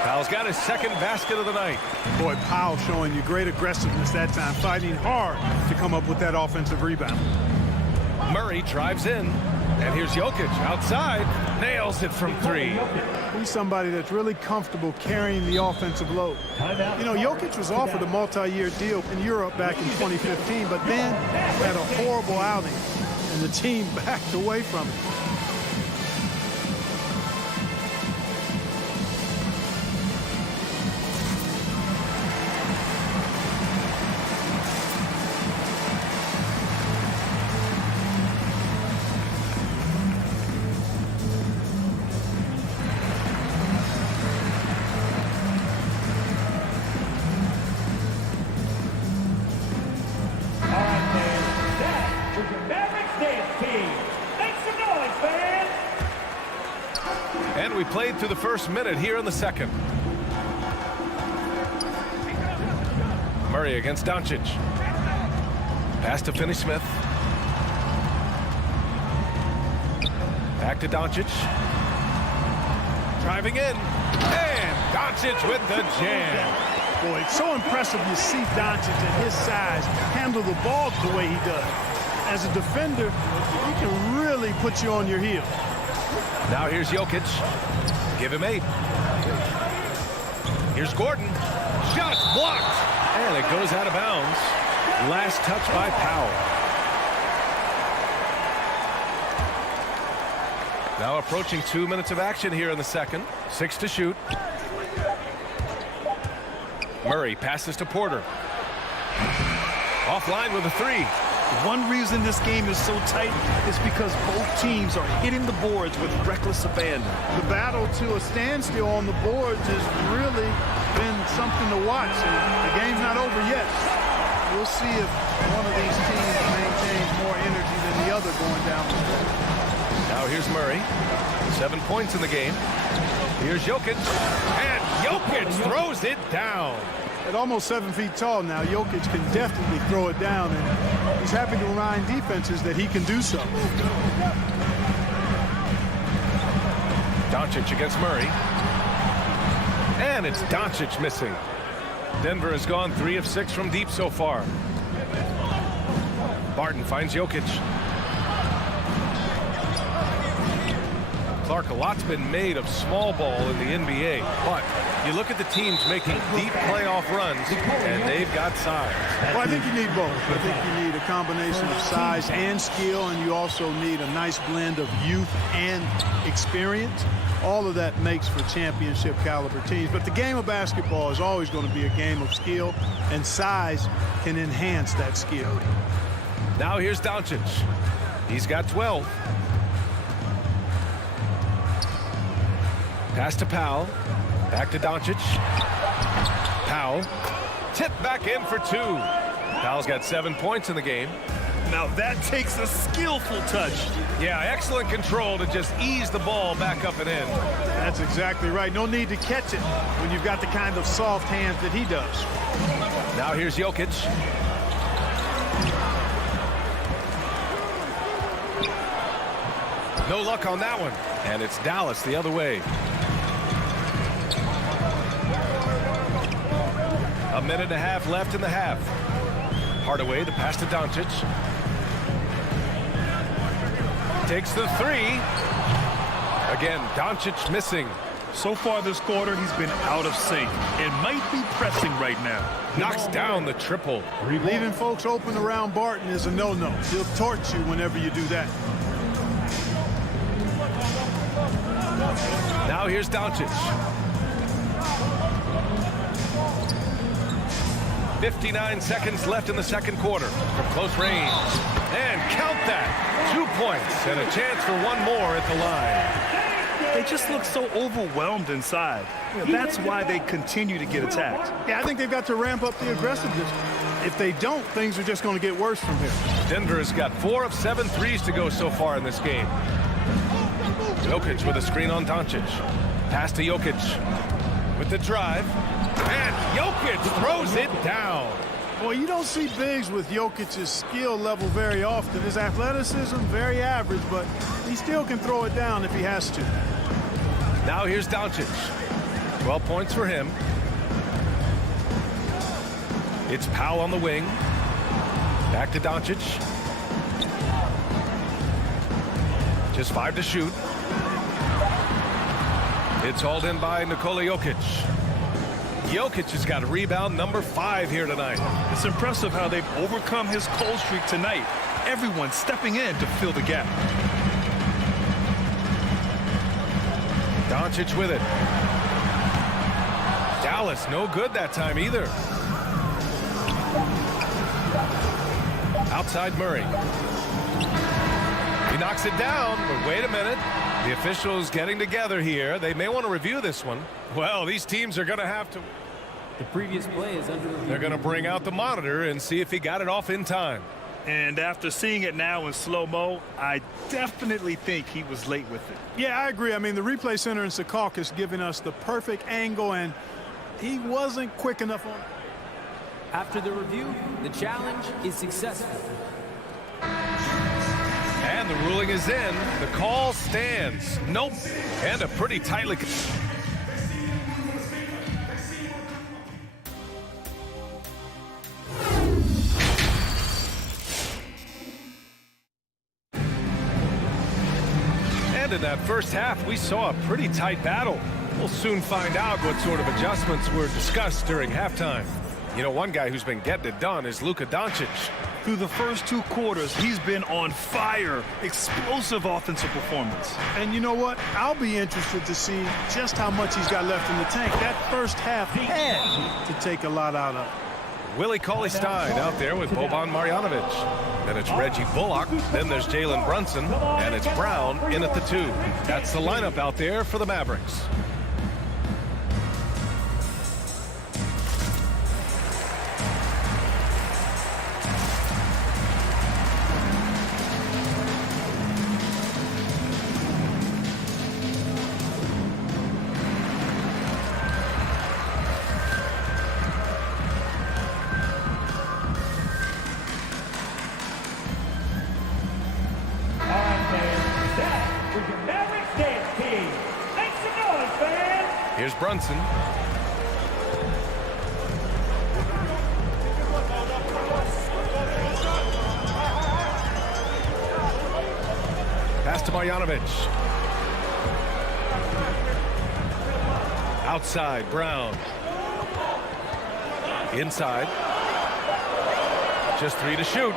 Powell's got his second basket of the night. Boy, Powell showing you great aggressiveness that time, fighting hard to come up with that offensive rebound. Murray drives in. And here's Jokic outside. Nails it from 3. He's somebody that's really comfortable carrying the offensive load. You know, Jokic was offered a multi-year deal in Europe back in 2015, but then had a horrible outing, and the team backed away from it. And we played through the first minute here in the second. Murray against Doncic. Pass to Finney-Smith. Back to Doncic. Driving in. And Doncic with the jam. Boy, it's so impressive you see Doncic at his size handle the ball the way he does. As a defender, he can really put you on your heel. Now here's Jokic. Give him 8. Here's Gordon. Shot blocked. And it goes out of bounds. Last touch by Powell. Now approaching 2 minutes of action here in the second. 6 to shoot. Murray passes to Porter. Offline with a 3. One reason this game is so tight is because both teams are hitting the boards with reckless abandon. The battle to a standstill on the boards has really been something to watch. And the game's not over yet. We'll see if one of these teams maintains more energy than the other going down the stretch. Now here's Murray. 7 points in the game. Here's Jokic. And Jokic throws it down. At almost 7 feet tall now, Jokic can definitely throw it down, and he's happy to remind defenses that he can do so. Doncic against Murray. And it's Doncic missing. Denver has gone 3 of 6 from deep so far. Barton finds Jokic. Clark, a lot's been made of small ball in the NBA, but you look at the teams making deep playoff runs, and they've got size. Well, I think you need both. I think you need a combination of size and skill, and you also need a nice blend of youth and experience. All of that makes for championship caliber teams. But the game of basketball is always going to be a game of skill, and size can enhance that skill. Now here's Doncic. He's got 12. Pass to Powell. Back to Doncic. Powell. Tip back in for 2. Powell's got 7 points in the game. Now that takes a skillful touch. Yeah, excellent control to just ease the ball back up and in. That's exactly right. No need to catch it when you've got the kind of soft hands that he does. Now here's Jokic. No luck on that one. And it's Dallas the other way. A minute and a half left in the half. Hardaway, the pass to Doncic. Takes the three. Again, Doncic missing. So far this quarter, he's been out of sync and might be pressing right now. Knocks down the triple. Leaving folks open around Barton is a no-no. He'll torch you whenever you do that. Now here's Doncic. 59 seconds left in the second quarter from close range. And count that. 2 points and a chance for one more at the line. They just look so overwhelmed inside. That's why they continue to get attacked. Yeah, I think they've got to ramp up the aggressiveness. If they don't, things are just going to get worse from here. Denver has got 4 of 7 threes to go so far in this game. Jokic with a screen on Doncic. Pass to Jokic with the drive. And Jokic throws it down. Boy, you don't see bigs with Jokic's skill level very often. His athleticism, very average, but he still can throw it down if he has to. Now here's Doncic. 12 points for him. It's Powell on the wing. Back to Doncic. Just 5 to shoot. It's hauled in by Nikola Jokic. Jokic has got rebound number 5 here tonight. It's impressive how they've overcome his cold streak tonight. Everyone stepping in to fill the gap. Doncic with it. Dallas no good that time either. Outside Murray. He knocks it down, but wait a minute. The officials getting together here. They may want to review this one. Well, these teams are going to have to. The previous play is under review. They're going to bring out the monitor and see if he got it off in time. And after seeing it now in slow-mo, I definitely think he was late with it. Yeah, I agree. I mean, the replay center in Secaucus giving us the perfect angle, and he wasn't quick enough on it. After the review, the challenge is successful. And the ruling is in. The call stands. Nope. And a pretty tightly. And in that first half, we saw a pretty tight battle. We'll soon find out what sort of adjustments were discussed during halftime. You know, one guy who's been getting it done is Luka Doncic. Through the first 2 quarters, he's been on fire. Explosive offensive performance. And you know what? I'll be interested to see just how much he's got left in the tank. That first half had to take a lot out of. Willie Cauley-Stein out there with Boban Marjanovic. Then it's Reggie Bullock. Then there's Jalen Brunson. And it's Brown in at the 2. That's the lineup out there for the Mavericks. Here's Brunson. Pass to Marjanovic. Outside, Brown. Inside. Just 3 to shoot.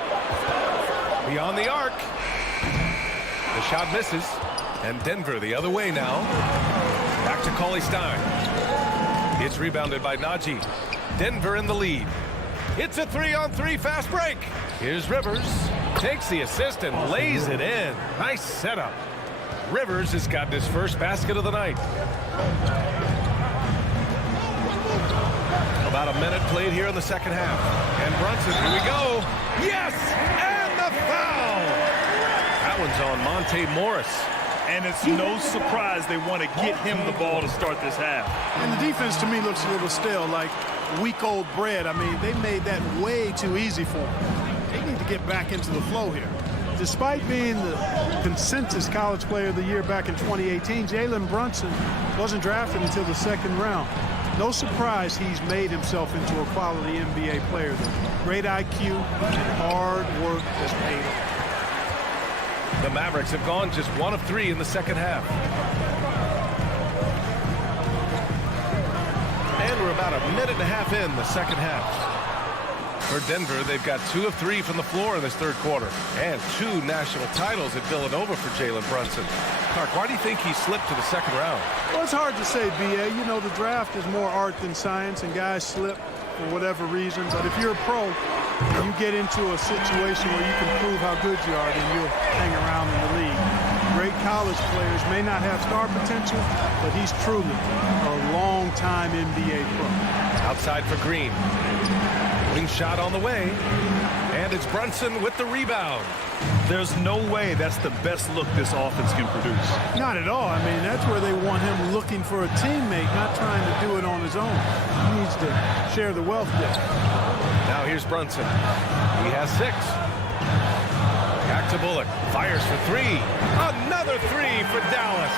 Beyond the arc. The shot misses. And Denver the other way now. Back to Cauley-Stein. It's rebounded by Najee. Denver in the lead. It's a 3-on-3 fast break. Here's Rivers. Takes the assist and lays it in. Nice setup. Rivers has got his first basket of the night. About a minute played here in the second half. And Brunson, here we go. Yes! And the Foul! That one's on Monte Morris. And it's no surprise they want to get him the ball to start this half. And the defense to me looks a little stale, like week-old bread. I mean, they made that way too easy for them. They need to get back into the flow here. Despite being the consensus college player of the year back in 2018, Jalen Brunson wasn't drafted until the second round. No surprise he's made himself into a quality NBA player. Great IQ and hard work has paid off. The Mavericks have gone just 1 of 3 in the second half. And we're about a minute and a half in the second half. For Denver, they've got 2 of 3 from the floor in this third quarter. And 2 national titles at Villanova for Jalen Brunson. Clark, why do you think he slipped to the second round? Well, it's hard to say, B.A. You know, the draft is more art than science, and guys slip for whatever reason. But if you're a pro, you get into a situation where you can prove how good you are, then you'll hang around in the league. Great college players may not have star potential, but he's truly a long-time NBA pro. Outside for Green. Wing shot on the way. And it's Brunson with the rebound. There's no way that's the best look this offense can produce. Not at all. I mean, that's where they want him looking for a teammate, not trying to do it on his own. He needs to share the wealth there. Now here's Brunson. He has 6. Back to Bullock. Fires for 3. Another 3 for Dallas.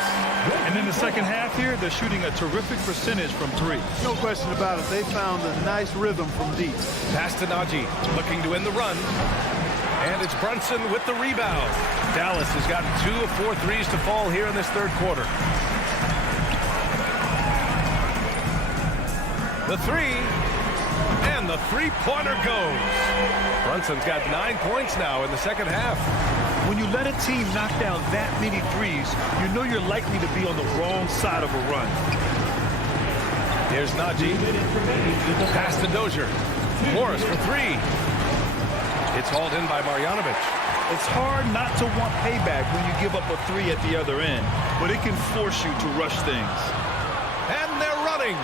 And in the second half here, they're shooting a terrific percentage from 3. No question about it. They found a nice rhythm from deep. Pass to Najee, looking to end the run. And it's Brunson with the rebound. Dallas has gotten 2 of 4 threes to fall here in this third quarter. The 3. And the three-pointer goes. Brunson's got 9 points now in the second half. When you let a team knock down that many threes, you know you're likely to be on the wrong side of a run. Here's Najee. Pass to Dozier. Morris for 3. It's hauled in by Marjanovic. It's hard not to want payback when you give up a 3 at the other end, but it can force you to rush things. And they're running.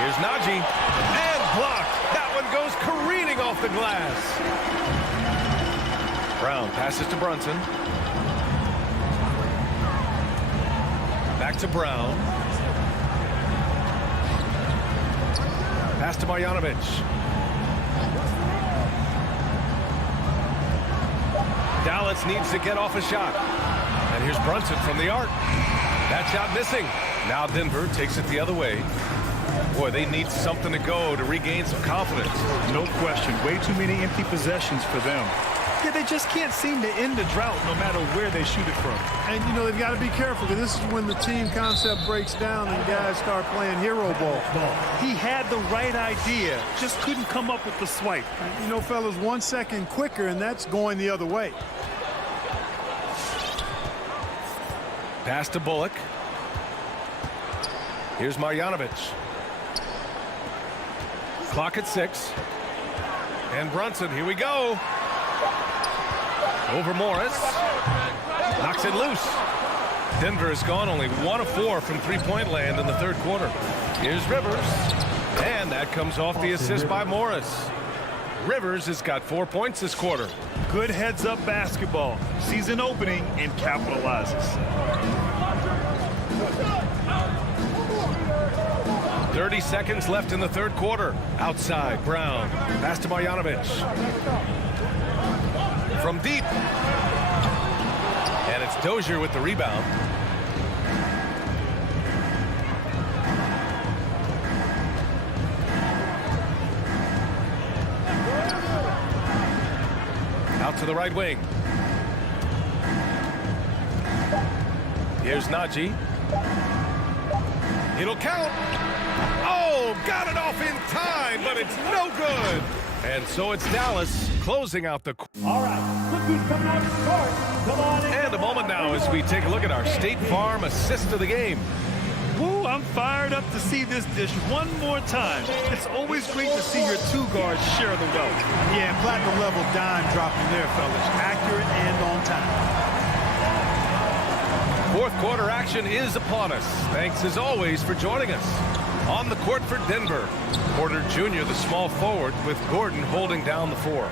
Here's Najee. And blocked. That one goes careening off the glass. Brown passes to Brunson. Back to Brown. Pass to Marjanovic. Dallas needs to get off a shot. And here's Brunson from the arc. That shot missing. Now Denver takes it the other way. Boy, they need something to go to regain some confidence. No question. Way too many empty possessions for them. Yeah, they just can't seem to end the drought no matter where they shoot it from. And, you know, they've got to be careful because this is when the team concept breaks down and guys start playing hero ball. He had the right idea, just couldn't come up with the swipe. You know, fellas, 1 second quicker, and that's going the other way. Pass to Bullock. Here's Marjanovic. Clock at 6. And Brunson, here we go. Over Morris. Knocks it loose. Denver has gone only 1 of 4 from three-point land in the third quarter. Here's Rivers. And that comes off the assist by Morris. Rivers has got 4 points this quarter. Good heads-up basketball. Sees an opening and capitalizes. 30 seconds left in the third quarter. Outside, Brown. Pass to Marjanovic. From deep. And it's Dozier with the rebound. Out to the right wing. Here's Najee. It'll count. Oh, got it off in time, but it's no good. And so it's Dallas closing out the... All right, look who's coming out of the court. Come on in. And a moment now as we take a look at our State Farm assist of the game. Woo, I'm fired up to see this dish one more time. It's always great to see your 2 guards share the wealth. Yeah, platinum level dime dropping there, fellas. Accurate and on time. Fourth quarter action is upon us. Thanks as always for joining us. On the court for Denver, Porter Jr., the small forward, with Gordon holding down the 4.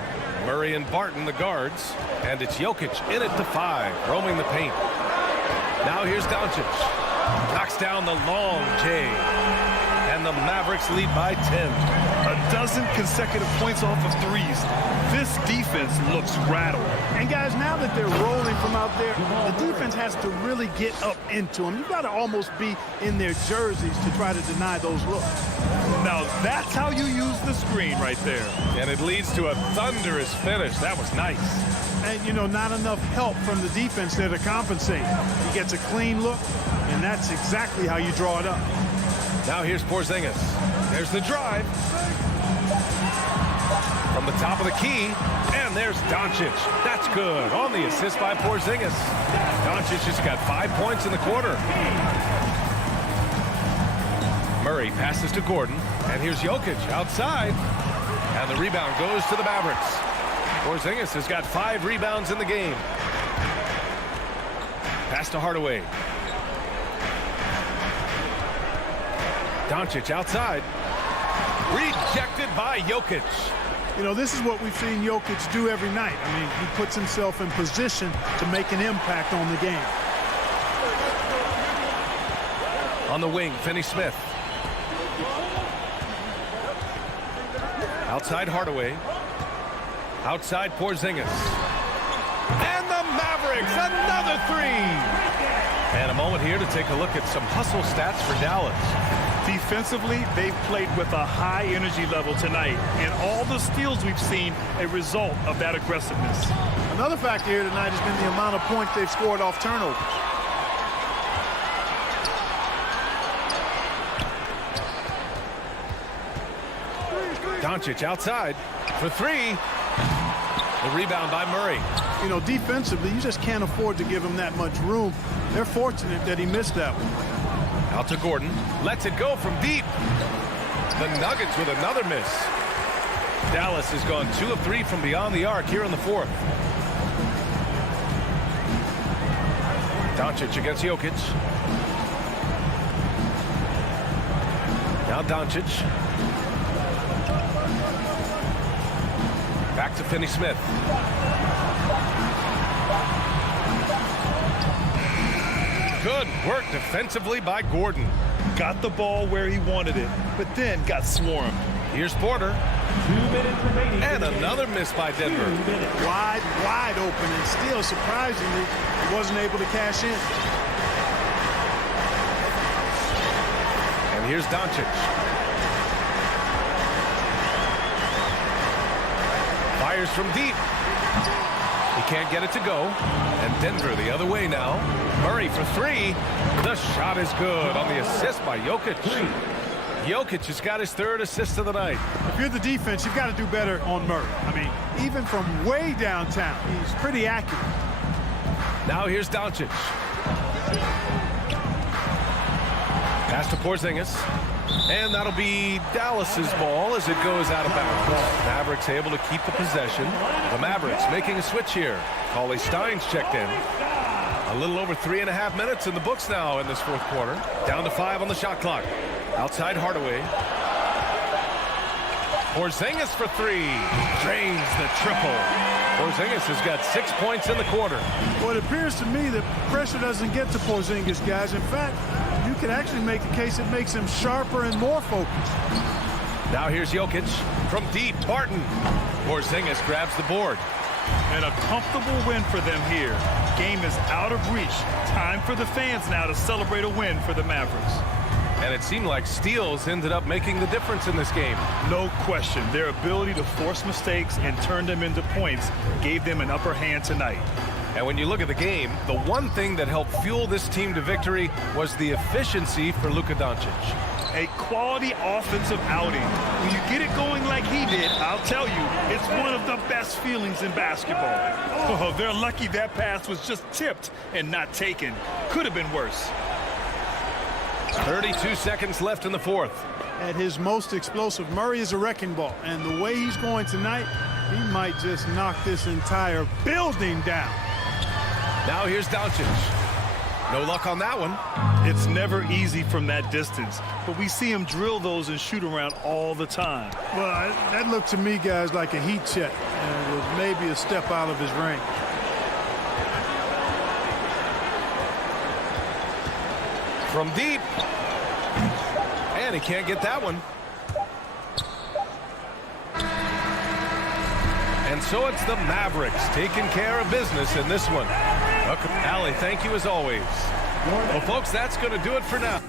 Murray and Barton, the guards. And it's Jokic in at the 5, roaming the paint. Now here's Doncic. Knocks down the long J. And the Mavericks lead by 10. A dozen consecutive points off of threes. This defense looks rattled. And guys, now that they're rolling from out there, the defense has to really get up into them. You've got to almost be in their jerseys to try to deny those looks. Now that's how you use the screen right there. And it leads to a thunderous finish. That was nice. And, you know, not enough help from the defense there to compensate. He gets a clean look, and that's exactly how you draw it up. Now here's Porzingis. There's the drive. From the top of the key, and there's Doncic. That's good on the assist by Porzingis. Doncic just got 5 points in the quarter. Murray passes to Gordon, and here's Jokic outside. And the rebound goes to the Mavericks. Porzingis has got 5 rebounds in the game. Pass to Hardaway. Doncic outside. Rejected by Jokic. You know, this is what we've seen Jokic do every night. I mean, he puts himself in position to make an impact on the game. On the wing, Finney-Smith. Outside Hardaway. Outside Porzingis. And the Mavericks, another 3. And a moment here to take a look at some hustle stats for Dallas. Defensively, they've played with a high energy level tonight, and all the steals we've seen a result of that aggressiveness. Another factor here tonight has been the amount of points they've scored off turnovers. Doncic outside for 3. The rebound by Murray. You know, defensively, you just can't afford to give him that much room. They're fortunate that he missed that one. Out to Gordon. Lets it go from deep. The Nuggets with another miss. Dallas has gone 2 of 3 from beyond the arc here in the 4th. Doncic against Jokic. Now Doncic. Back to Finney-Smith. Good work defensively by Gordon. Got the ball where he wanted it, but then got swarmed. Here's Porter. 2 minutes remaining. And another miss by Denver. Wide open, and still, surprisingly, he wasn't able to cash in. And here's Doncic. Fires from deep. He can't get it to go. And Denver the other way now. Murray for 3. The shot is good on the assist by Jokic. Jokic has got his 3rd assist of the night. If you're the defense, you've got to do better on Murray. I mean, even from way downtown, he's pretty accurate. Now here's Doncic. Pass to Porzingis. And that'll be Dallas's ball as it goes out of bounds. Mavericks able to keep the possession. The Mavericks making a switch here. Conley Stein's checked in. A little over 3.5 minutes in the books now in this 4th quarter. Down to 5 on the shot clock. Outside Hardaway. Porzingis for 3. Drains the triple. Porzingis has got 6 points in the quarter. Well, it appears to me that pressure doesn't get to Porzingis, guys. In fact, you could actually make the case it makes him sharper and more focused. Now here's Jokic from deep. Barton. Porzingis grabs the board. And a comfortable win for them here. Game is out of reach. Time for the fans now to celebrate a win for the Mavericks. And it seemed like steals ended up making the difference in this game. No question. Their ability to force mistakes and turn them into points gave them an upper hand tonight. And when you look at the game, the one thing that helped fuel this team to victory was the efficiency for Luka Doncic. A quality offensive outing. When you get it going like he did, I'll tell you, it's one of the best feelings in basketball. Oh, they're lucky that pass was just tipped and not taken. Could have been worse. 32 seconds left in the 4th. At his most explosive, Murray is a wrecking ball. And the way he's going tonight, he might just knock this entire building down. Now here's Doncic. No luck on that one. It's never easy from that distance, but we see him drill those and shoot around all the time. Well, that looked to me, guys, like a heat check. And it was maybe a step out of his range. From deep. And he can't get that one. And so it's the Mavericks taking care of business in this one. Allie, thank you as always. Well, folks, that's going to do it for now.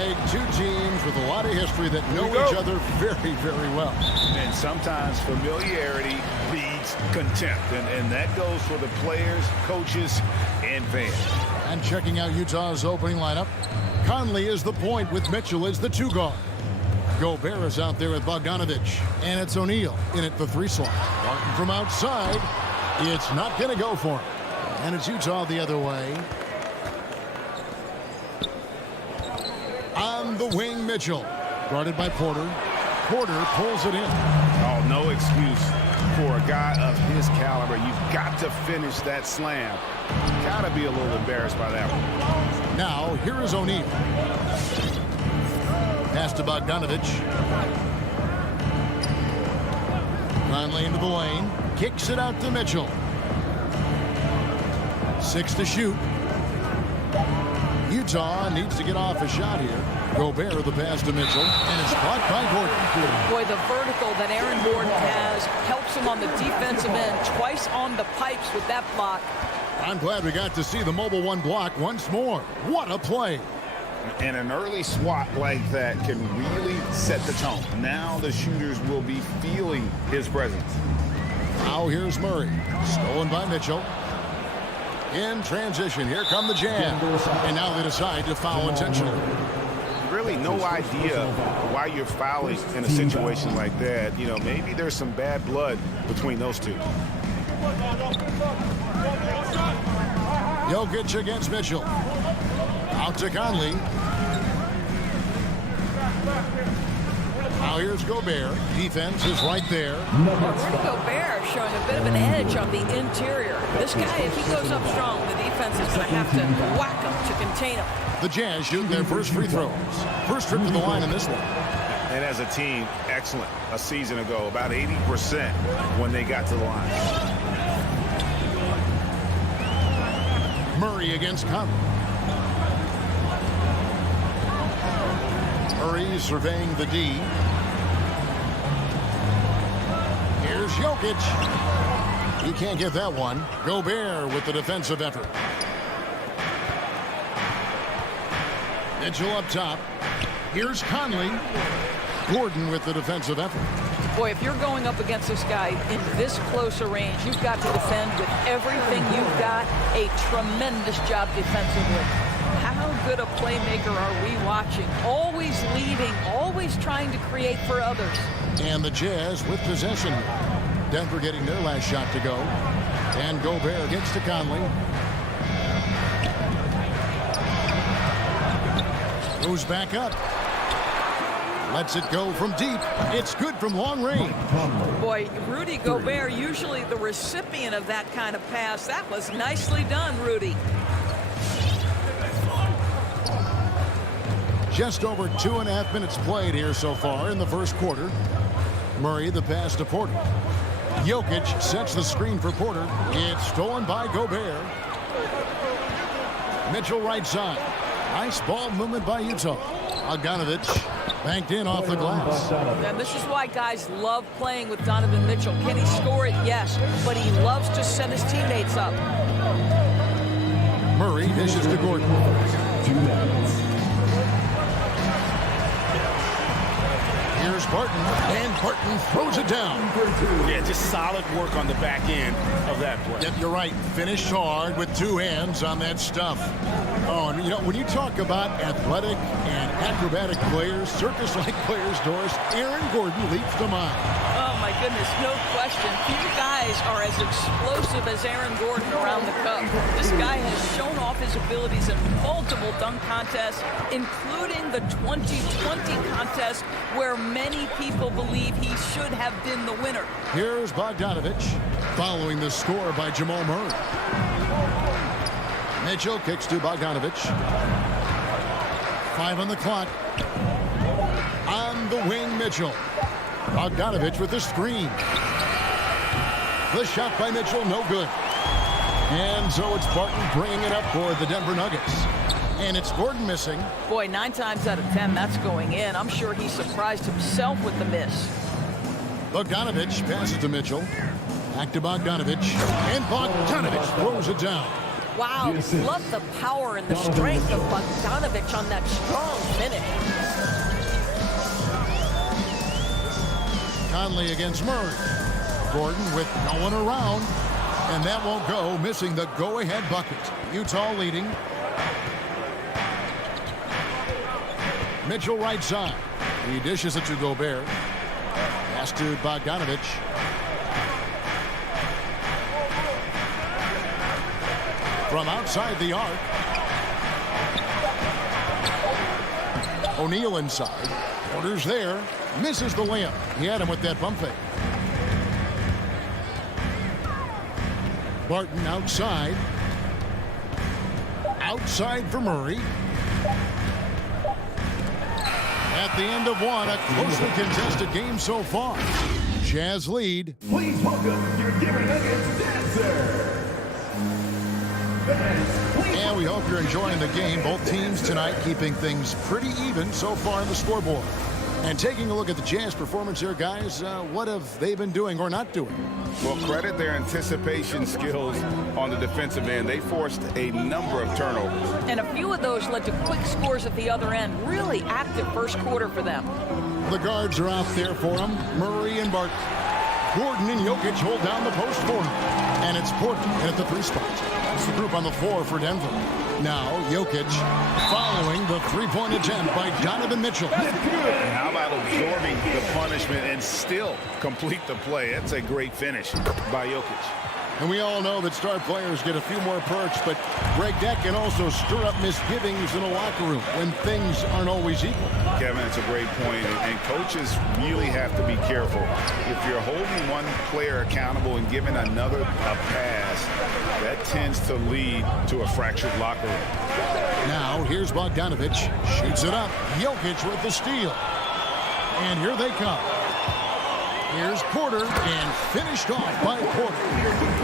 Greg, two teams with a lot of history that know each other very, very well. And sometimes familiarity breeds contempt, and that goes for the players, coaches, and fans. And checking out Utah's opening lineup, Conley is the point with Mitchell as the 2 guard. Gobert is out there with Bogdanovich, and it's O'Neal in at the 3 slot. Martin from outside. It's not going to go for him. And it's Utah the other way. On the wing, Mitchell. Guarded by Porter. Porter pulls it in. Oh, no excuse for a guy of his caliber. You've got to finish that slam. Got to be a little embarrassed by that one. Now, here is O'Neal. Pass to Bogdanovich. Conley into the lane. Kicks it out to Mitchell. 6 to shoot. Utah needs to get off a shot here. Gobert the pass to Mitchell, and it's blocked by Gordon. Boy, the vertical that Aaron Gordon has helps him on the defensive end. Twice on the pipes with that block. I'm glad we got to see the mobile 1 block once more. What a play. And an early swat like that can really set the tone. Now the shooters will be feeling his presence. Now here's Murray. Stolen by Mitchell. In transition, here come the Jazz. And now they decide to foul intentionally. Really no idea why you're fouling in a situation like that. You know, maybe there's some bad blood between those two. Jokic against Mitchell. Out to Conley. Now here's Gobert. Defense is right there. Rudy Gobert showing a bit of an edge on the interior. This guy, if he goes up strong, the defense is going to have to whack him to contain him. The Jazz shoot their first free throws. First trip to the line in this one. And as a team, excellent. A season ago, about 80% when they got to the line. Murray against Conley. Murray surveying the D. Here's Jokic. He can't get that one. Gobert with the defensive effort. Mitchell up top. Here's Conley. Gordon with the defensive effort. Boy, if you're going up against this guy in this close a range, you've got to defend with everything you've got. A tremendous job defensively. How good a playmaker are we watching? Always leading, always trying to create for others. And the Jazz with possession. Denver getting their last shot to go. And Gobert gets to Conley. Goes back up. Lets it go from deep. It's good from long range. Boy, Rudy Gobert, usually the recipient of that kind of pass. That was nicely done, Rudy. Just over 2.5 minutes played here so far in the first quarter. Murray the pass to Porter. Jokic sets the screen for Porter. It's stolen by Gobert. Mitchell right side. Nice ball movement by Utah. Bogdanovich banked in off the glass. And this is why guys love playing with Donovan Mitchell. Can he score it? Yes. But he loves to set his teammates up. Murray dishes to Gordon. 2 minutes. Here's Barton, and Barton throws it down. Yeah, just solid work on the back end of that play. Yep, you're right. Finished hard with 2 hands on that stuff. Oh, and you know, when you talk about athletic and acrobatic players, circus-like players, Doris, Aaron Gordon leaps to mind. Oh, my goodness, no question. Few guys are as explosive as Aaron Gordon around the cup. This guy has shown off his abilities in multiple dunk contests, including the 2020 contest where many people believe he should have been the winner. Here's Bogdanovich following the score by Jamal Murray. Mitchell kicks to Bogdanovich. 5 on the clock. On the wing, Mitchell. Bogdanovich with the screen. The shot by Mitchell, no good. And so it's Barton bringing it up for the Denver Nuggets. And it's Gordon missing. Boy, 9 times out of 10, that's going in. I'm sure he surprised himself with the miss. Bogdanovich passes to Mitchell. Back to Bogdanovich. And Bogdanovich throws it down. Wow, love the power and the strength of Bogdanovich on that strong finish. Conley against Murray. Gordon with no one around. And that won't go, missing the go-ahead bucket. Utah leading. Mitchell right side. He dishes it to Gobert. Pass to Bogdanovich. From outside the arc. O'Neal inside. Porter's there. Misses the layup. He had him with that bump fake. Barton outside. Outside for Murray. At the end of one, a closely contested game so far. Jazz lead. Please welcome your Denver Nuggets dancer. And we hope you're enjoying the game. Both teams tonight keeping things pretty even so far on the scoreboard. And taking a look at the Jazz performance here, guys, what have they been doing or not doing? Well, credit their anticipation skills on the defensive end. They forced a number of turnovers. And a few of those led to quick scores at the other end. Really active first quarter for them. The guards are out there for them. Murray and Barton. Gordon and Jokic hold down the post for him. And it's Porter in at the 3 spot. It's the group on the floor for Denver. Now, Jokic following the three-point attempt by Donovan Mitchell. And how about absorbing the punishment and still complete the play? That's a great finish by Jokic. And we all know that star players get a few more perks, but Greg, that can also stir up misgivings in a locker room when things aren't always equal. Kevin, it's a great point, and coaches really have to be careful. If you're holding one player accountable and giving another a pass, that tends to lead to a fractured locker room. Now, here's Bogdanovich. Shoots it up. Jokic with the steal. And here they come. Here's Porter, and finished off by Porter.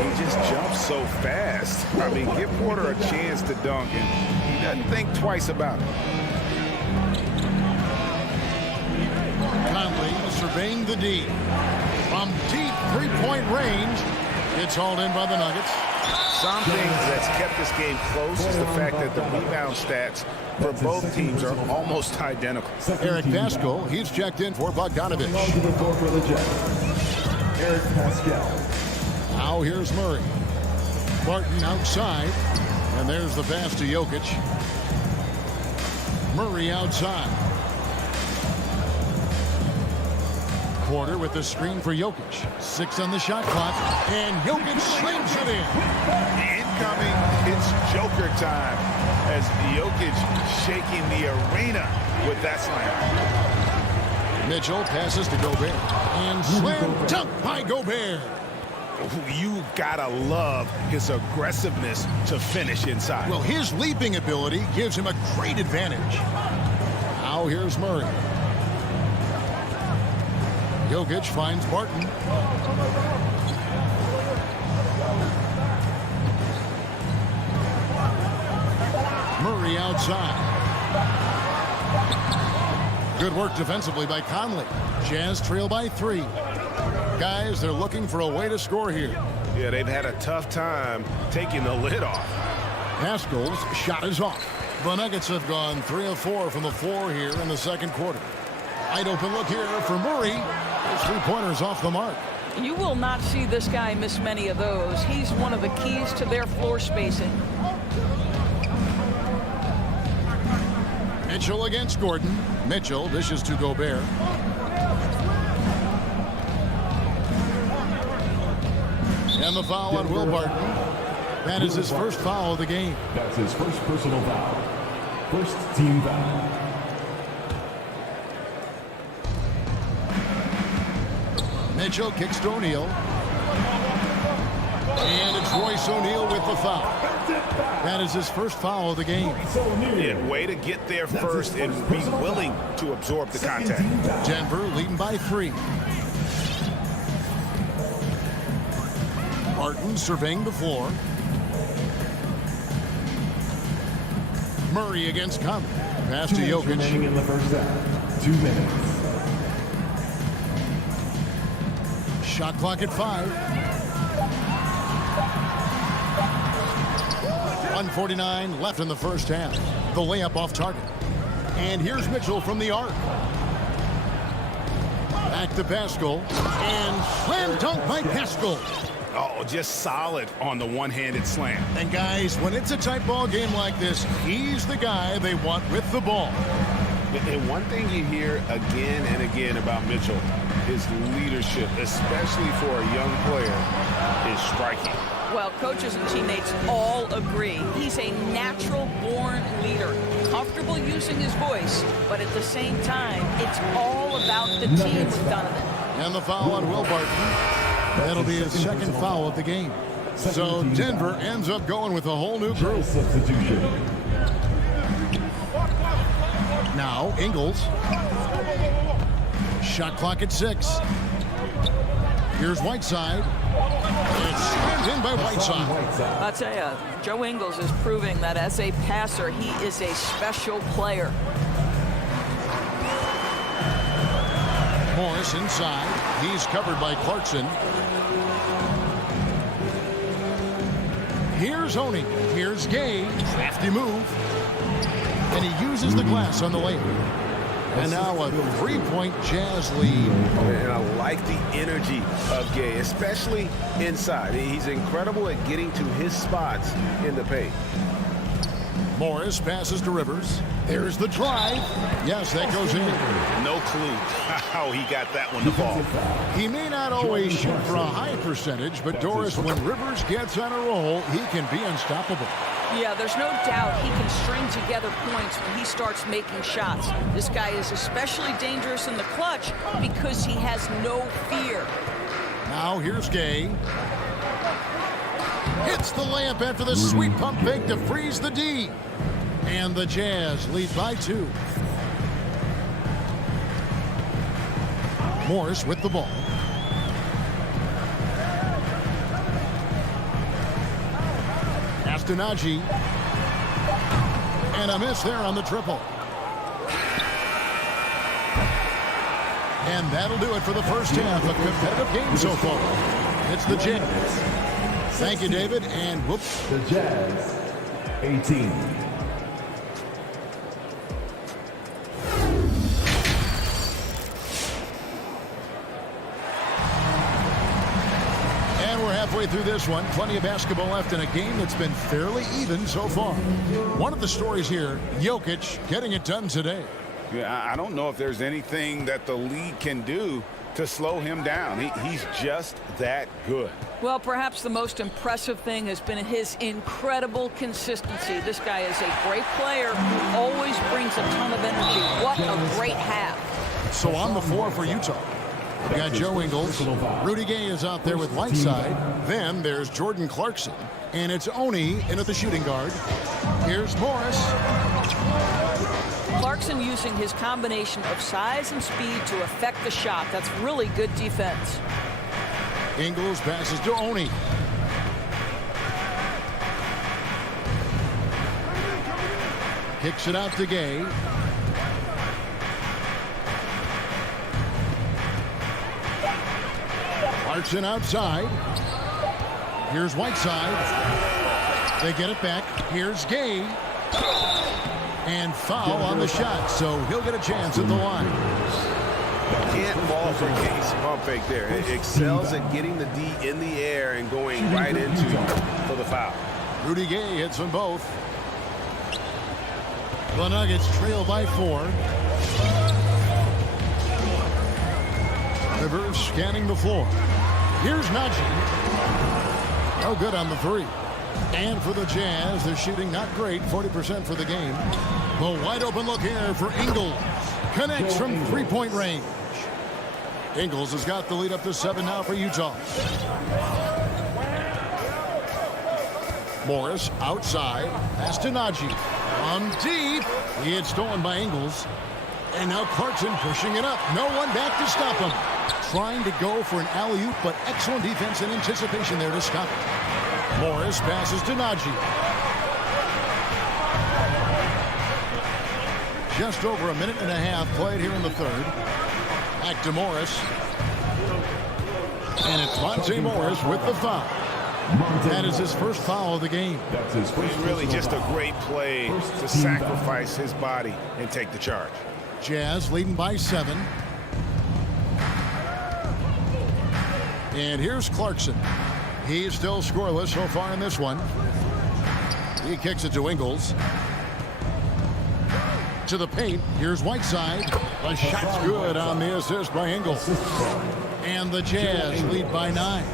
He just jumps so fast. I mean, give Porter a chance to dunk, and he doesn't think twice about it. Conley surveying the D. From deep three-point range, it's hauled in by the Nuggets. Something that's kept this game close is the fact that the rebound stats for both teams are almost identical. Eric Pascal, he's checked in for Bogdanovich. Eric Pascal. Now here's Murray. Barton outside. And there's the pass to Jokic. Murray outside. Porter with the screen for Jokic. 6 on the shot clock. And Jokic slams it in. Incoming, it's Joker time as Jokic shaking the arena with that slam. Mitchell passes to Gobert. And slam dunk by Gobert. You gotta love his aggressiveness to finish inside. Well, his leaping ability gives him a great advantage. Now here's Murray. Jokic finds Barton. Murray outside. Good work defensively by Conley. Jazz trail by 3. Guys, they're looking for a way to score here. Yeah, they've had a tough time taking the lid off. Pascal's shot is off. The Nuggets have gone 3 of 4 from the floor here in the second quarter. Wide open look here for Murray. His 3-pointers off the mark. You will not see this guy miss many of those. He's one of the keys to their floor spacing. Mitchell against Gordon. Mitchell dishes to Gobert. And the foul on Will Barton. That is his first foul of the game. That's his first personal foul. First team foul. Mitchell kicks to O'Neal. And it's Royce O'Neal with the foul. That is his first foul of the game. Yeah, way to get there first and be willing to absorb the contact. Denver leading by 3. Barton surveying the floor. Murray against Conley. Pass to Jokic. Remaining in the first half. 2 minutes. Shot clock at 5. 1:49 left in the first half. The layup off target. And here's Mitchell from the arc. Back to Pascal. And slam dunk by Pascal. Oh, just solid on the one-handed slam. And guys, when it's a tight ball game like this, he's the guy they want with the ball. And one thing you hear again and again about Mitchell, his leadership, especially for a young player, is striking. Well, coaches and teammates all agree. He's a natural-born leader, comfortable using his voice, but at the same time, it's all about the team with Donovan. And the foul on Will Barton. That'll be his second foul of the game. So Denver ends up going with a whole new group. Now Ingles. Shot clock at 6. Here's Whiteside. It's slammed in by Whiteside. I'll tell you, Joe Ingles is proving that as a passer, he is a special player. Morris inside. He's covered by Clarkson. Here's Oney. Here's Gay. Crafty move. And he uses the glass on the layup. And now a 3-point Jazz lead. And I like the energy of Gay, especially inside. He's incredible at getting to his spots in the paint. Morris passes to Rivers. There's the drive. Yes, that goes in. No clue how he got that one to fall. He may not always shoot for a high percentage, but Doris, when Rivers gets on a roll, he can be unstoppable. Yeah, there's no doubt he can string together points when he starts making shots. This guy is especially dangerous in the clutch because he has no fear. Now here's Gay. Hits the layup after the sweet pump fake to freeze the D. And the Jazz lead by 2. Morris with the ball. Astenaji. And a miss there on the triple. And that'll do it for the first half. A competitive game so far. It's the Jazz. Thank you, David. And whoops. The Jazz, 18. Halfway through this one, plenty of basketball left in a game that's been fairly even so far. One of the stories here, Jokic getting it done today. Yeah, I don't know if there's anything that the league can do to slow him down. He's just that good. Well, perhaps the most impressive thing has been his incredible consistency. This guy is a great player who always brings a ton of energy. What a great half. So on the floor for Utah. We got Joe Ingles. Rudy Gay is out there with Whiteside. Then there's Jordan Clarkson. And it's Oney in at the shooting guard. Here's Morris. Clarkson using his combination of size and speed to affect the shot. That's really good defense. Ingles passes to Oney. Kicks it out to Gay. Clarkson outside. Here's Whiteside. They get it back. Here's Gay. And foul on the shot, so he'll get a chance at the line. Can't fall for Gay's pump fake there. It excels at getting the D in the air and going right into for the foul. Rudy Gay hits them both. The Nuggets trail by 4. Rivers scanning the floor. Here's Najee. No good on the 3. And for the Jazz, they're shooting not great, 40% for the game. The wide open look here for Ingles. Connects from 3-point range. Ingles has got the lead up to 7 now for Utah. Morris outside. Pass to Najee. On deep. He had stolen by Ingles. And now Clarkson pushing it up. No one back to stop him. Trying to go for an alley-oop, but excellent defense and anticipation there to stop it. Morris passes to Najee. Just over a minute and a half played here in the third. Back to Morris. And it's Monte Morris with the foul. That is his first foul of the game. That's his first Really just a foul. great play to sacrifice his body and take the charge. Jazz leading by 7. And here's Clarkson. He's still scoreless so far in this one. He kicks it to Ingles. To the paint. Here's Whiteside. The shot's good on the assist by Ingles. And the Jazz lead by 9.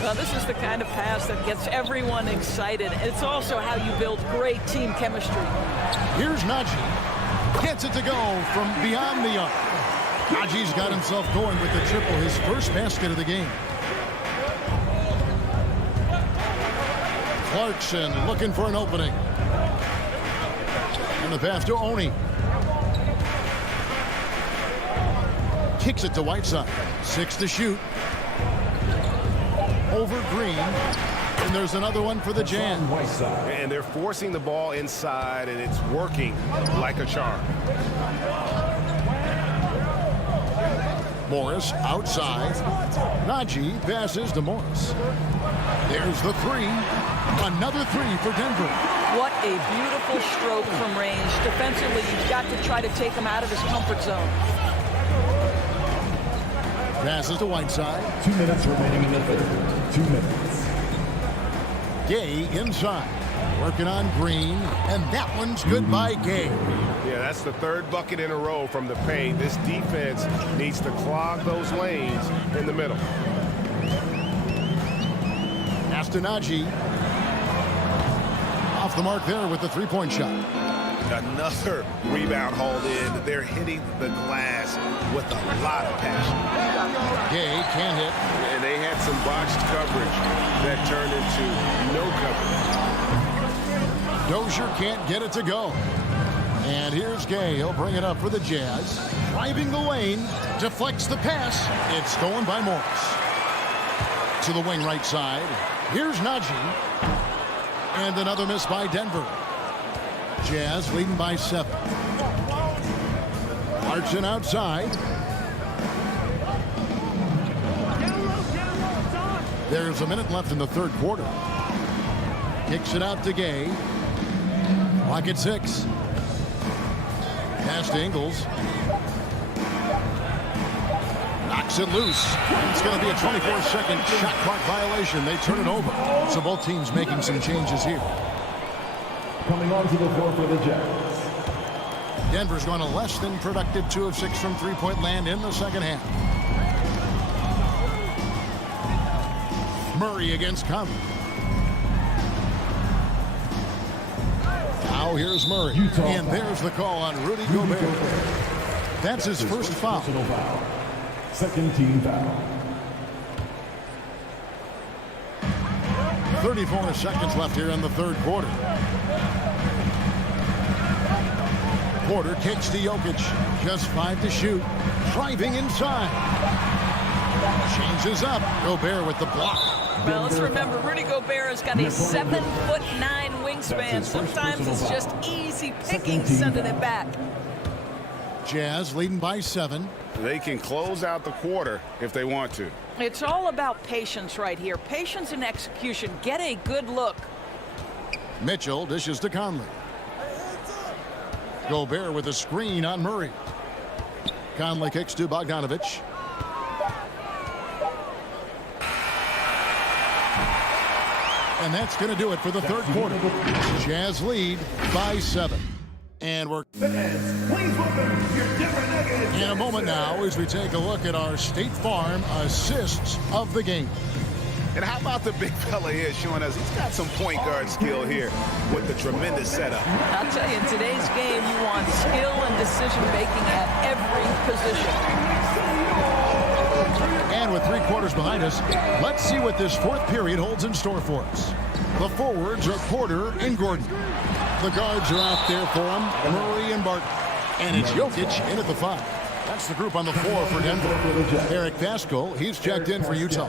Well, this is the kind of pass that gets everyone excited. It's also how you build great team chemistry. Here's Najee. Gets it to go from beyond the arc. Najee's got himself going with the triple, his first basket of the game. Clarkson looking for an opening. And the pass to Oni. Kicks it to Whiteside. 6 to shoot. Over Green. And there's another one for the Jazz. And they're forcing the ball inside, and it's working like a charm. Morris outside. Najee passes to Morris. There's the 3. Another 3 for Denver. What a beautiful stroke from range. Defensively, you've got to try to take him out of his comfort zone. Passes to Whiteside. 2 minutes remaining in the third. 2 minutes. Gay inside. Working on Green. And that one's good by Gay. Yeah, that's the 3rd bucket in a row from the paint. This defense needs to clog those lanes in the middle. Pass to Najee. Off the mark there with the 3-point shot. Another rebound hauled in. They're hitting the glass with a lot of passion. Gay can't hit. And they had some botched coverage that turned into no coverage. Dozier can't get it to go. And here's Gay. He'll bring it up for the Jazz. Driving the lane. Deflects the pass. It's stolen by Morris. To the wing right side. Here's Najee. And another miss by Denver. Jazz leading by 7. Clarkson outside. There's a minute left in the 3rd quarter. Kicks it out to Gay. Clock at 6. Pass to Ingles. Knocks it loose. It's going to be a 24-second shot clock violation. They turn it over. So both teams making some changes here. Coming onto the floor for the Jazz. Denver's going a less than productive 2 of 6 from three-point land in the second half. Murray against Conley. Now here's Murray. And there's the call on Rudy Gobert. That's his first foul. Second team foul. 34 seconds left here in the 3rd quarter. Porter kicks to Jokic. Just 5 to shoot. Driving inside. Changes up. Gobert with the block. Well, let's remember, Rudy Gobert has got a 7'9" wingspan. Sometimes it's just easy picking, sending it back. Jazz leading by 7. They can close out the quarter if they want to. It's all about patience right here. Patience and execution. Get a good look. Mitchell dishes to Conley. Gobert with a screen on Murray. Conley kicks to Bogdanovich. And that's going to do it for the 3rd quarter. Jazz lead by 7. And we're in a moment now as we take a look at our State Farm assists of the game. And how about the big fella here showing us he's got some point guard skill here with the tremendous setup. I'll tell you, in today's game, you want skill and decision-making at every position. And with 3 quarters behind us, let's see what this 4th period holds in store for us. The forwards are Porter and Gordon. The guards are out there for them, Murray and Barton. And it's Jokic in at the 5. That's the group on the floor for Denver. Eric Pascal, he's checked in for Utah.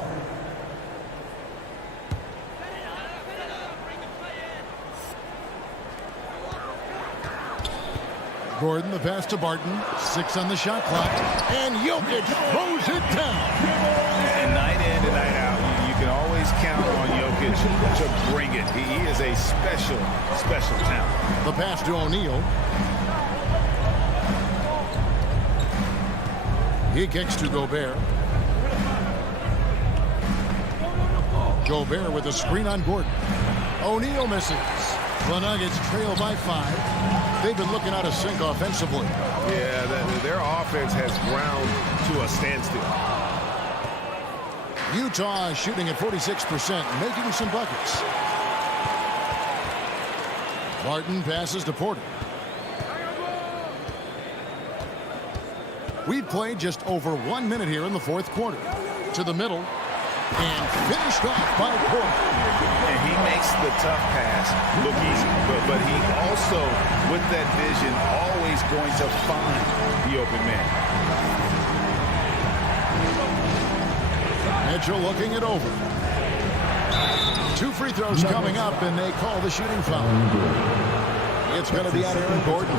Gordon, the pass to Barton. 6 on the shot clock. And Jokic throws it down. And night in and night out, you can always count on Jokic Jokic to bring it. He is a special, special talent. The pass to O'Neal. He kicks to Gobert. Gobert with a screen on Gordon. O'Neal misses. The Nuggets trail by 5. They've been looking out of sync offensively. Yeah, their offense has ground to a standstill. Utah is shooting at 46%, making some buckets. Martin passes to Porter. We've played just over 1 minute here in the fourth quarter. To the middle. And finished off by Porter. And he makes the tough pass look easy. But he also, with that vision, always going to find the open man. Mitchell looking it over. 2 free throws coming up, and they call the shooting foul. It's going to be on Aaron Gordon.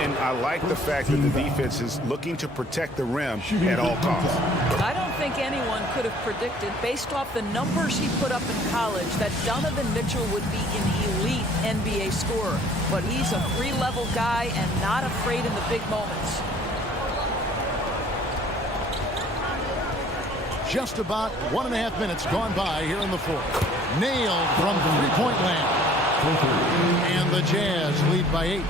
And I like the fact that the defense is looking to protect the rim at all costs. I don't think anyone could have predicted, based off the numbers he put up in college, that Donovan Mitchell would be an elite NBA scorer. But he's a free-level guy and not afraid in the big moments. Just about 1.5 minutes gone by here in the fourth. Nailed from three-point land. And the Jazz lead by 8.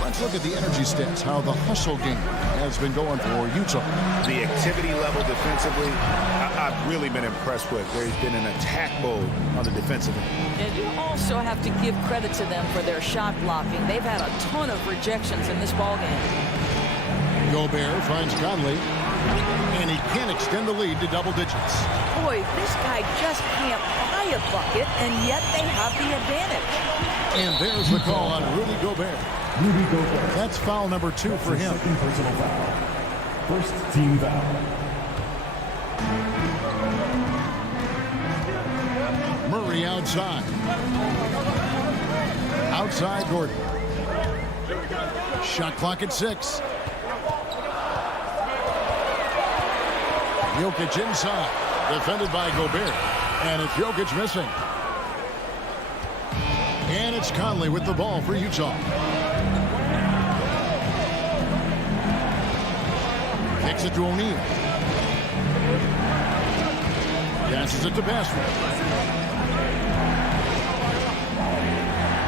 Let's look at the energy stats, how the hustle game has been going for Utah. The activity level defensively, I've really been impressed with. There's been an attack mode on the defensive end. And you also have to give credit to them for their shot blocking. They've had a ton of rejections in this ballgame. Gobert finds Conley, and he can't extend the lead to double digits. Boy, this guy just can't buy a bucket, and yet they have the advantage. And there's the call on Rudy Gobert. That's foul number 2 for him. Second personal foul. First team foul. Murray outside. Outside Gordon. Shot clock at 6. Jokic inside. Defended by Gobert. And it's Jokic missing. And it's Conley with the ball for Utah. Kicks it to O'Neal. Passes it to Bastard.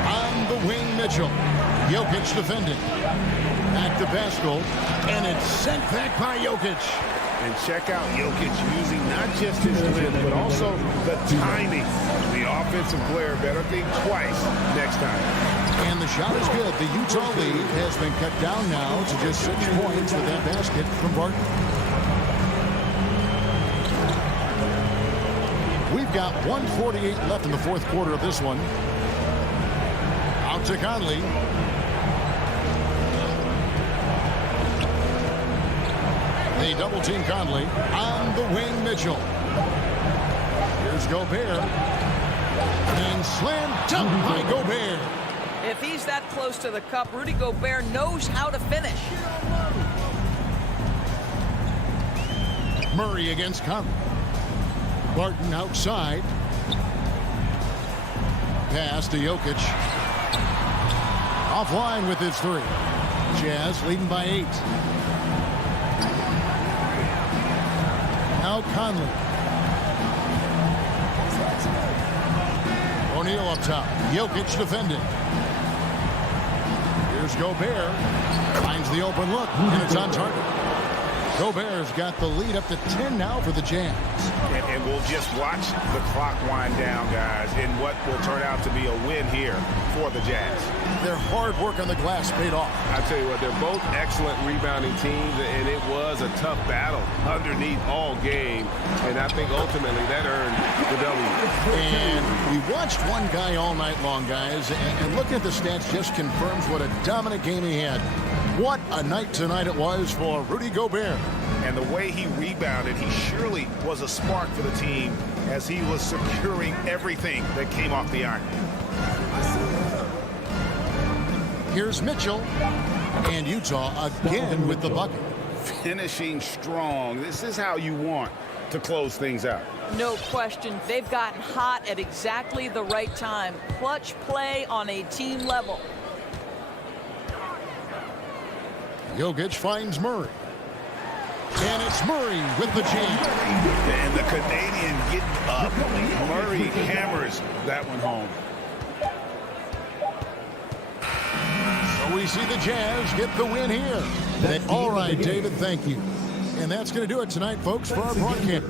On the wing, Mitchell. Jokic defending. Back to Pascal. And it's sent back by Jokic. And check out Jokic using not just his length, but also the timing. The offensive player better think twice next time. And the shot is good. The Utah lead has been cut down now to just 6 points with that basket from Barton. We've got 1:48 left in the fourth quarter of this one. Out to Conley. They double team Conley. On the wing, Mitchell. Here's Gobert. And slam dunk by Gobert. If he's that close to the cup, Rudy Gobert knows how to finish. Murray against Conley. Barton outside. Pass to Jokic. Offline with his 3. Jazz leading by 8. Now Conley. O'Neal up top. Jokic defending. Here's Gobert. Finds the open look, and it's on target. Gobert's got the lead up to 10 now for the Jazz. And we'll just watch the clock wind down, guys, in what will turn out to be a win here for the Jazz. Their hard work on the glass paid off. I tell you what, they're both excellent rebounding teams, and it was a tough battle underneath all game. And I think ultimately that earned the W. And we watched one guy all night long, guys, and looking at the stats just confirms what a dominant game he had. What a night tonight it was for Rudy Gobert. And the way he rebounded, he surely was a spark for the team as he was securing everything that came off the iron. Here's Mitchell. And Utah again with the bucket. Finishing strong. This is how you want to close things out. No question. They've gotten hot at exactly the right time. Clutch play on a team level. Jokic finds Murray. And it's Murray with the jam. And the Canadian getting up. Murray hammers that one home. So we see the Jazz get the win here. All right, David, thank you. And that's going to do it tonight, folks, for our broadcast.